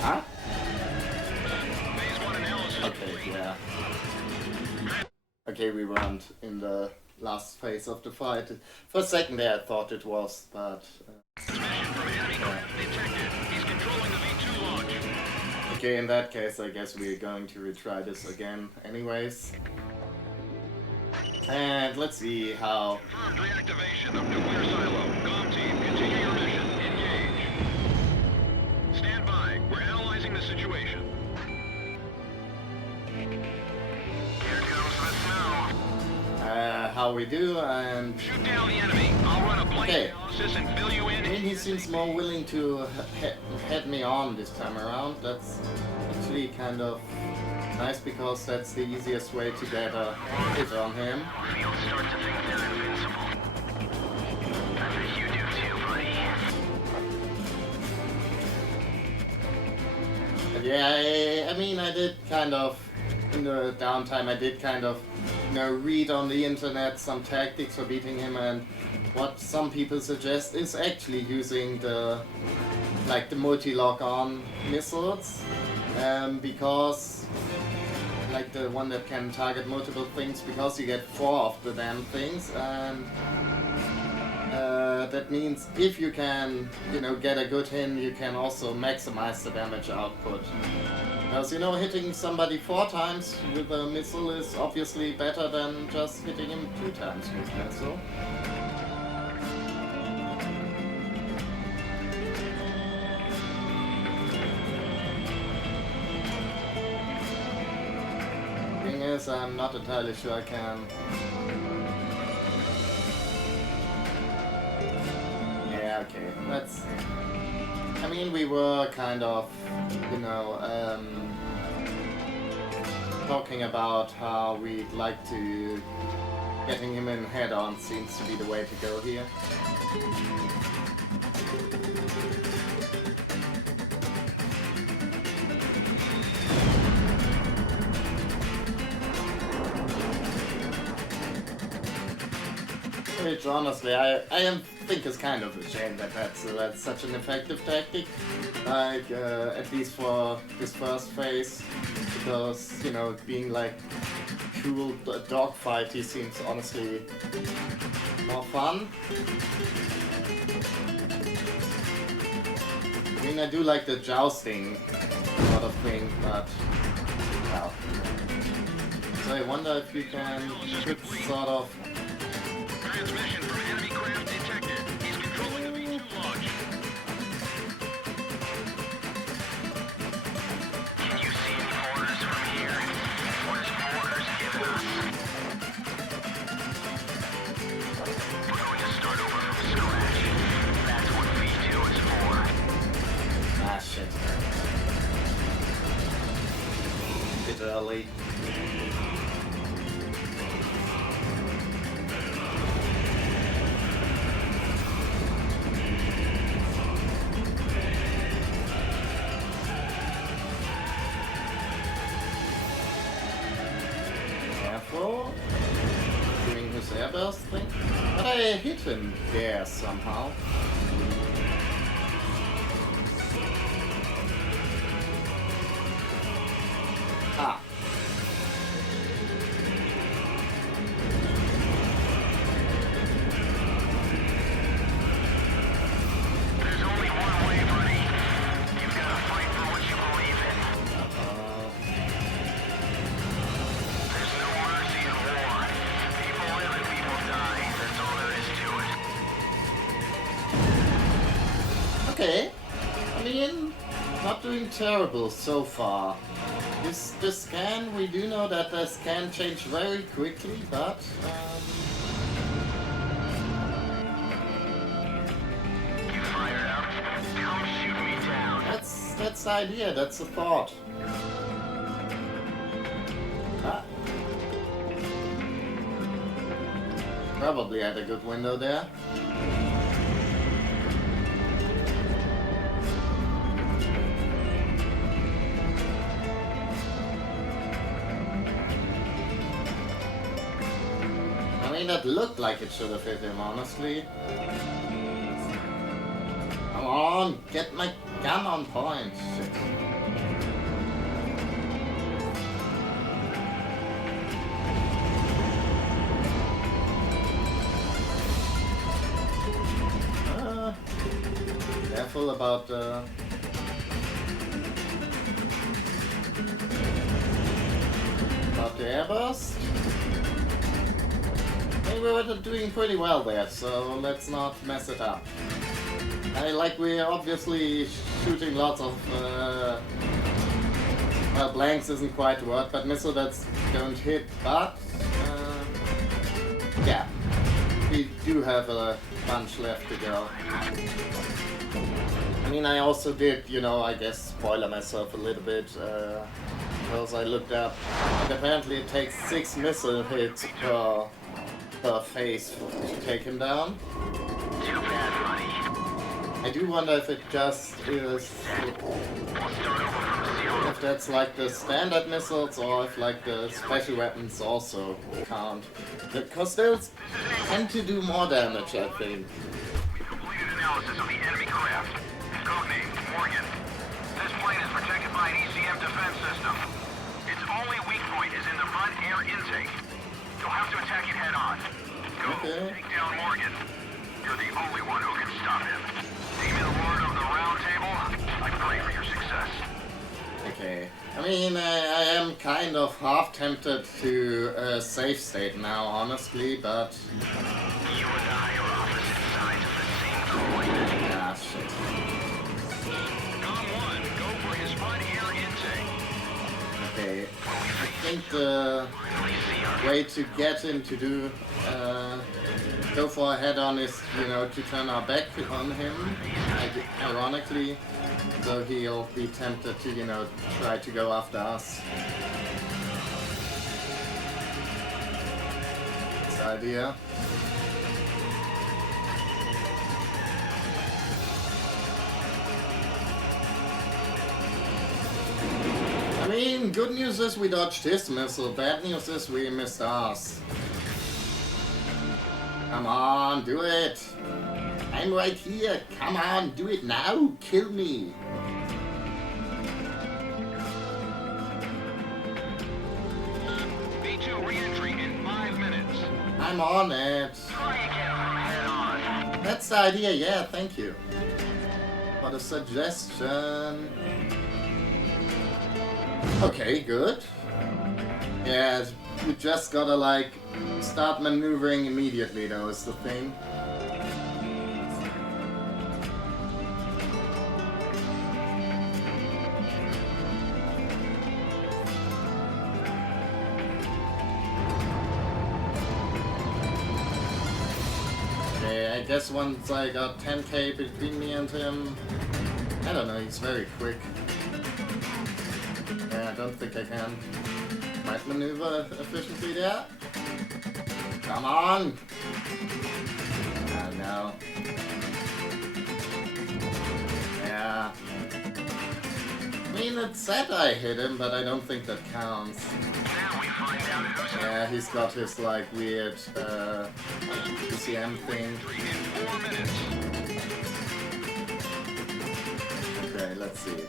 Huh? Phase 1 analysis. Okay, yeah. Okay, we weren't in the last phase of the fight. For a second there I thought it was, but... Transmission from enemy detected. He's controlling the V2 launch. Okay, in that case I guess we're going to retry this again anyways. And let's see how... Confirmed reactivation of nuclear silo. Comm team, continue your mission. Engage. Stand by. We're analyzing the situation. Here comes the snow. how we do, and... Shoot down the enemy. I'll run a blank Okay. analysis and fill you in. I mean, he seems more willing to head me on this time around. That's actually kind of nice, because that's the easiest way to get a hit on him. Field starts to think they're invincible. I think you do too, buddy. But yeah, I mean, I did kind of, in the downtime, I did kind of, read on the internet some tactics for beating him, and what some people suggest is actually using the multi-lock-on missiles, because the one that can target multiple things, because you get 4 of the damn things, and that means if you can, get a good hit, you can also maximize the damage output. Because, hitting somebody 4 times with a missile is obviously better than just hitting him 2 times with a missile. Thing is, I'm not entirely sure I can. Yeah, okay, that's... I mean, we were kind of, talking about how we'd like to... Getting him in head-on seems to be the way to go here. Which honestly, think is kind of a shame that that's such an effective tactic. Like, at least for this first phase, because, you know, being like cool dogfighty seems honestly more fun. I mean, I do like the jousting sort of thing, but well. So I wonder if you can put sort of. Transmission from enemy craft detected. He's controlling the V2 launch. Can you see any orders from here? What is orders given us? We're going to start over from scratch. That's what V2 is for. Ah, shit. Bit early. Doing his airburst thing, but I hit him there somehow. Ah. There's only one way, buddy. You've got to fight for what you believe in. There's no mercy in war. People live and people die. That's all there is to it. Okay. I mean, not doing terrible so far. The scan, we do know that the scan changed very quickly, but You fired up? Come shoot me down. that's the idea, that's the thought. Ah. Probably had a good window there. I mean, that looked like it should have hit him, honestly. Come on, get my gun on point. Shit. Careful about the airburst. I mean, we were doing pretty well there, so let's not mess it up. We're obviously shooting lots of, well, blanks isn't quite the word, but missile that's don't hit, but, yeah, we do have a bunch left to go. I mean, I also did, you know, I guess, spoiler myself a little bit, because I looked up, and apparently it takes 6 missile hits per phase to take him down. Too bad, buddy. I do wonder if it just is, if that's like the standard missiles or if like the special weapons also count. Because those tend to do more damage, I think. We completed analysis of the enemy craft. Codename Morgan. This plane is protected by an ECM defense system. Its only weak point is in the front air intake. You'll have to attack it head on. Go, take down Morgan. You're the only one who can stop him. Demon Lord of the Round Table, I pray for your success. Okay. I mean, I am kind of half tempted to save state now, honestly, but... You and I are opposite sides of the same coin. Ah, shit. Com 1, go for his front air intake. Okay. I think the way to get him to do, go for a head-on is, you know, to turn our back on him, ironically, so he'll be tempted to, you know, try to go after us. That's the idea. I mean, good news is we dodged his missile, bad news is we missed ours. Come on, do it. I'm right here. Come on, do it now. Kill me. B2 re-entry in 5 minutes. I'm on it. Try again from head on. That's the idea, yeah, thank you. For the suggestion. Okay, good. Yeah, you just gotta like start maneuvering immediately though is the thing. I guess once I got 10k between me and him, I don't know, he's very quick. Yeah, I don't think I can quite maneuver efficiently there. Come on! Oh no. Yeah. I mean, it said I hit him, but I don't think that counts. Now we find out who's Yeah, he's got his like weird PCM thing. In 4 minutes. Okay, let's see.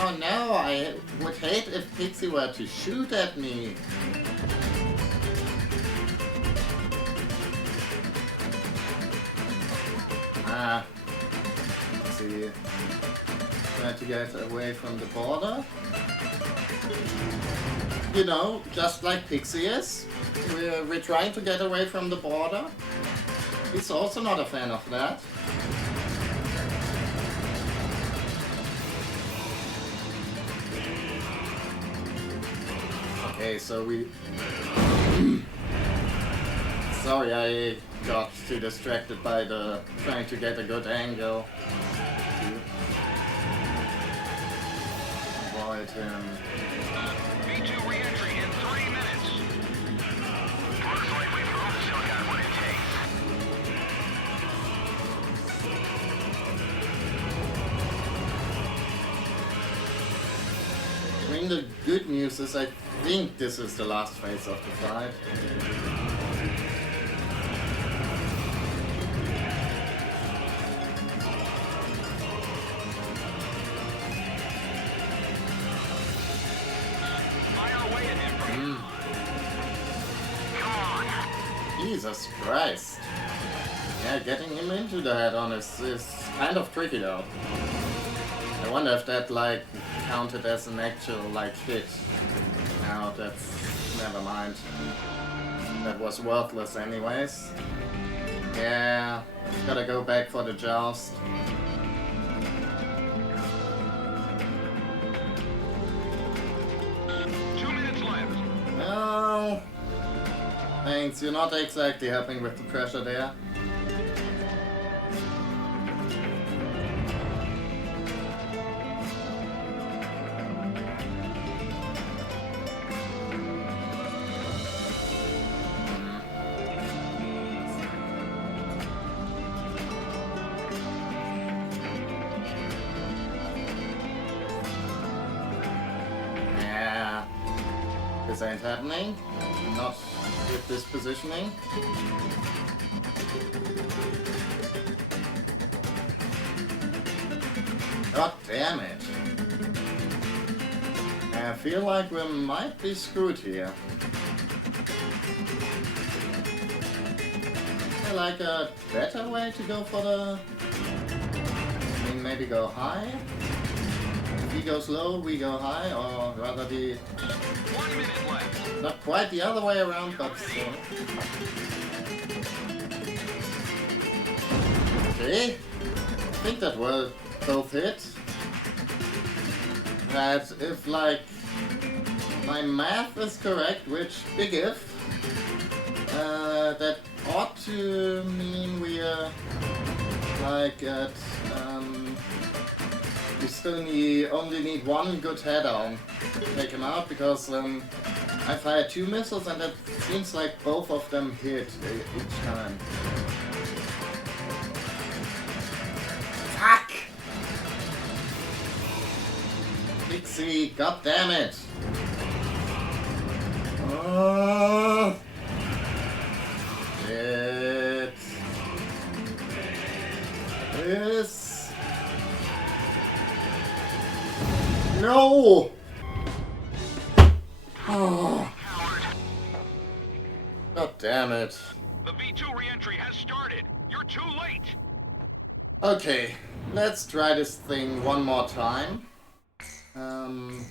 Oh no, I would hate if Pixie were to shoot at me. Let's see. Try to get away from the border. You know, just like Pixie is. We're trying to get away from the border. He's also not a fan of that. Okay, so we... Sorry, I got too distracted by the trying to get a good angle to avoid him. B2 re-entry in 3 minutes. Looks like we've both still got what it takes. I mean, the good news is I think this is the last phase of the fight. Fire away at him from Come on. Jesus Christ. Yeah, getting him into the head-on is kind of tricky though. I wonder if that like counted as an actual like hit. No, that's... never mind. That was worthless anyways. Yeah, gotta go back for the joust. No. Thanks, you're not exactly helping with the pressure there. This ain't happening. Not with this positioning. God damn it. I feel like we might be screwed here. Is there like a better way to go for the... I mean, maybe go high? If he goes low, we go high, or rather the... 1 minute left. Not quite the other way around, but still. Okay. I think that will both hit. That if, like, my math is correct, which, big if, that ought to mean we're, like, at, we still only need one good head-on to take him out, because I fired 2 missiles and it seems like both of them hit each time. Fuck! Pixie, goddammit! Yes. No. Oh. God damn it. The V2 re-entry has started. You're too late. Okay, let's try this thing one more time. And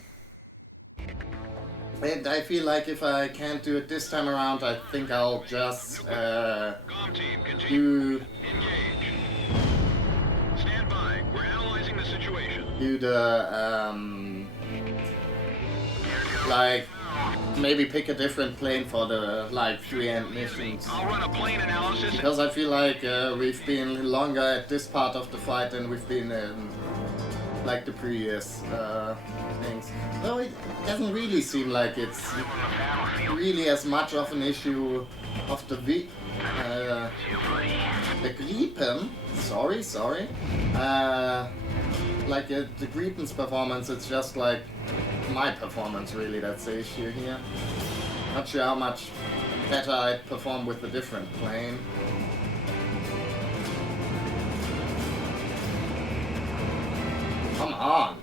I feel like if I can't do it this time around, I think I'll just Comm team, continue. do Engage. Stand by. We're analyzing the situation. the like maybe pick a different plane for the like 3-end missions. I'll run a plane analysis. Because I feel like we've been longer at this part of the fight than we've been in like the previous things. Though it doesn't really seem like it's really as much of an issue of the Gripen. Sorry. Like the Gripen's performance, it's just like my performance really that's the issue here. Not sure how much better I'd perform with a different plane. Come on!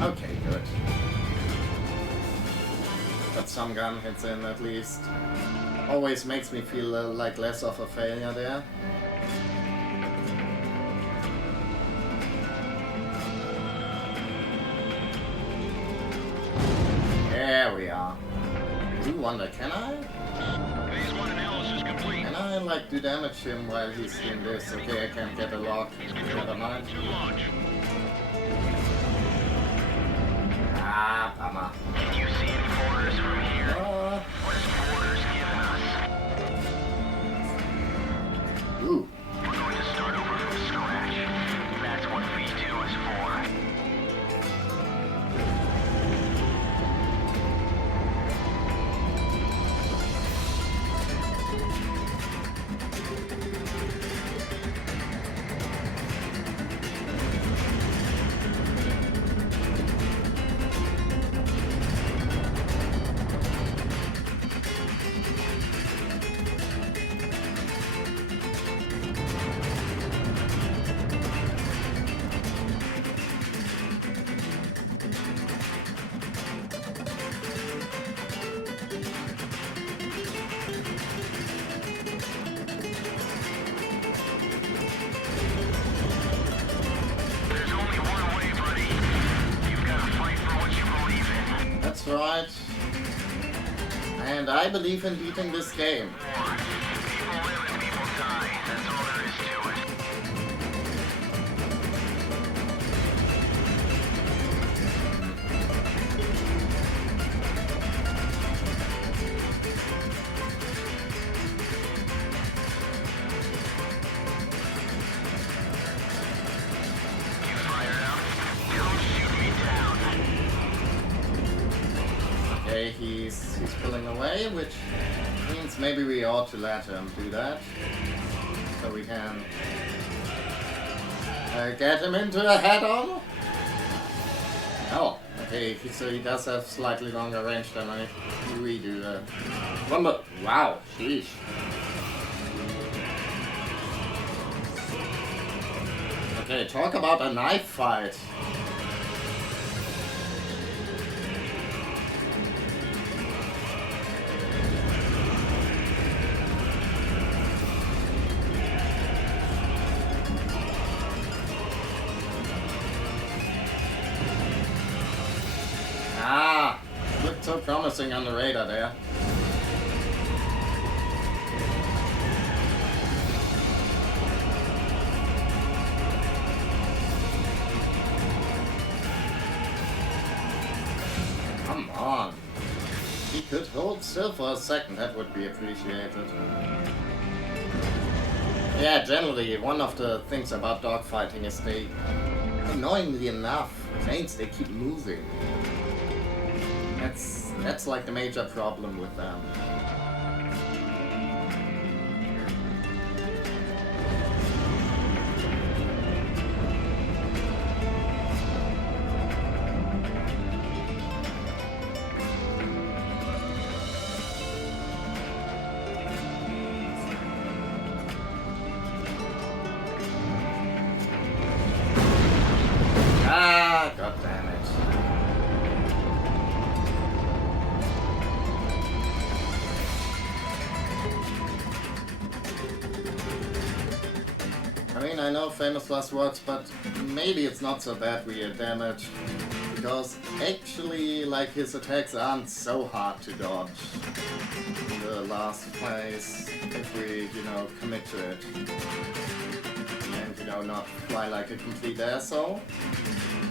Okay, good. But some gun hits in at least. Always makes me feel like less of a failure there. There we are. I do wonder, can I? Phase 1 analysis complete. Can I like do damage to him while he's doing this? Okay, I can't get a lock. Never mind. To launch. Ah, bummer. Can you see any borders from here? What is borders giving us? Ooh. We're going to start over from scratch. That's what V2 is for. That's right. And I believe in beating this game. People live and people die. That's all there is to it. You fired up? Don't shoot me down. Okay, he's pulling away, which means maybe we ought to let him do that. So we can get him into a head-on. Oh, okay, so he does have slightly longer range than we do. Wow, sheesh. Okay, talk about a knife fight. Looked so promising on the radar there. Come on. He could hold still for a second, that would be appreciated. Yeah, generally, one of the things about dogfighting is they, annoyingly enough, planes, they keep moving. That's like the major problem with them. I mean, I know famous last words, but maybe it's not so bad we are damaged. Because actually, like, his attacks aren't so hard to dodge in the last phase if we, you know, commit to it. And, you know, not fly like a complete asshole.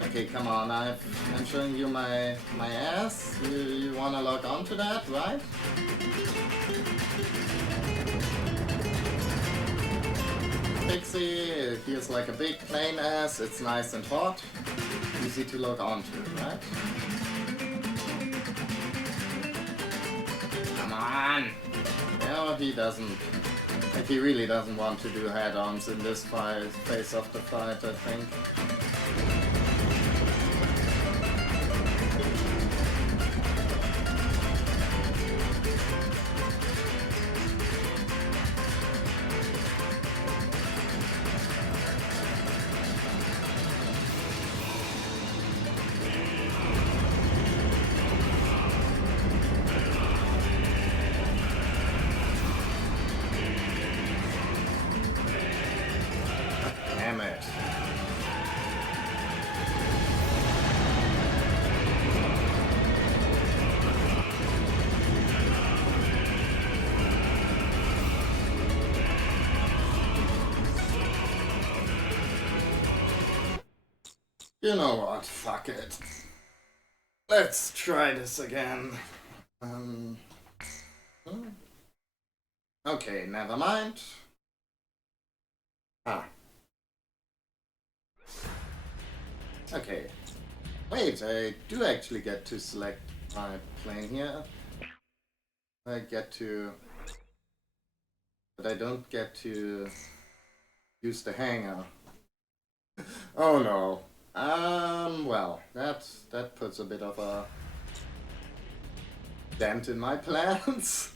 Okay, come on, I'm showing you my ass. You wanna log on to that, right? Pixie, it feels like a big plain ass, it's nice and hot. Easy to log on to, right? Come on! No, he doesn't. Like, he really doesn't want to do head-ons in this phase of the fight, I think. Damn it. You know what? Fuck it. Let's try this again. Okay, never mind. Okay. Wait, I do actually get to select my plane here. I get to... But I don't get to use the hangar. Oh no. Well, that puts a bit of a dent in my plans.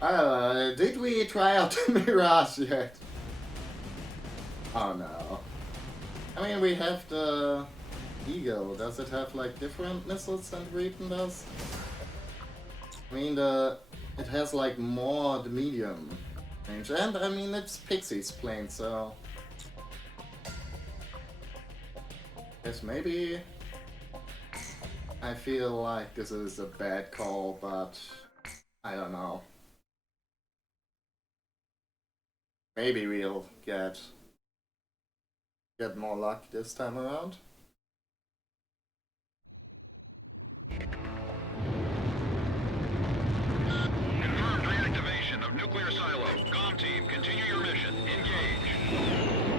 Did we try out the Mirage yet? Oh no. I mean, we have the Eagle. Does it have like different missiles than Reaper does? I mean, it has like more the medium range, and I mean it's Pixie's plane, so guess maybe I feel like this is a bad call, but I don't know. Maybe we'll get more luck this time around. Confirmed reactivation of nuclear silo. Comm team, continue your mission. Engage.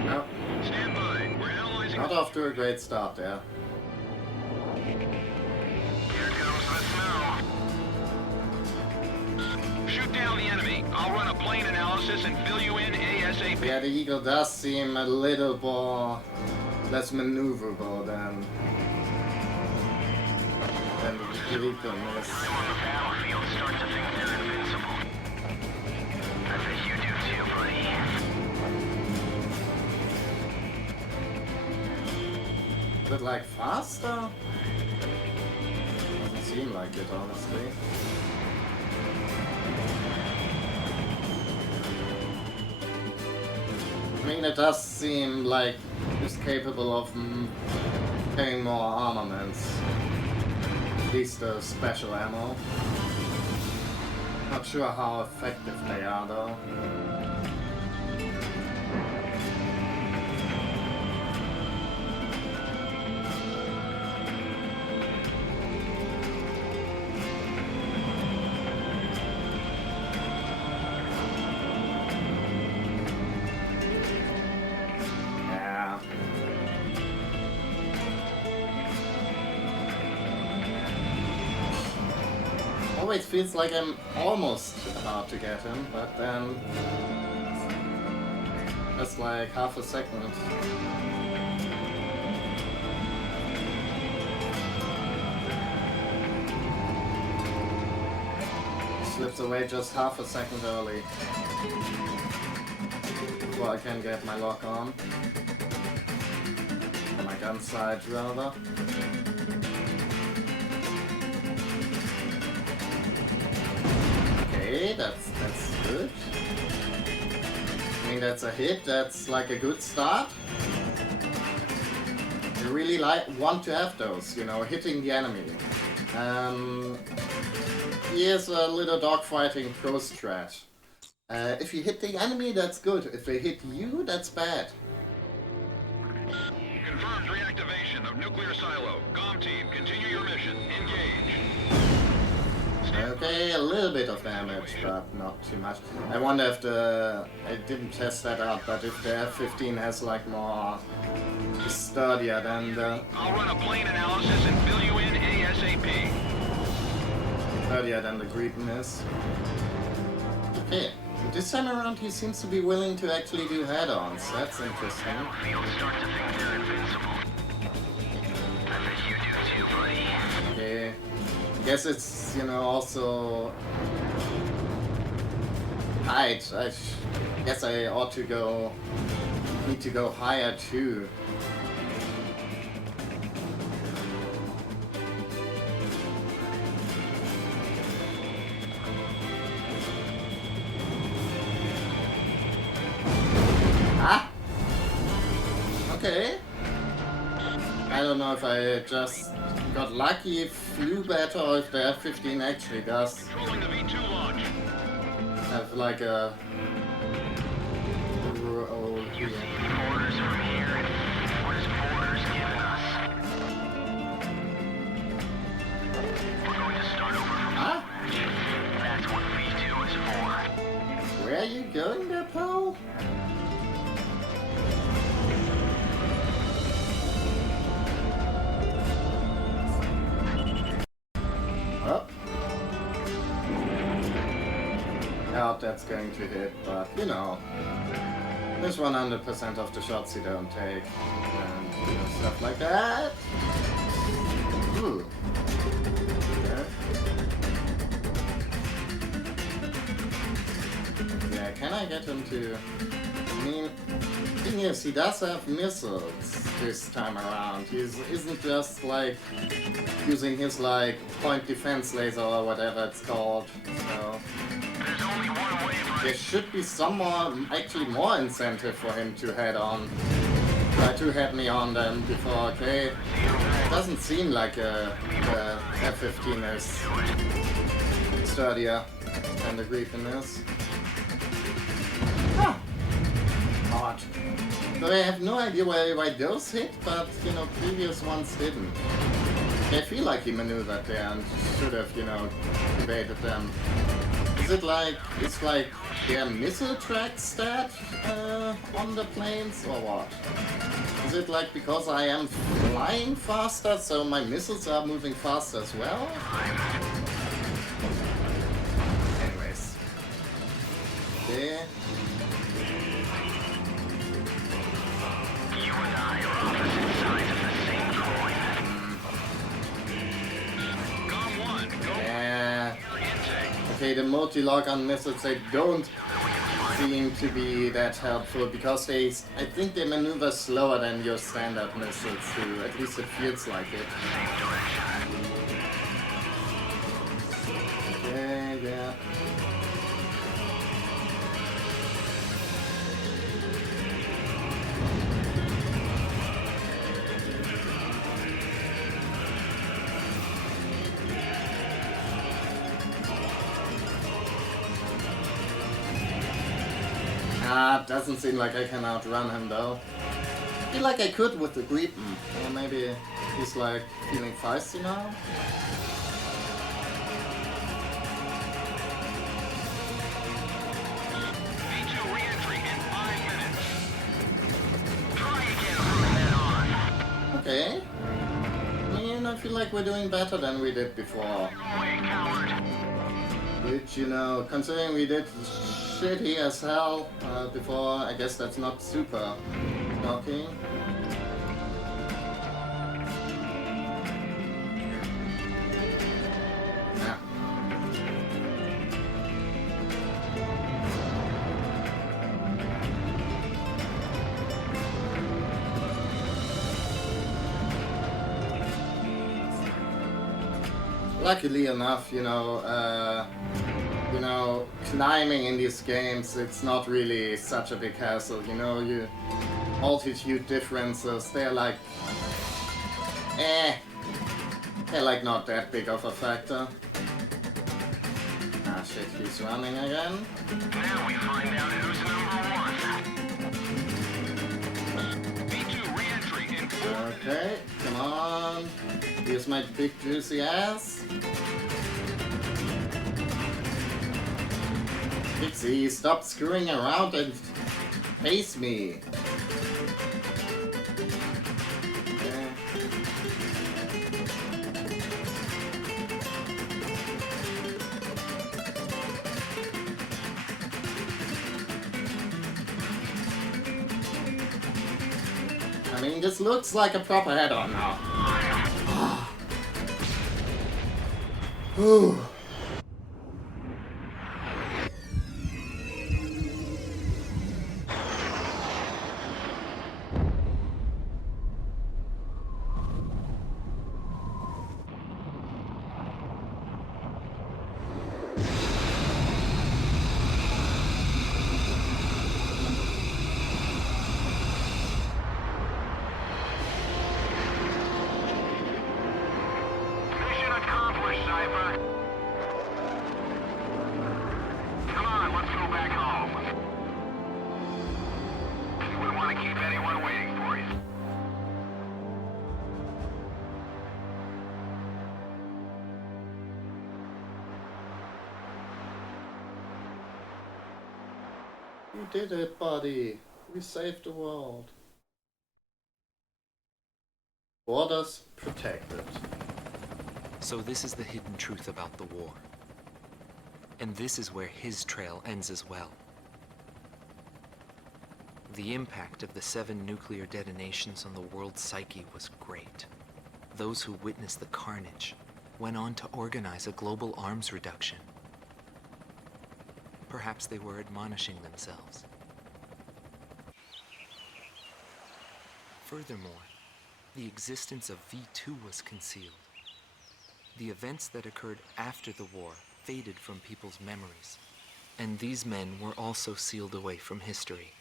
No, Stand by. We're analyzing. not off to a great start there. Here comes the snow. Shoot down the enemy. I'll run a plane analysis and fill you in ASAP. Yeah, the Eagle does seem a little more less maneuverable than the Reaper is. Time on the battlefield starts to think they're invincible. I think you do too, buddy. But like faster? Doesn't seem like it, honestly. I mean, it does seem like it's capable of carrying more armaments. At least the special ammo. Not sure how effective they are though. Always feels like I'm almost about to get him, but then that's like half a second. Slips away just half a second early before I can get my lock on. Or my gun side rather. Okay, that's good. I mean, that's a hit. That's like a good start. I really want to have those, you know, hitting the enemy. Here's a little dogfighting pro strat. If you hit the enemy, that's good. If they hit you, that's bad. Confirmed reactivation of nuclear silo. GOM team, continue your mission. Engage. Okay, a little bit of damage, but not too much. I wonder if the... I didn't test that out, but if the F-15 has like more... sturdier than the... I'll run a plane analysis and fill you in ASAP. Sturdier than the Gripen is. Okay, this time around he seems to be willing to actually do head-ons. That's interesting. Field start to think they're invincible. I bet you do too, buddy. Okay. I guess it's, you know, also height. I guess I ought to go, need to go higher too. Ah! Okay. I don't know if I just got lucky, flew better, or if the F-15 actually does Controlling the V2 launch. have like a roll You here. see any orders from here? What is Borders giving us? We're going to start over from Huh? scratch. That's what V2 is for. Where are you going there, pal? Oh. Doubt that's going to hit, but you know. There's 100% of the shots you don't take. And you know, stuff like that. Ooh. Okay. Yeah, can I get him to... I mean, the thing is, he does have missiles this time around. He isn't just like using his like point defense laser or whatever it's called. So There's only one way for there should be some more, actually more incentive for him to head on. Try to head me on them before, okay? It doesn't seem like the F-15 is sturdier than the Gripen is. Huh. Odd. So I have no idea why those hit, but you know, previous ones didn't. I feel like he maneuvered there and should have, you know, evaded them. Is it like, it's like their missile track stat on the planes or what? Is it like because I am flying faster, so my missiles are moving faster as well? Anyways. Okay. you and I are opposite sides of the same coin. GOM 1, go Yeah. for intake. Okay, the multi-log-on missiles, they don't seem to be that helpful because I think they maneuver slower than your standard missiles do. At least it feels like it. Okay, yeah. Doesn't seem like I can outrun him though. I feel like I could with the Gripen. Or maybe he's like feeling feisty now. V2 re-entry in 5 minutes. Try again from head on. Okay. I mean, I feel like we're doing better than we did before. Way, coward. Which, you know, considering we did shitty as hell before, I guess that's not super shocking. Yeah. Luckily enough, you know, you know, climbing in these games, it's not really such a big hassle, you know, altitude differences, they're like, they're like not that big of a factor. Ah shit, he's running again. Now we find out who's number one. B2 re-entry in 4 minutes. Okay, come on. Here's my big juicy ass. Pixie, stop screwing around and face me. Okay. I mean, this looks like a proper head-on now. Whew. Mission accomplished, Sniper. Come on, let's go back home. You wouldn't want to keep anyone waiting for you. You did it, buddy. We saved the world. Borders protected. So this is the hidden truth about the war. And this is where his trail ends as well. The impact of the 7 nuclear detonations on the world's psyche was great. Those who witnessed the carnage went on to organize a global arms reduction. Perhaps they were admonishing themselves. Furthermore, the existence of V2 was concealed. The events that occurred after the war faded from people's memories, and these men were also sealed away from history.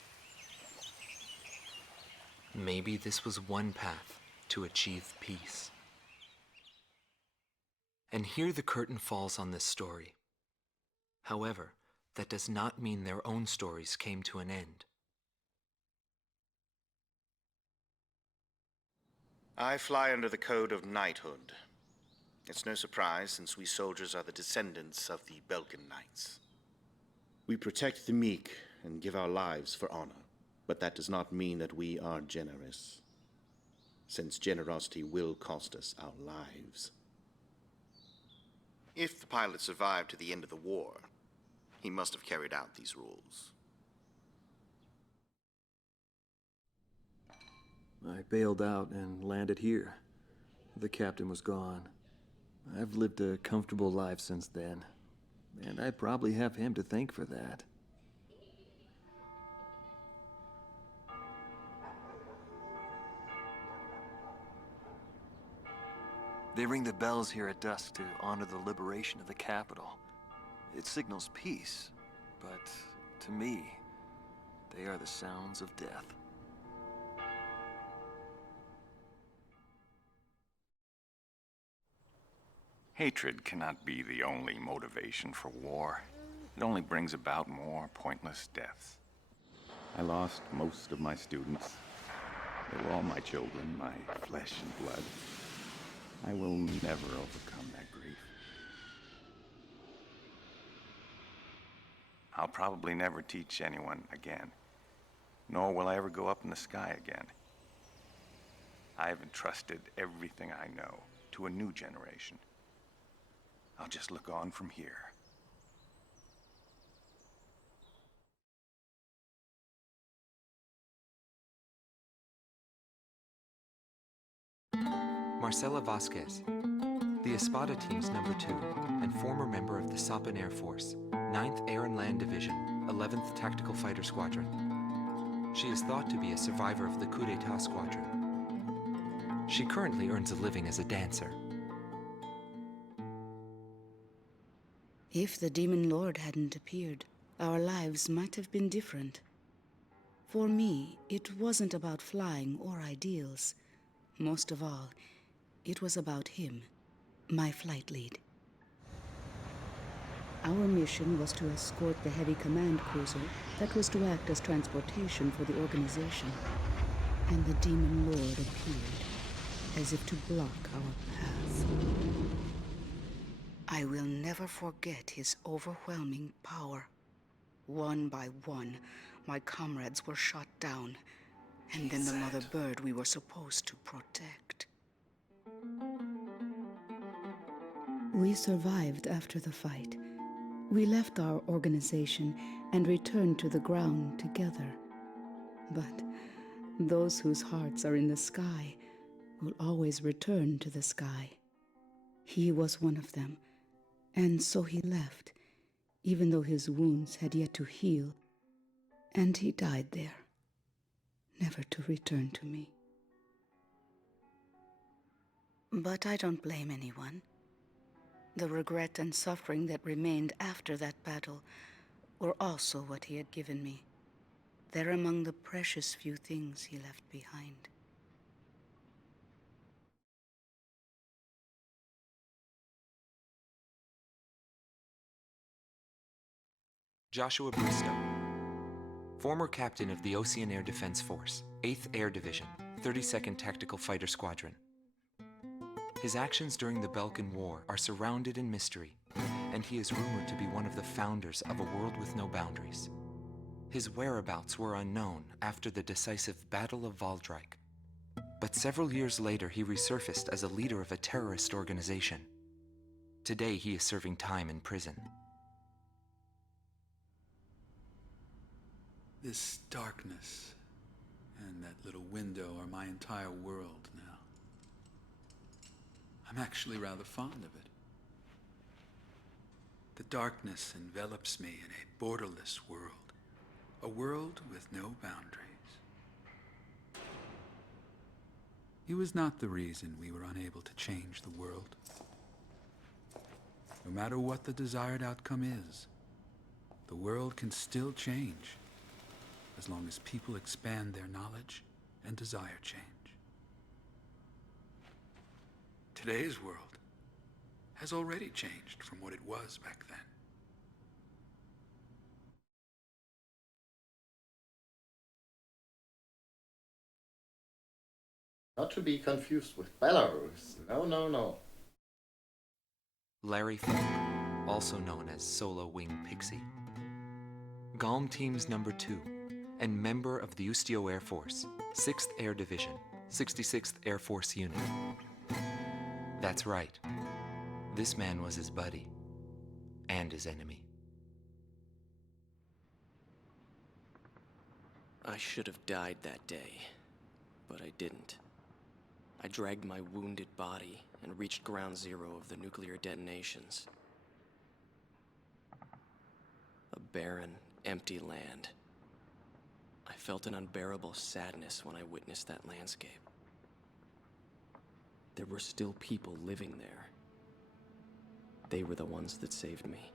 Maybe this was one path to achieve peace. And here the curtain falls on this story. However, that does not mean their own stories came to an end. I fly under the code of knighthood. It's no surprise, since we soldiers are the descendants of the Belkan Knights. We protect the meek and give our lives for honor, but that does not mean that we are generous, since generosity will cost us our lives. If the pilot survived to the end of the war, he must have carried out these rules. I bailed out and landed here. The captain was gone. I've lived a comfortable life since then, and I probably have him to thank for that. They ring the bells here at dusk to honor the liberation of the capital. It signals peace, but to me, they are the sounds of death. Hatred cannot be the only motivation for war. It only brings about more pointless deaths. I lost most of my students. They were all my children, my flesh and blood. I will never overcome that grief. I'll probably never teach anyone again, nor will I ever go up in the sky again. I have entrusted everything I know to a new generation. I'll just look on from here. Marcela Vasquez, the Espada team's number 2 and former member of the Sapan Air Force, 9th Air and Land Division, 11th Tactical Fighter Squadron. She is thought to be a survivor of the coup d'etat squadron. She currently earns a living as a dancer. If the Demon Lord hadn't appeared, our lives might have been different. For me, it wasn't about flying or ideals. Most of all, it was about him, my flight lead. Our mission was to escort the heavy command cruiser that was to act as transportation for the organization. And the Demon Lord appeared, as if to block our path. I will never forget his overwhelming power. One by one, my comrades were shot down, and then the mother bird we were supposed to protect. We survived after the fight. We left our organization and returned to the ground together. But those whose hearts are in the sky will always return to the sky. He was one of them, and so he left, even though his wounds had yet to heal, and he died there, never to return to me. But I don't blame anyone. The regret and suffering that remained after that battle were also what he had given me. They're among the precious few things he left behind. Joshua Bristow, former captain of the Ocean Air Defense Force, 8th Air Division, 32nd Tactical Fighter Squadron. His actions during the Balkan War are surrounded in mystery, and he is rumored to be one of the founders of a world with no boundaries. His whereabouts were unknown after the decisive Battle of Valdreich, but several years later he resurfaced as a leader of a terrorist organization. Today he is serving time in prison. This darkness and that little window are my entire world now. I'm actually rather fond of it. The darkness envelops me in a borderless world, a world with no boundaries. He was not the reason we were unable to change the world. No matter what the desired outcome is, the world can still change, as long as people expand their knowledge and desire change. Today's world has already changed from what it was back then. Not to be confused with Belarus. No, no, no. Larry Falk, also known as Solo Wing Pixie. GALM Team's number 2, and member of the Ustio Air Force, 6th Air Division, 66th Air Force Unit. That's right. This man was his buddy, and his enemy. I should have died that day, but I didn't. I dragged my wounded body and reached ground zero of the nuclear detonations. A barren, empty land. I felt an unbearable sadness when I witnessed that landscape. There were still people living there. They were the ones that saved me.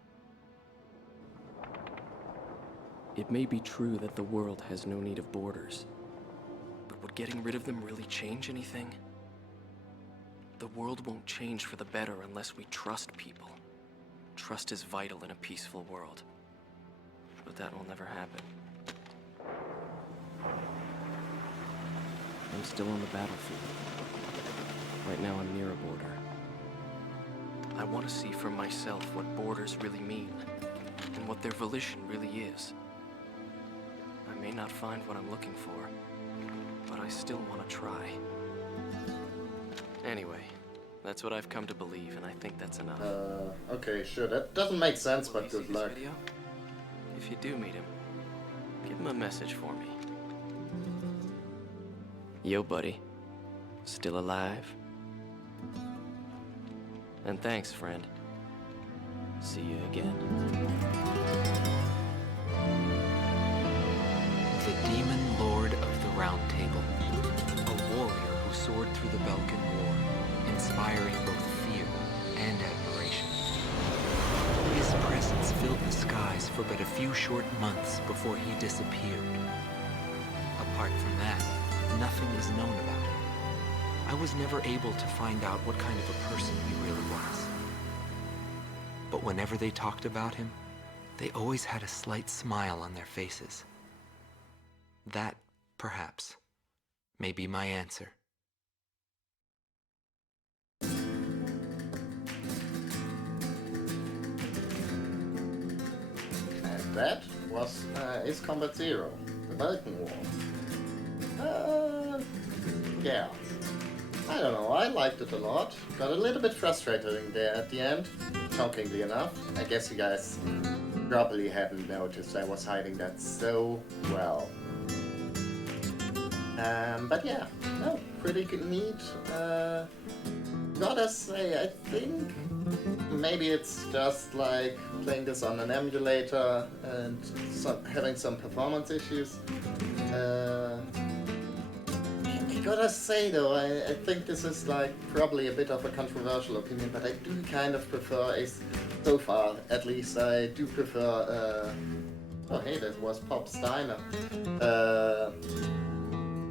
It may be true that the world has no need of borders, but would getting rid of them really change anything? The world won't change for the better unless we trust people. Trust is vital in a peaceful world, but that will never happen. I'm still on the battlefield. Right now I'm near a border. I want to see for myself what borders really mean, and what their volition really is. I may not find what I'm looking for, but I still want to try. Anyway, that's what I've come to believe, and I think that's enough. Okay, sure. That doesn't make sense, but good luck. Video? If you do meet him, give him a message for me. Yo, buddy. Still alive? And thanks, friend. See you again. The Demon Lord of the Round Table. A warrior who soared through the Balkan War, inspiring both fear and admiration. His presence skies for but a few short months before he disappeared. Apart from that, nothing is known about him. I was never able to find out what kind of a person he really was. But whenever they talked about him, they always had a slight smile on their faces. That, perhaps, may be my answer. And that was Ace Combat Zero, the Balkan War. Yeah. I don't know, I liked it a lot. Got a little bit frustrated there at the end, shockingly enough. I guess you guys probably hadn't noticed I was hiding that so well. But yeah, no, pretty neat. Gotta say, I think maybe it's just like playing this on an emulator and having some performance issues. I gotta say though, I think this is like probably a bit of a controversial opinion, but I do kind of prefer Ace, so far at least, I do prefer, oh hey, that was Pop Steiner.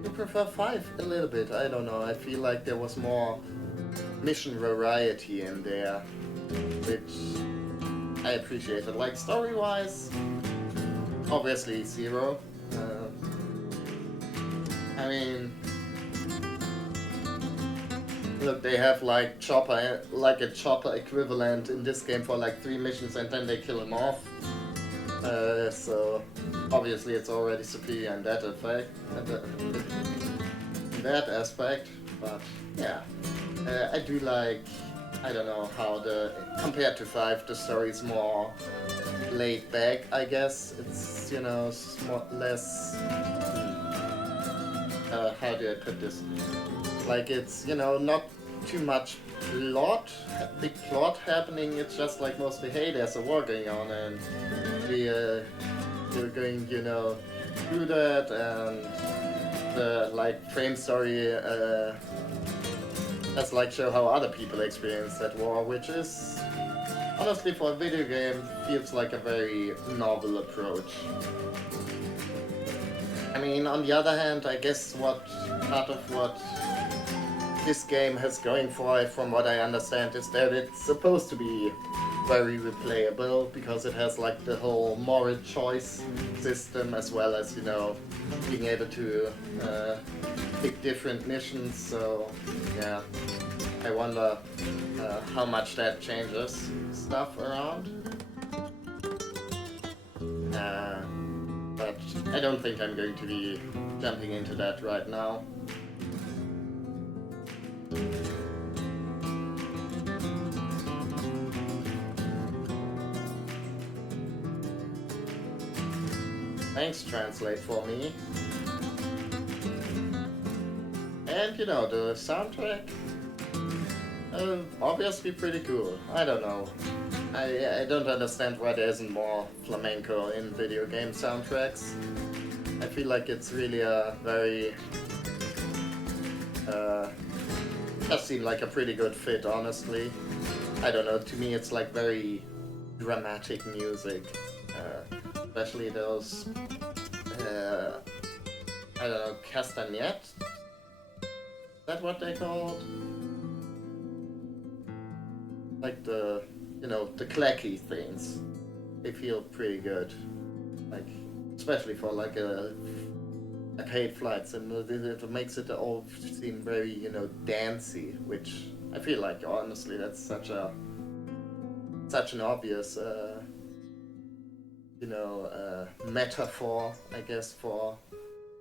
I prefer 5 a little bit, I don't know, I feel like there was more mission variety in there, which I appreciated. Like story-wise, obviously 0. I mean, look, they have like a chopper equivalent in this game for like 3 missions and then they kill him off. So obviously it's already superior in that effect, in that aspect. But yeah, I do like, I don't know how compared to 5, the story is more laid back, I guess. It's, you know, less, how do I put this? Like it's, you know, not too much big plot happening. It's just like mostly, hey, there's a war going on and you're going, you know, through that, and the like frame story just like show how other people experience that war, which is honestly for a video game feels like a very novel approach. I mean, on the other hand, I guess part of what this game has going for it, from what I understand, is that it's supposed to be very replayable because it has like the whole moral choice system, as well as, you know, being able to pick different missions. So yeah, I wonder how much that changes stuff around. But I don't think I'm going to be jumping into that right now. Thanks, Translate, for me. And you know, the soundtrack, obviously pretty cool. I don't know. I don't understand why there isn't more flamenco in video game soundtracks. I feel like it's really a very, does seem like a pretty good fit, honestly. I don't know, to me it's like very dramatic music. Especially those, I don't know, castagnettes? Is that what they called? Like the, you know, the clacky things. They feel pretty good. Like, especially for like arcade flights, and it makes it all seem very, you know, dancey, which I feel like, honestly, that's such an obvious, you know, metaphor, I guess, for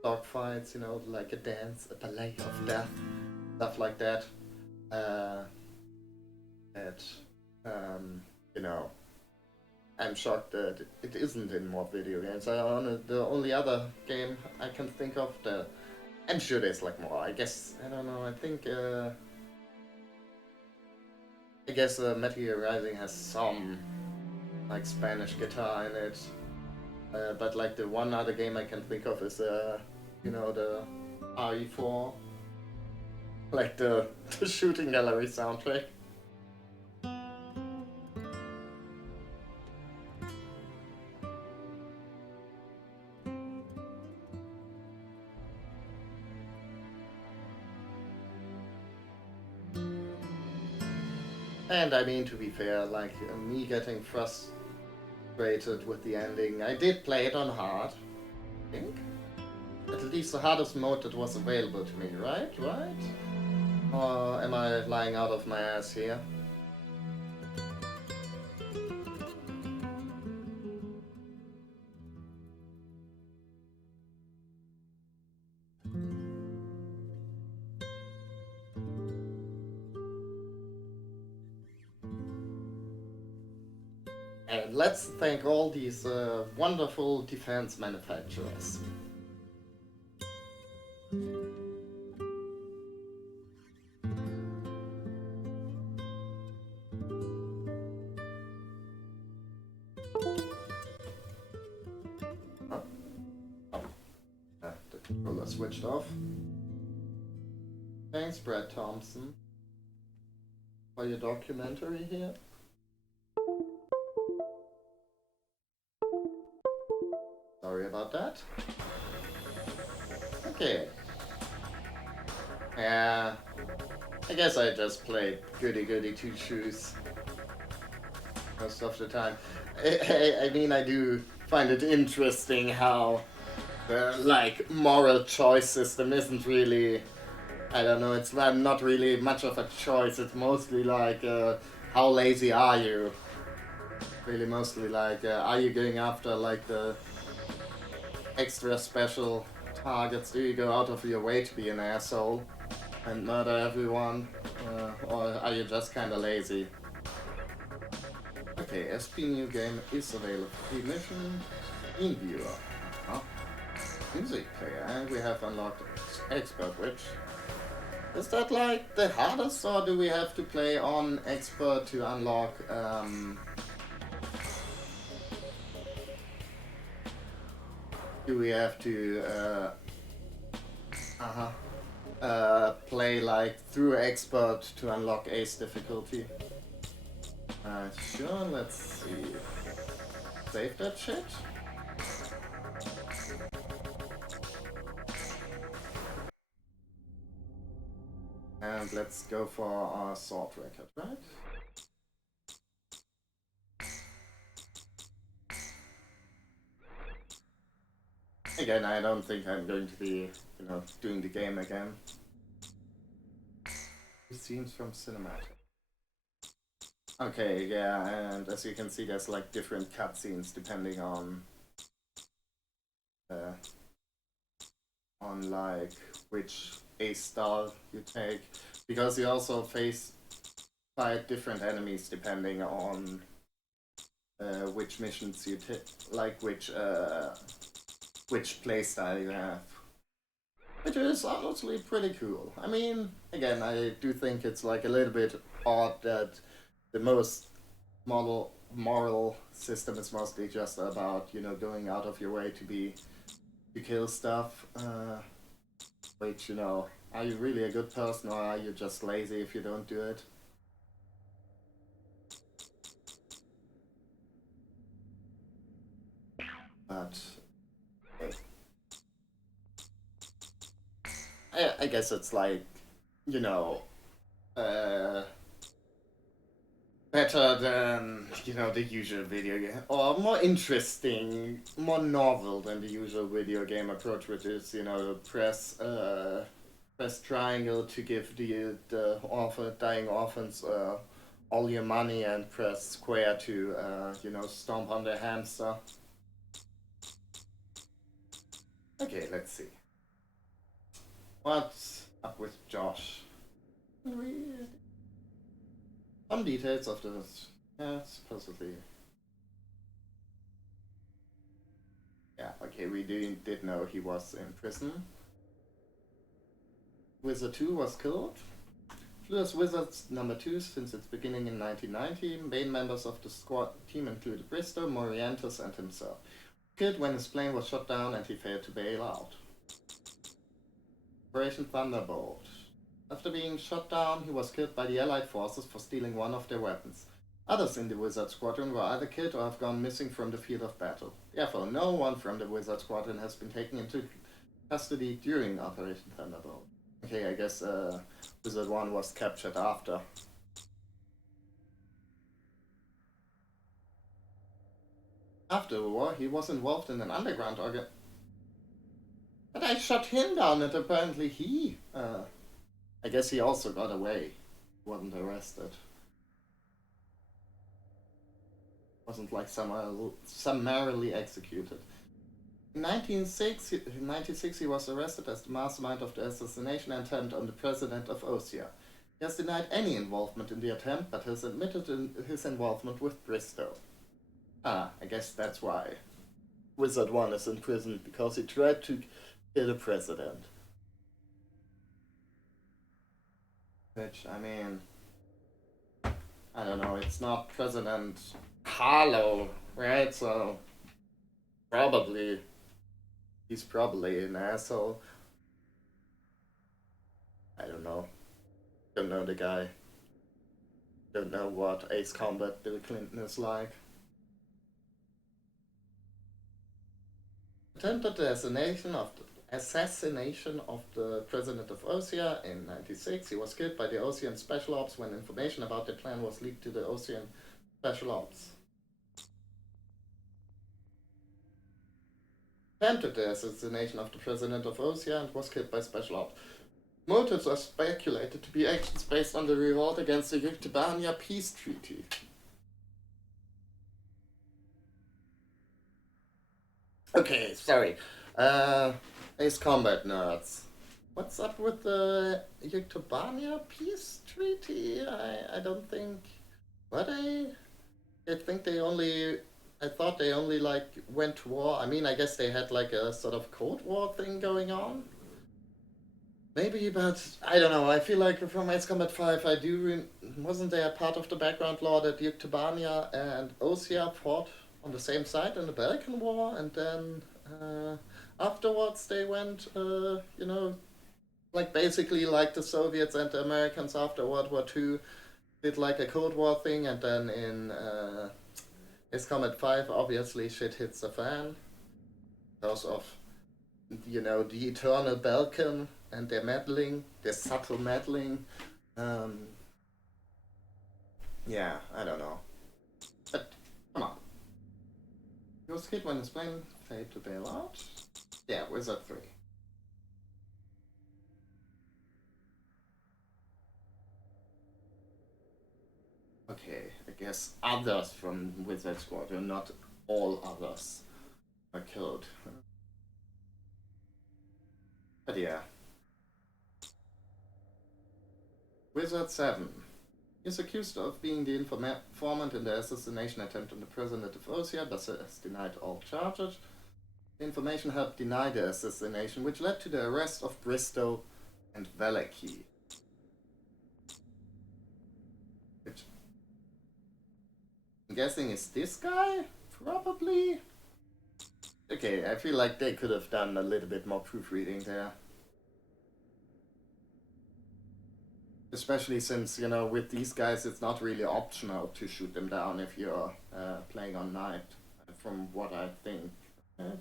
dogfights, you know, like a dance, a ballet of death, stuff like that. You know, I'm shocked that it isn't in more video games. The only other game I can think of, I'm sure there's like more. I guess, I don't know, I think, Metal Gear Rising has some like Spanish guitar in it, but like the one other game I can think of is you know, the RE4, like the shooting gallery soundtrack. And I mean, to be fair, like, me getting frustrated with the ending, I did play it on hard, I think. At least the hardest mode that was available to me, right? Or am I lying out of my ass here? And let's thank all these wonderful defense manufacturers. The controller switched off. Thanks, Brad Thompson, for your documentary here. Sorry about that. Okay. Yeah. I guess I just played goody goody two shoes most of the time. I mean, I do find it interesting how the, like, moral choice system isn't really, I don't know, it's not really much of a choice. It's mostly like, how lazy are you? Really mostly like, are you going after like the extra special targets? Do you go out of your way to be an asshole and murder everyone? Or are you just kinda lazy? Okay, SP new game is available. Mission in viewer. Music player, and we have unlocked expert, which is that like the hardest, or do we have to play on expert to unlock do we have to play like through expert to unlock ace difficulty? Sure, let's see. Save that shit. And let's go for our sword record, right? Again, I don't think I'm going to be, doing the game again. Scenes from cinematic. Okay, yeah, and as you can see, there's like different cutscenes depending on like which ace style you take, because you also fight different enemies depending on which missions you take, like which playstyle you have. Which is honestly pretty cool. I mean, again, I do think it's like a little bit odd that the most moral system is mostly just about, going out of your way to kill stuff. Which, are you really a good person, or are you just lazy if you don't do it? But I guess it's like, better than, the usual video game, or more interesting, more novel than the usual video game approach, which is, press triangle to give the dying orphans all your money, and press square to, stomp on their hamster. Okay, let's see. What's up with Josh? Some details of this. Yeah, supposedly. Yeah, okay, we did know he was in prison. Wizard 2 was killed. Fluor's Wizards number 2 since its beginning in 1990. Main members of the squad team included Bristow, Morientis, and himself. Killed when his plane was shot down and he failed to bail out. Operation Thunderbolt. After being shot down, he was killed by the Allied forces for stealing one of their weapons. Others in the Wizard Squadron were either killed or have gone missing from the field of battle. Therefore, no one from the Wizard Squadron has been taken into custody during Operation Thunderbolt. Okay, I guess Wizard 1 was captured after. After the war, he was involved in an underground but I shot him down, and apparently I guess he also got away. Wasn't arrested. Wasn't like summarily executed. In 1960, he was arrested as the mastermind of the assassination attempt on the president of Ossia. He has denied any involvement in the attempt, but has admitted his involvement with Bristow. I guess that's why Wizard 1 is in prison, because he tried to kill the president. Which, I mean, I don't know, it's not President Harlow, right? So, he's probably an asshole. I don't know. Don't know the guy. Don't know what Ace Combat Bill Clinton is like. Attempted the assassination of the president of Ossia in 1996. He was killed by the Ossian Special Ops when information about the plan was leaked to the Ossian Special Ops. Attempted the assassination of the president of Ossia and was killed by Special Ops. Motives are speculated to be actions based on the revolt against the Yuktibania peace treaty. Okay, sorry. Ace Combat nerds. What's up with the Yuktibania peace treaty? I don't think... Were they? I thought they only, like, went to war. I mean, I guess they had, like, a sort of Cold War thing going on. Maybe, but I don't know. I feel like from Ace Combat 5, wasn't there part of the background law that Yuktibania and Ossia fought on the same side in the Balkan War, and then afterwards they went, like basically like the Soviets and the Americans after World War II did like a Cold War thing, and then in Ace Combat 5, obviously shit hits the fan because of, the eternal Balkan and their meddling, their subtle meddling. Yeah, I don't know. But, come on. He was hit when his plane failed to bail out. Yeah, Wizard 3. Okay, I guess others from Wizard Squadron, not all others, are killed. But yeah. Wizard 7 is accused of being the informant in the assassination attempt on the president of Ossia, but has denied all charges. The information helped deny the assassination, which led to the arrest of Bristow and Valaki. Which I'm guessing is this guy? Probably? Okay, I feel like they could have done a little bit more proofreading there. Especially since, with these guys it's not really optional to shoot them down if you're playing on night, from what I think. Right?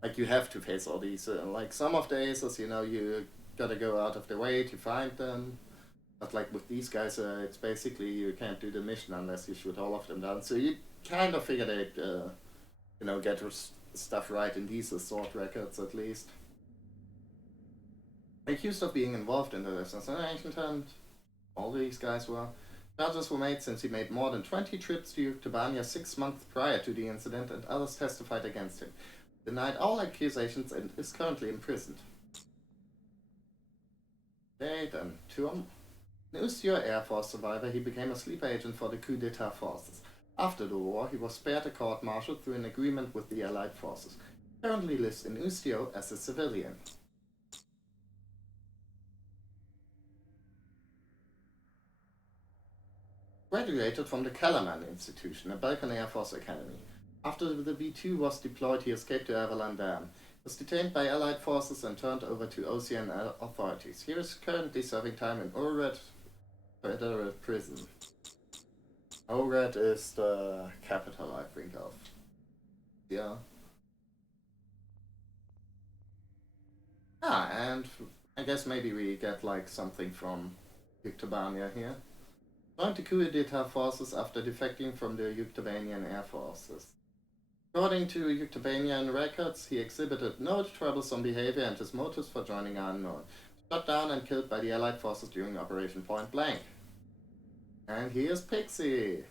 Like, you have to face all these, like some of the aces, you gotta go out of the way to find them. But like with these guys, it's basically you can't do the mission unless you shoot all of them down. So you kind of figure they'd, get stuff right in these assault records at least. Accused of being involved in the assassination attempt, all these guys were. Charges were made since he made more than 20 trips to Yuktibania 6 months prior to the incident, and others testified against him. Denied all accusations and is currently imprisoned. Okay, then Turm. An Ustio Air Force survivor, he became a sleeper agent for the coup d'etat forces. After the war, he was spared a court-martial through an agreement with the Allied forces. Currently lives in Ustio as a civilian. Graduated from the Kellerman Institution, a Balkan Air Force academy. After the V-2 was deployed, he escaped to Avalon Dam. Was detained by Allied forces and turned over to Ossian authorities. He is currently serving time in Ohrid Federal Prison. Ohrid is the capital, I think of. Yeah. And I guess maybe we get like something from Yuktibania here. Joined the coup d'etat forces after defecting from the Yuktibanian air forces. According to Yuktobanian records, he exhibited no troublesome behavior and his motives for joining are unknown. Shot down and killed by the Allied forces during Operation Point Blank. And here's Pixie.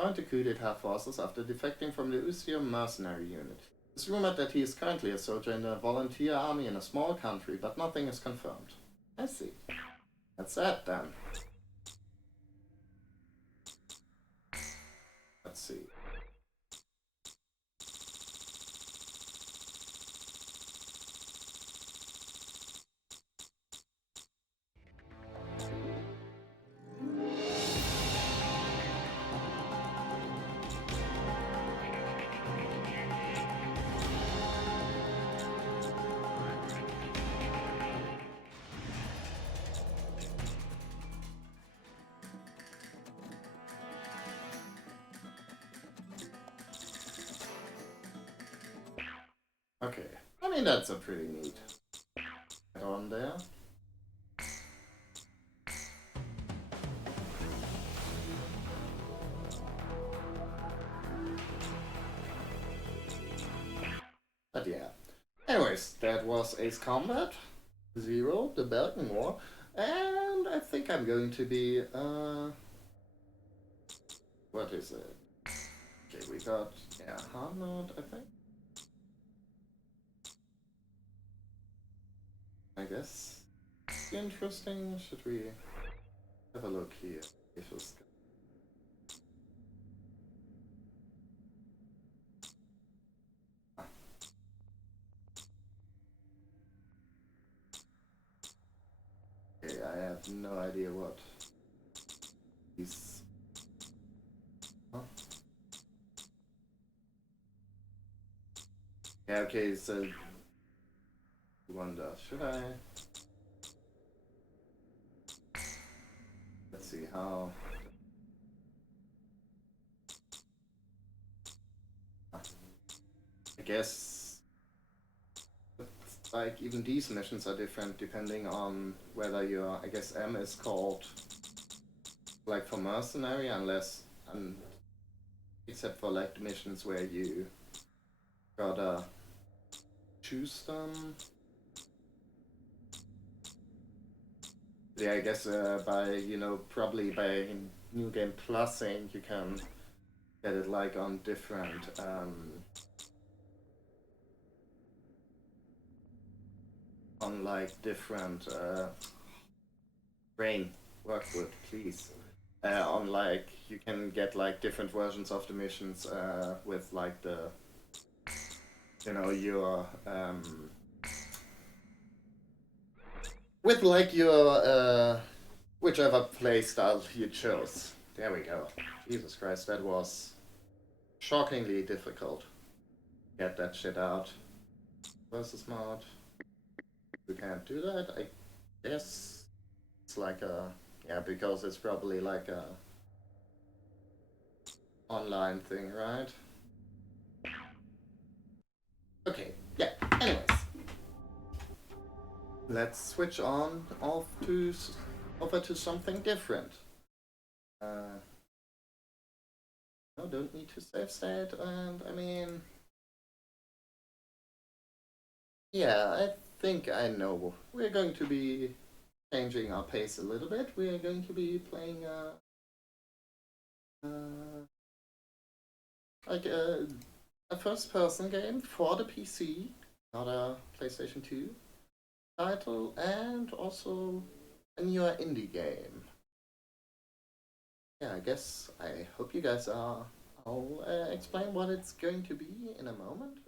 Joined the coup d'etat forces after defecting from the Usium mercenary unit. It's rumored that he is currently a soldier in a volunteer army in a small country, but nothing is confirmed. I see. That's that then. Let's see. Okay, I mean that's a pretty neat add-on there. But yeah. Anyways, that was Ace Combat Zero, the Balkan War, and I think I'm going to be what is it? Okay, we got hard mode, I think. I guess interesting. Should we have a look here? If it's okay, I have no idea what these. Huh? Yeah, okay, so wonder, should I? Let's see how. I guess like even these missions are different depending on whether your I guess M is called like for mercenary unless except for like the missions where you gotta choose them. Yeah, I guess by probably by New Game Plusing you can get it like on different on like different brain workwood, please. On like you can get like different versions of the missions with like the your with like your whichever playstyle you chose. There we go. Jesus Christ, that was shockingly difficult. Get that shit out. Versus mod. We can't do that. I guess it's like a because it's probably like a online thing, right? Okay, yeah. Anyways, let's switch on over to something different. No, don't need to save state, and I mean, yeah, I think I know. We're going to be changing our pace a little bit. We're going to be playing like a first-person game for the PC, not a PlayStation 2 title, and also a newer indie game. Yeah, I guess I hope you guys are. I'll explain what it's going to be in a moment.